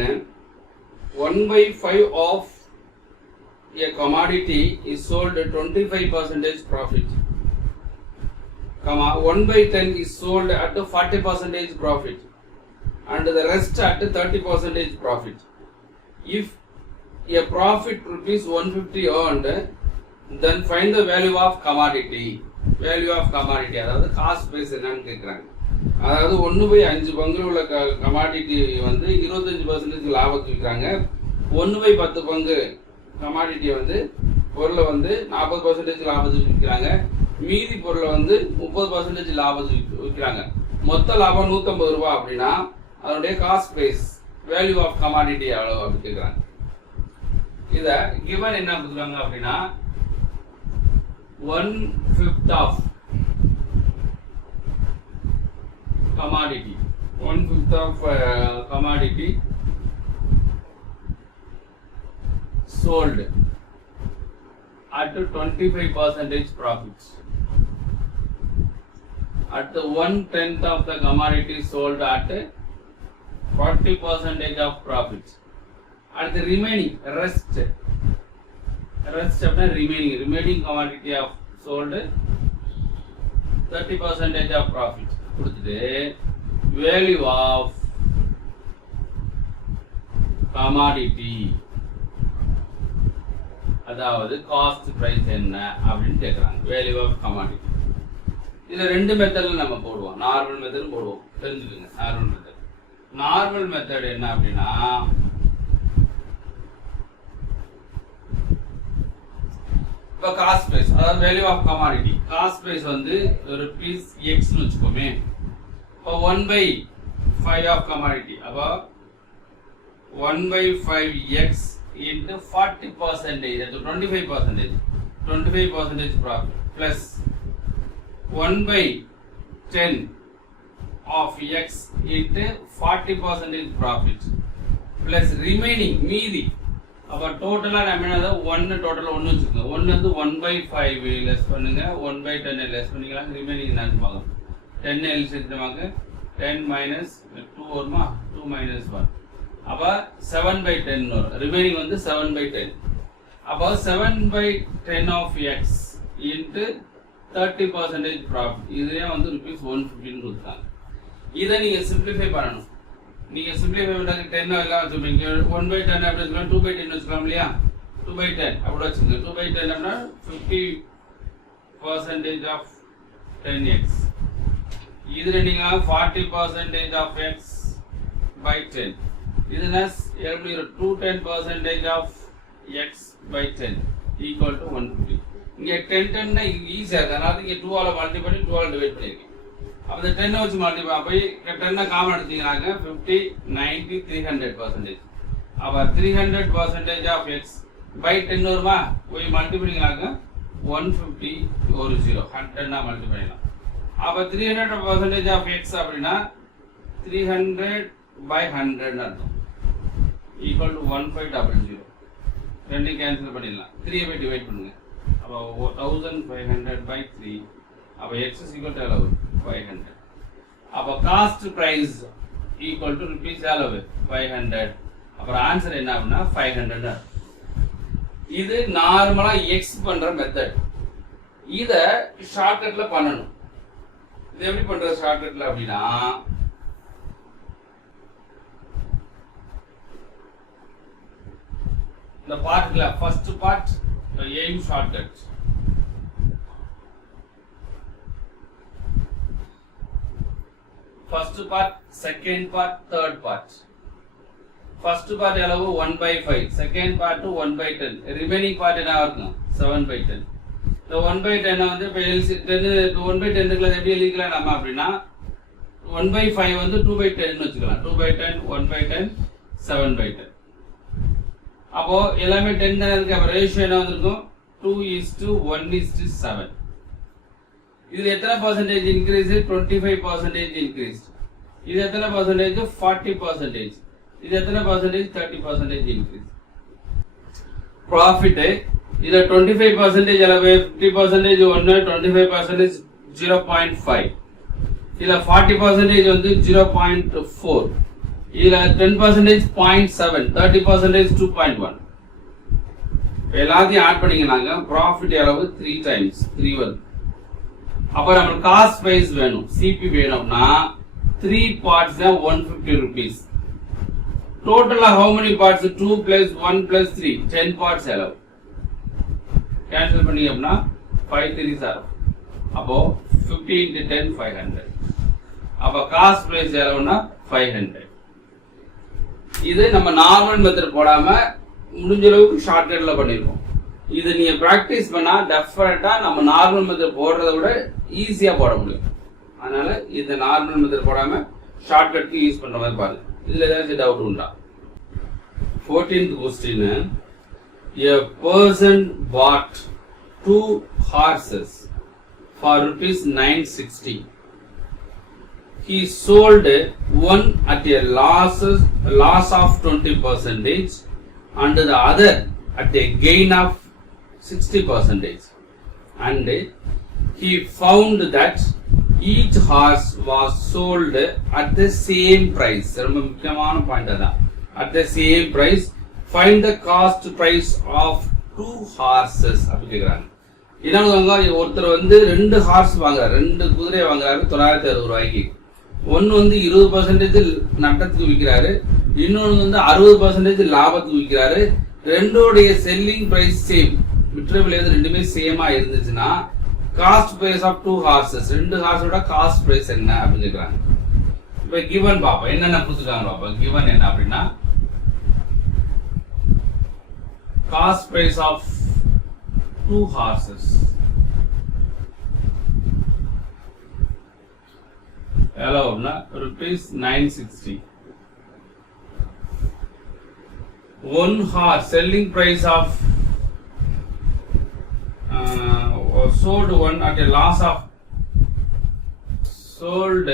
1/5 of a commodity is sold at 25% profit, 1/10 is sold at 40% profit, and the rest at 30% profit. If a profit rupees 150 earned, then find the value of commodity. Value of commodity அதாவது cost price என்னன்னு கேட்குறாங்க. அதாவது 1/5 பங்குல உள்ள commodity வந்து 25% லாபத்துக்கு விற்கிறாங்க. 1/10 பங்கு கமாடிட்டியை வந்து பொருளை வந்து 40% லாபத்துக்கு விற்கிறாங்க. மீதி பொருளை வந்து 30% லாபத்துக்கு விற்கிறாங்க. மொத்த லாபம் 150 ரூபாய் அப்படின்னா அதனுடைய cost price value of commodity எவ்வளவு அப்படின்னு கேட்குறாங்க. இதை கிவன் என்ன கொடுக்குறாங்க அப்படின்னா 1/5 of commodity, 1/5 of commodity sold at 25% profits, at 1/10 of the commodity sold at 40% of profits, at the remaining rest of the remaining commodity of sold 30% of profit கொடுத்துட்டு value of commodity அதாவது cost price என்ன அப்படின்னு கேட்குறாங்க. Value of commodity இதில் 2 மெத்தடில் நம்ம போடுவோம். Normal மெத்தடும் போடுவோம், தெரிஞ்சுக்கோங்க. நார்மல் மெத்தட் என்ன அப்படின்னா இப்போ காஸ்ட் பிரைஸ் அதாவது value of commodity cost price வந்து ருபீஸ் எக்ஸ்னு வச்சுக்கோமே. இப்போ 1/5 ஆஃப் கமாடிட்டி அப்போ 1/5 x into 40%, that's 25% profit plus 1/10 of x into 40% profit plus remaining மீதி. அப்போ டோட்டலாக நம்ம என்ன 1 டோட்டலாக 1 வச்சுக்கோங்க. 1 வந்து 1/5 லெஸ் பண்ணுங்க, 1/10 லெஸ் பண்ணிக்கலாம். ரிமைனிங் என்னன்னு பார்க்கலாம். 10 சேர்த்துமாங்க 10 minus 2 வருமா, 2 minus 1 அப்போ 7/10 வரும். ரிமைனிங் வந்து 7/10. அப்போ 7/10 of x into 30% ப்ராஃபிட். இதுலேயே வந்து ருபீஸ் 150 கொடுத்தாங்க. இதை நீங்கள் சிம்பிளிஃபை பண்ணணும். நீங்கள் சிம்பிளிஃபை பண்ணுறது 10 எல்லாம் வச்சுருப்பீங்க. 1/10 அப்படி வச்சுக்கலாம், 2/10 வச்சுக்கலாம் இல்லையா. 2/10 அப்படி வச்சுங்க. 2/10 அப்படின்னா 50% of 10x. இதில் நீங்கள் 40% of x by 10. இதுனா 210% of x by 10 equal to 150. இங்கே 10 ஈஸியாக இருக்குது. அதனால இங்கே 2ஆல் மல்டிப்ளை பண்ணி 2ஆல் டிவைட் பண்ணியிருக்கேன். அப்போ இந்த 10 வச்சு மல்டிப்ளை போய் 10 காமன் எடுத்தீங்கன்னாக்க 50, 90, 300%. அப்போ 300% of x by 10 வருமா, போய் மல்டிப்ளைங்கனாக்க 150 ஒரு 0 100 மல்டிப்ளை பண்ணலாம். அப்போ 300% of x அப்படின்னா 300 by 100 அர்த்தம் equal to 1500. ரெண்டு கேன்சல் பண்ணிடலாம். 3 பை டிவைட் பண்ணுங்க. அப்போ 1500 by 3. அப்போ x is equal to 500. அப்போ cost price equal to rupees 500. அப்புறம் ஆன்சர் என்ன அப்படின்னா 500. இது நார்மலா எக்ஸ் பண்ற மெத்தட். இத ஷார்ட்கட்ல பண்ணணும். இது எப்படி பண்றது ஷார்ட்கட்ல அப்படின்னா the part first part aim shortcut. First part, second part, third part. First part எவ்வளவு 1/5, second part 1/10, remaining part என்ன இருக்கும் 7/10. இந்த 1/10 வந்து இப்போ 1/10 எப்படி எழுதிக்கலாம் நம்ம அப்படின்னா 1/5 வந்து 2/10 வச்சுக்கலாம். 2/10, 1/10, 7/10. அப்போ எல்லாமே 10 தான் இருக்கு. அப்போ ரேஷியோ என்ன வந்திருக்கும் 2:1:7. இதுல எத்தனை பர்சன்டேஜ் இன்க்ரீஸ் 25% இன்க்ரீஸ். இது எத்தனை பர்சன்டேஜ் 40%. இது எத்தனை பர்சன்டேஜ் 30% இன்க்ரீஸ். ப்ராஃபிட் இதுல 25% அளவு 50% 1, 25% 0.5. இதுல 40% வந்து 0.4. இதுல 10% 0.7, 30% 2.1. எல்லாத்தையும் ஆட் பண்ணிங்கனாங்க ப்ராஃபிட் அளவு 3 times 3 வருது. அப்ப நமக்கு காஸ்ட் பிரைஸ் வேணும், சிபி வேணும்னா 3 parts தான் 150 rupees. Total how many parts? 2 plus 1 plus 3, 10 parts அளவு. கேன்சல் பண்ணீங்கன்னா 5 3s ஆகும். அப்போ 50 into 10 500. அப்ப காஸ்ட் பிரைஸ் எவ்வளவுனா 500. இது நம்ம நார்மல் மெத்தட் போடாம முடிஞ்ச அளவுக்கு ஷார்ட்கட்ல பண்ணிருக்கோம். இது நீங்க பிராக்டிஸ் பண்ணா டெஃபினட்டா நம்ம நார்மல் மெத்தட் போடுறதை விட ஈஸியா போட முடியும். அதனால இந்த நார்மல் மெத்தட் போடாம ஷார்ட்கட்க்கு யூஸ் பண்ற மாதிரி பாருங்க. இதுல ஏதாச்சும் டவுட் உண்டா? 14th question. A person bought 2 horses for rupees 960. He sold one at a loss of 20% and the other at a gain of 60%. And he found that each horse was sold at the same price. ரொம்ப முக்கியமான point அதான். At the same price. Find the cost price of 2 horses. அப்படி கேக்குறாங்க. என்னங்க ஒருத்தர் வந்து 2 hours வாங்குறாரு, 2 குதிரை வாங்குறாரு 960 ரூபாய்க்கு. ஒன்னு வந்து 20% நட்டத்துக்கு விற்கிறாரு, இன்னொன்னு வந்து 60% லாபத்துக்கு விற்கிறாரு. ரெண்டோடைய செல்லிங் பிரைஸ் சேம், விற்ற விலை ரெண்டுமே சேமா இருந்துச்சுன்னா காஸ்ட் பிரைஸ் ஆஃப் 2 ஹார்சஸ், 2 ஹார்ஸோட காஸ்ட் பிரைஸ் என்ன அப்படின்னு கேக்குறாங்க. இப்ப கிவன் பாப்போம், என்னென்ன கொடுத்துருக்காங்க பாப்போம். கிவன் என்ன அப்படின்னா cost price of 2 horses. Hello, rupees 960. One horse selling price of sold one at a loss of sold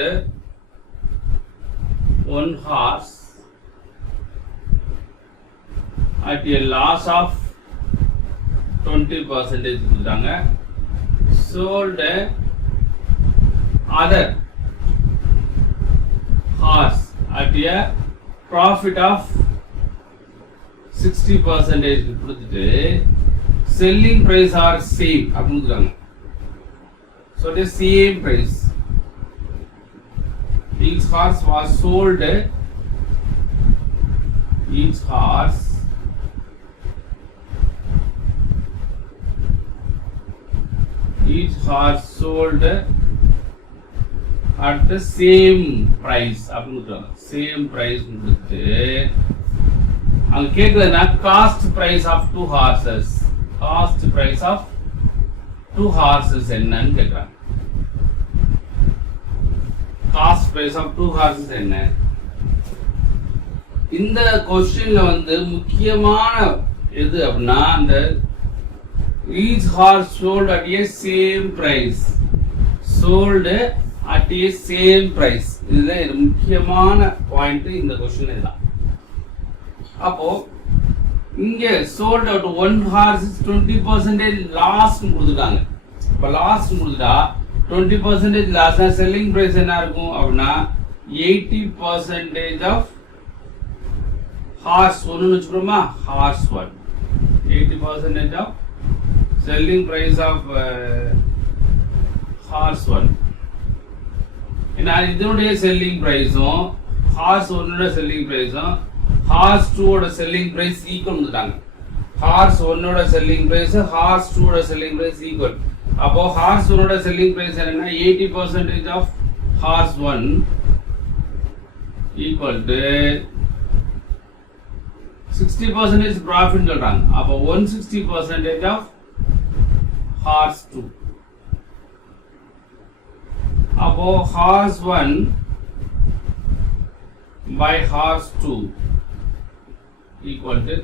one horse at a loss of 20% கொடுத்தாங்க. sold other horse at a profit of 60% கொடுத்துட்டு selling price are same அப்படின்னு கொடுத்தாங்க. so the same price, each horse was sold, each horse sold at the same price அப்படின்னு same price கொடுத்து அங்க கேக்குதுன்னா cost price of 2 horses, cost price of 2 horses என்னன்னு கேக்குறாங்க. Cost price of 2 horses என்ன? இந்த क्वेश्चनல வந்து முக்கியமான எது அப்படின்னா அந்த each horse sold at a same price, sold at a same price. இதுதான் முக்கியமான பாயிண்ட் இந்த क्वेश्चन இதுதான். அப்போ இங்க sold out one horse is 20% loss கொடுத்துட்டாங்க. இப்ப லாஸ் கொடுத்துட்டா 20% லாஸ், செல்லிங் பிரைஸ் என்ன இருக்கும் அப்படின்னா 80% ஆஃப் ஹார்ஸ் ஒன்னு வச்சுக்கிறோமா, horse 1 80% of selling price of horse 1. இதனுடைய செல்லிங் பிரைஸும் ஹார்ஸ் 1 செல்லிங் பிரைஸும் ஹார்ஸ் 2 செல்லிங் பிரைஸ் ஈக்குவல் வந்துட்டாங்க. Horse 1 selling price horse 2 selling price equal. அப்போ ஹார்ஸ் 1 செல்லிங் பிரைஸ் என்னன்னா 80% of horse 1 equal to 60% profit சொல்றாங்க. அப்போ 160% ஆஃப் horse 2. அப்போ horse 1 by horse 2 equal to